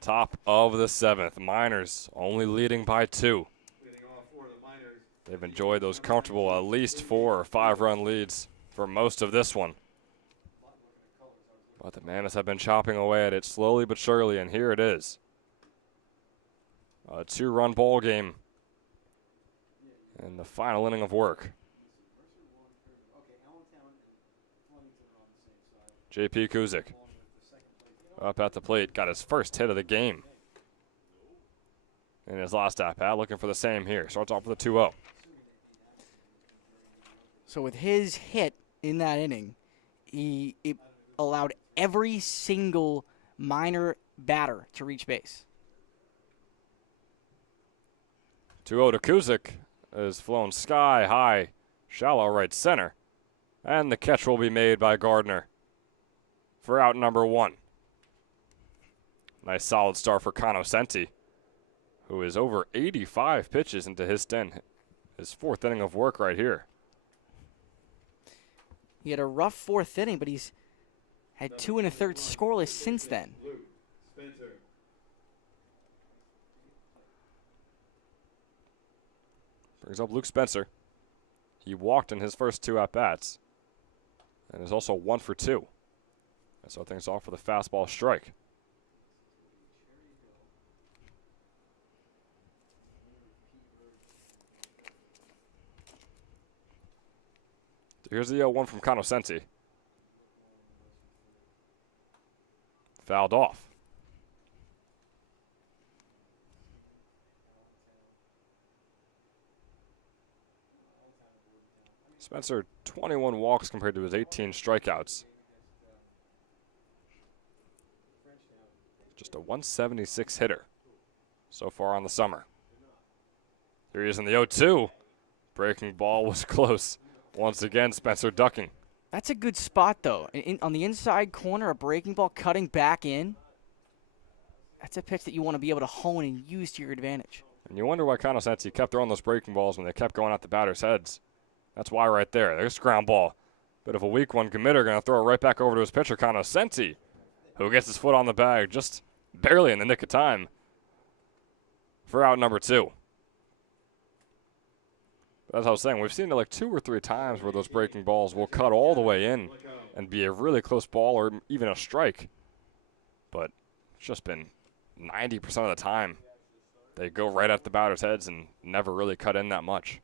Top of the 7th. Miners only leading by 2. They've enjoyed those comfortable at least 4 or 5 run leads for most of this one. But the Mammoths have been chopping away at it slowly but surely, and here it is. A 2-run ball game in the final inning of work. J.P. Kuzik up at the plate, got his first hit of the game in his last at-bat, looking for the same here. Starts off with a 2-0. So with his hit in that inning, it allowed every single minor batter to reach base. 2-0 to Kuzik is flown sky high, shallow right center, and the catch will be made by Gardner for out number 1. Nice solid start for Conoscenti, who is over 85 pitches into his 4th inning of work right here. He had a rough 4th inning, but he's had 2 1/3 scoreless since then. Brings up Luke Spencer. He walked in his first 2 at-bats and is also 1 for 2. And so things off with a fastball strike. Here's the 0-1 from Conoscenti. Fouled off. Spencer, 21 walks compared to his 18 strikeouts. Just a 176 hitter so far on the summer. Here he is in the 0-2. Breaking ball was close. Once again, Spencer ducking. That's a good spot, though. On the inside corner, a breaking ball cutting back in. That's a pitch that you want to be able to hone and use to your advantage. And you wonder why Conoscenti kept throwing those breaking balls when they kept going at the batters' heads. That's why right there. There's a ground ball Bit of a weak one. Committer going to throw it right back over to his pitcher, Conoscenti, who gets his foot on the bag just barely in the nick of time for out number 2. As I was saying, we've seen it like 2 or 3 times where those breaking balls will cut all the way in and be a really close ball or even a strike. But it's just been 90% of the time they go right at the batter's heads and never really cut in that much.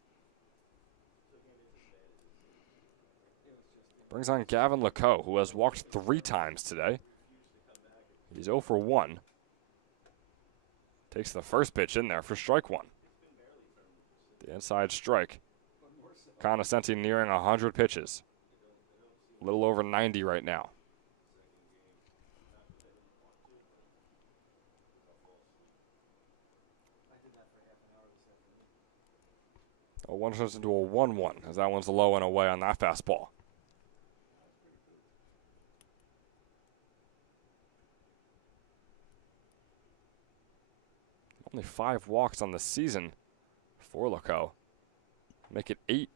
Brings on Gavin Lecoe, who has walked 3 times today. He's 0 for 1. Takes the first pitch in there for strike 1. The inside strike. Conoscenti nearing 100 pitches. A little over 90 right now. A 1 turns into a 1-1 as that one's low and away on that fastball. Only 5 walks on the season for Lecoe. Make it 8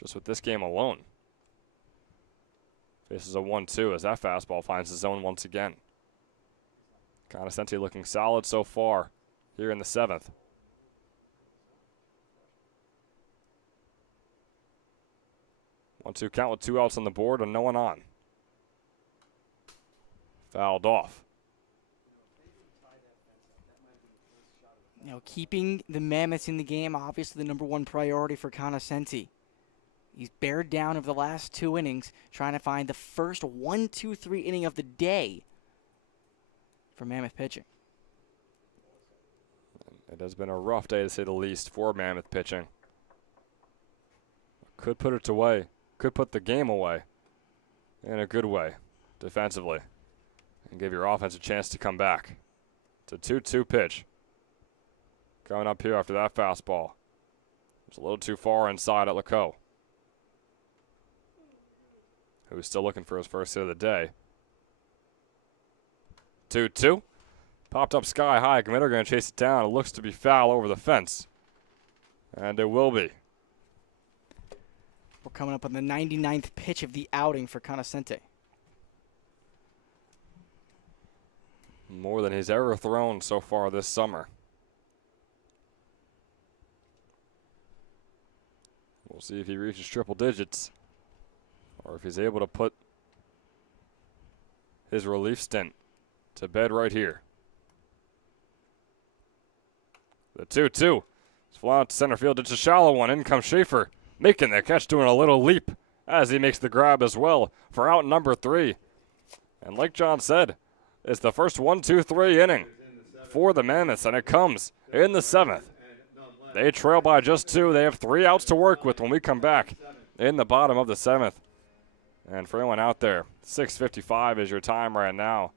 just with this game alone. Faces a 1-2 as that fastball finds the zone once again. Conoscenti looking solid so far here in the 7th. 1-2 count with 2 outs on the board and no one on. Fouled off. You know, keeping the Mammoths in the game, obviously the #1 priority for Conoscenti. He's bared down over the last 2 innings, trying to find the first 1-2-3 inning of the day for Mammoth pitching. It has been a rough day, to say the least, for Mammoth pitching. Could put it away. Could put the game away in a good way defensively and give your offense a chance to come back. It's a 2-2 pitch. Coming up here after that fastball. It's a little too far inside at Lecoe, who's still looking for his first hit of the day. 2-2. Popped up sky high. Committer going to chase it down. It looks to be foul over the fence. And it will be. We're coming up on the 99th pitch of the outing for Conoscenti. More than he's ever thrown so far this summer. We'll see if he reaches triple digits or if he's able to put his relief stint to bed right here. The 2-2. It's flying out to center field. It's a shallow one. In comes Schaefer, making the catch, doing a little leap as he makes the grab as well for out number 3. And like John said, it's the first 1-2-3 inning for the Mammoths, and it comes in the 7th. They trail by just 2. They have 3 outs to work with when we come back in the bottom of the 7th. And for anyone out there, 6:55 is your time right now.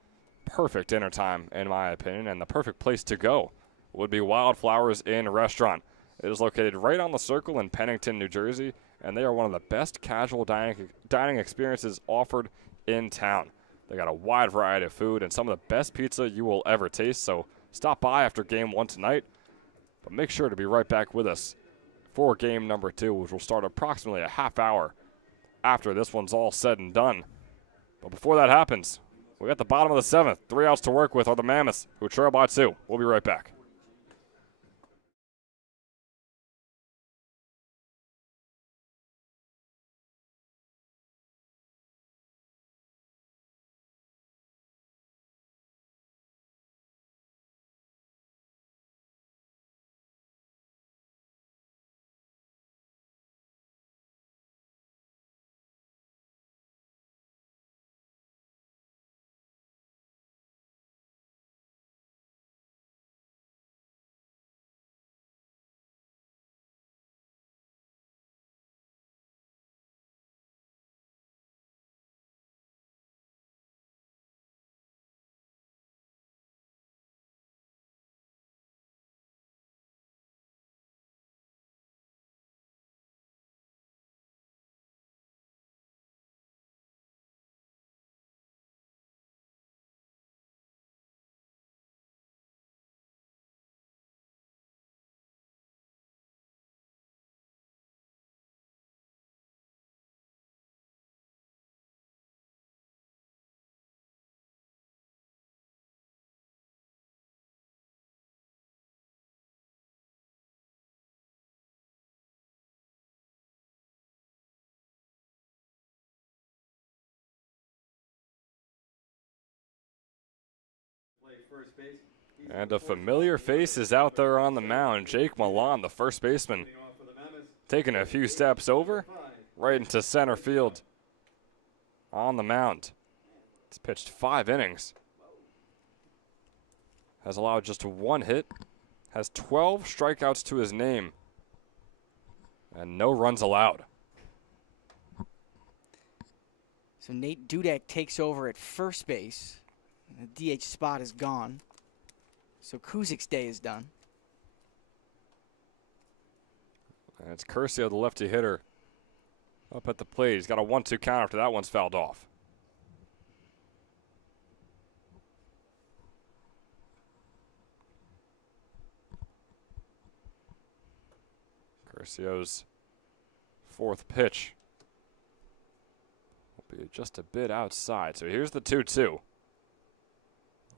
Perfect dinner time, in my opinion, and the perfect place to go would be Wildflowers Inn Restaurant. It is located right on the Circle in Pennington, New Jersey, and they are one of the best casual dining experiences offered in town. They got a wide variety of food and some of the best pizza you will ever taste, so stop by after game 1 tonight. But make sure to be right back with us for game number 2, which will start approximately a half hour after this one's all said and done. But before that happens, we got the bottom of the 7th. 3 outs to work with are the Mammoths, who trail by 2. We'll be right back. first base. He's And the a fourth familiar spot in the face order. is out there on the mound. Jake Milan, the first baseman, Leading off for the Mammoths, taking a few steps over, 5. right into center field on the mound. He's pitched 5 innings. Has allowed just 1 hit. Has 12 strikeouts to his name. And no runs allowed. So Nate Dudek takes over at first base. And the DH spot is gone. So Kuzik's day is done. And it's Curcio, the lefty hitter, up at the plate. He's got a 1-2 count after that one's fouled off. Curcio's 4th pitch will be just a bit outside. So here's the 2-2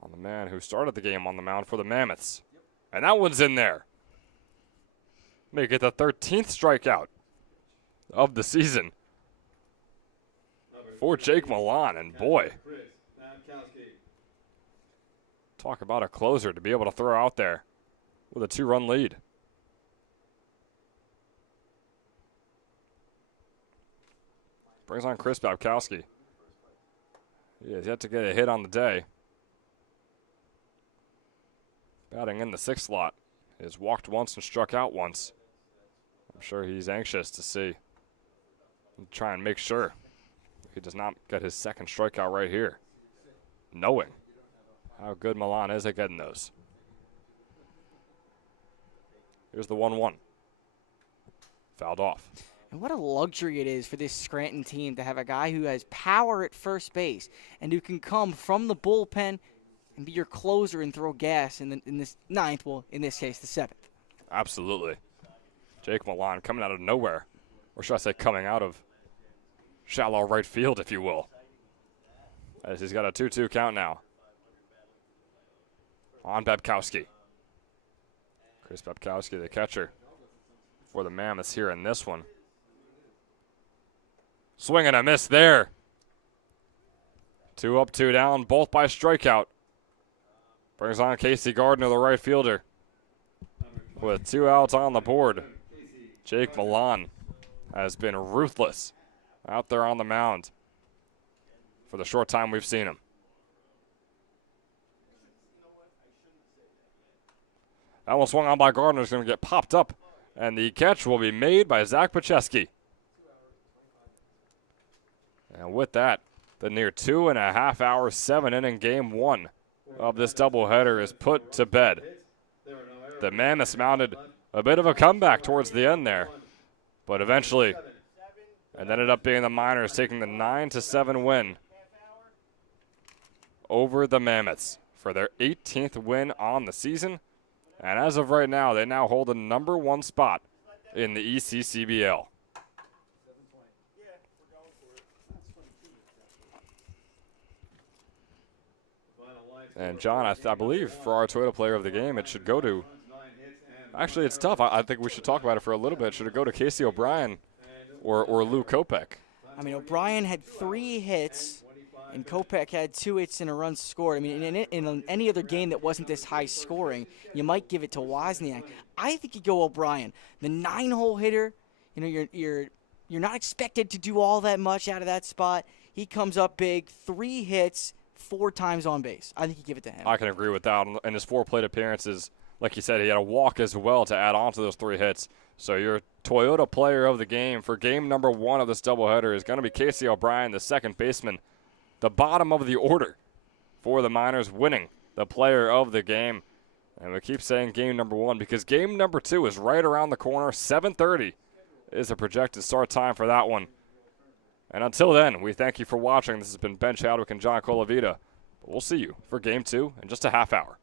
on the man who started the game on the mound for the Mammoths. And that one's in there. Make it the 13th strikeout of the season for Jake Milan. And boy, Chris Nabkowski. talk about a closer to be able to throw out there with a 2-run lead. Brings on Chris Babkowski. He has yet to get a hit on the day. Batting in the 6th slot. He has walked once and struck out once. I'm sure he's anxious to see and try and make sure he does not get his 2nd strikeout right here, knowing how good Milan is at getting those. Here's the 1-1. Fouled off. And what a luxury it is for this Scranton team to have a guy who has power at first base and who can come from the bullpen and be your closer and throw gas in this 9th, well, in this case, the 7th. Absolutely. Jake Milan coming out of nowhere, or should I say coming out of shallow right field, if you will, as he's got a 2-2 count now on Babkowski. Chris Babkowski, the catcher for the Mammoths here in this one. Swing and a miss there. 2 up, 2 down, both by strikeout. Brings on Casey Gardner, the right fielder, with 2 outs on the board. Jake Milan has been ruthless out there on the mound for the short time we've seen him. That one swung on by Gardner is going to get popped up, and the catch will be made by Zach Pacheski. And with that, the near 2.5-hour, 7-inning game 1 of this doubleheader is put to bed. The Mammoths mounted a bit of a comeback towards the end there, but eventually it ended up being the Miners taking the 9-7 win over the Mammoths for their 18th win on the season. And as of right now, they now hold the #1 spot in the ECCBL. And John, I believe for our Toyota Player of the Game, it should go to. Actually, it's tough. I think we should talk about it for a little bit. Should it go to Casey O'Brien or Lou Kopech? I mean, O'Brien had 3 hits, and Kopech had 2 hits and a run scored. I mean, in any other game that wasn't this high scoring, you might give it to Wozniak. I think you go O'Brien. The 9-hole hitter, you know, you're not expected to do all that much out of that spot. He comes up big, 3 hits, 4 times on base. I think you give it to him. I can agree with that. And his 4 plate appearances, like you said, he had a walk as well to add on to those 3 hits. So your Toyota Player of the Game for game #1 of this doubleheader is going to be Casey O'Brien, the second baseman, the bottom of the order for the Miners, winning the Player of the Game. And we keep saying game #1 because game #2 is right around the corner. 7:30 is the projected start time for that one. And until then, we thank you for watching. This has been Ben Chadwick and John Colavita. We'll see you for game 2 in just a half hour.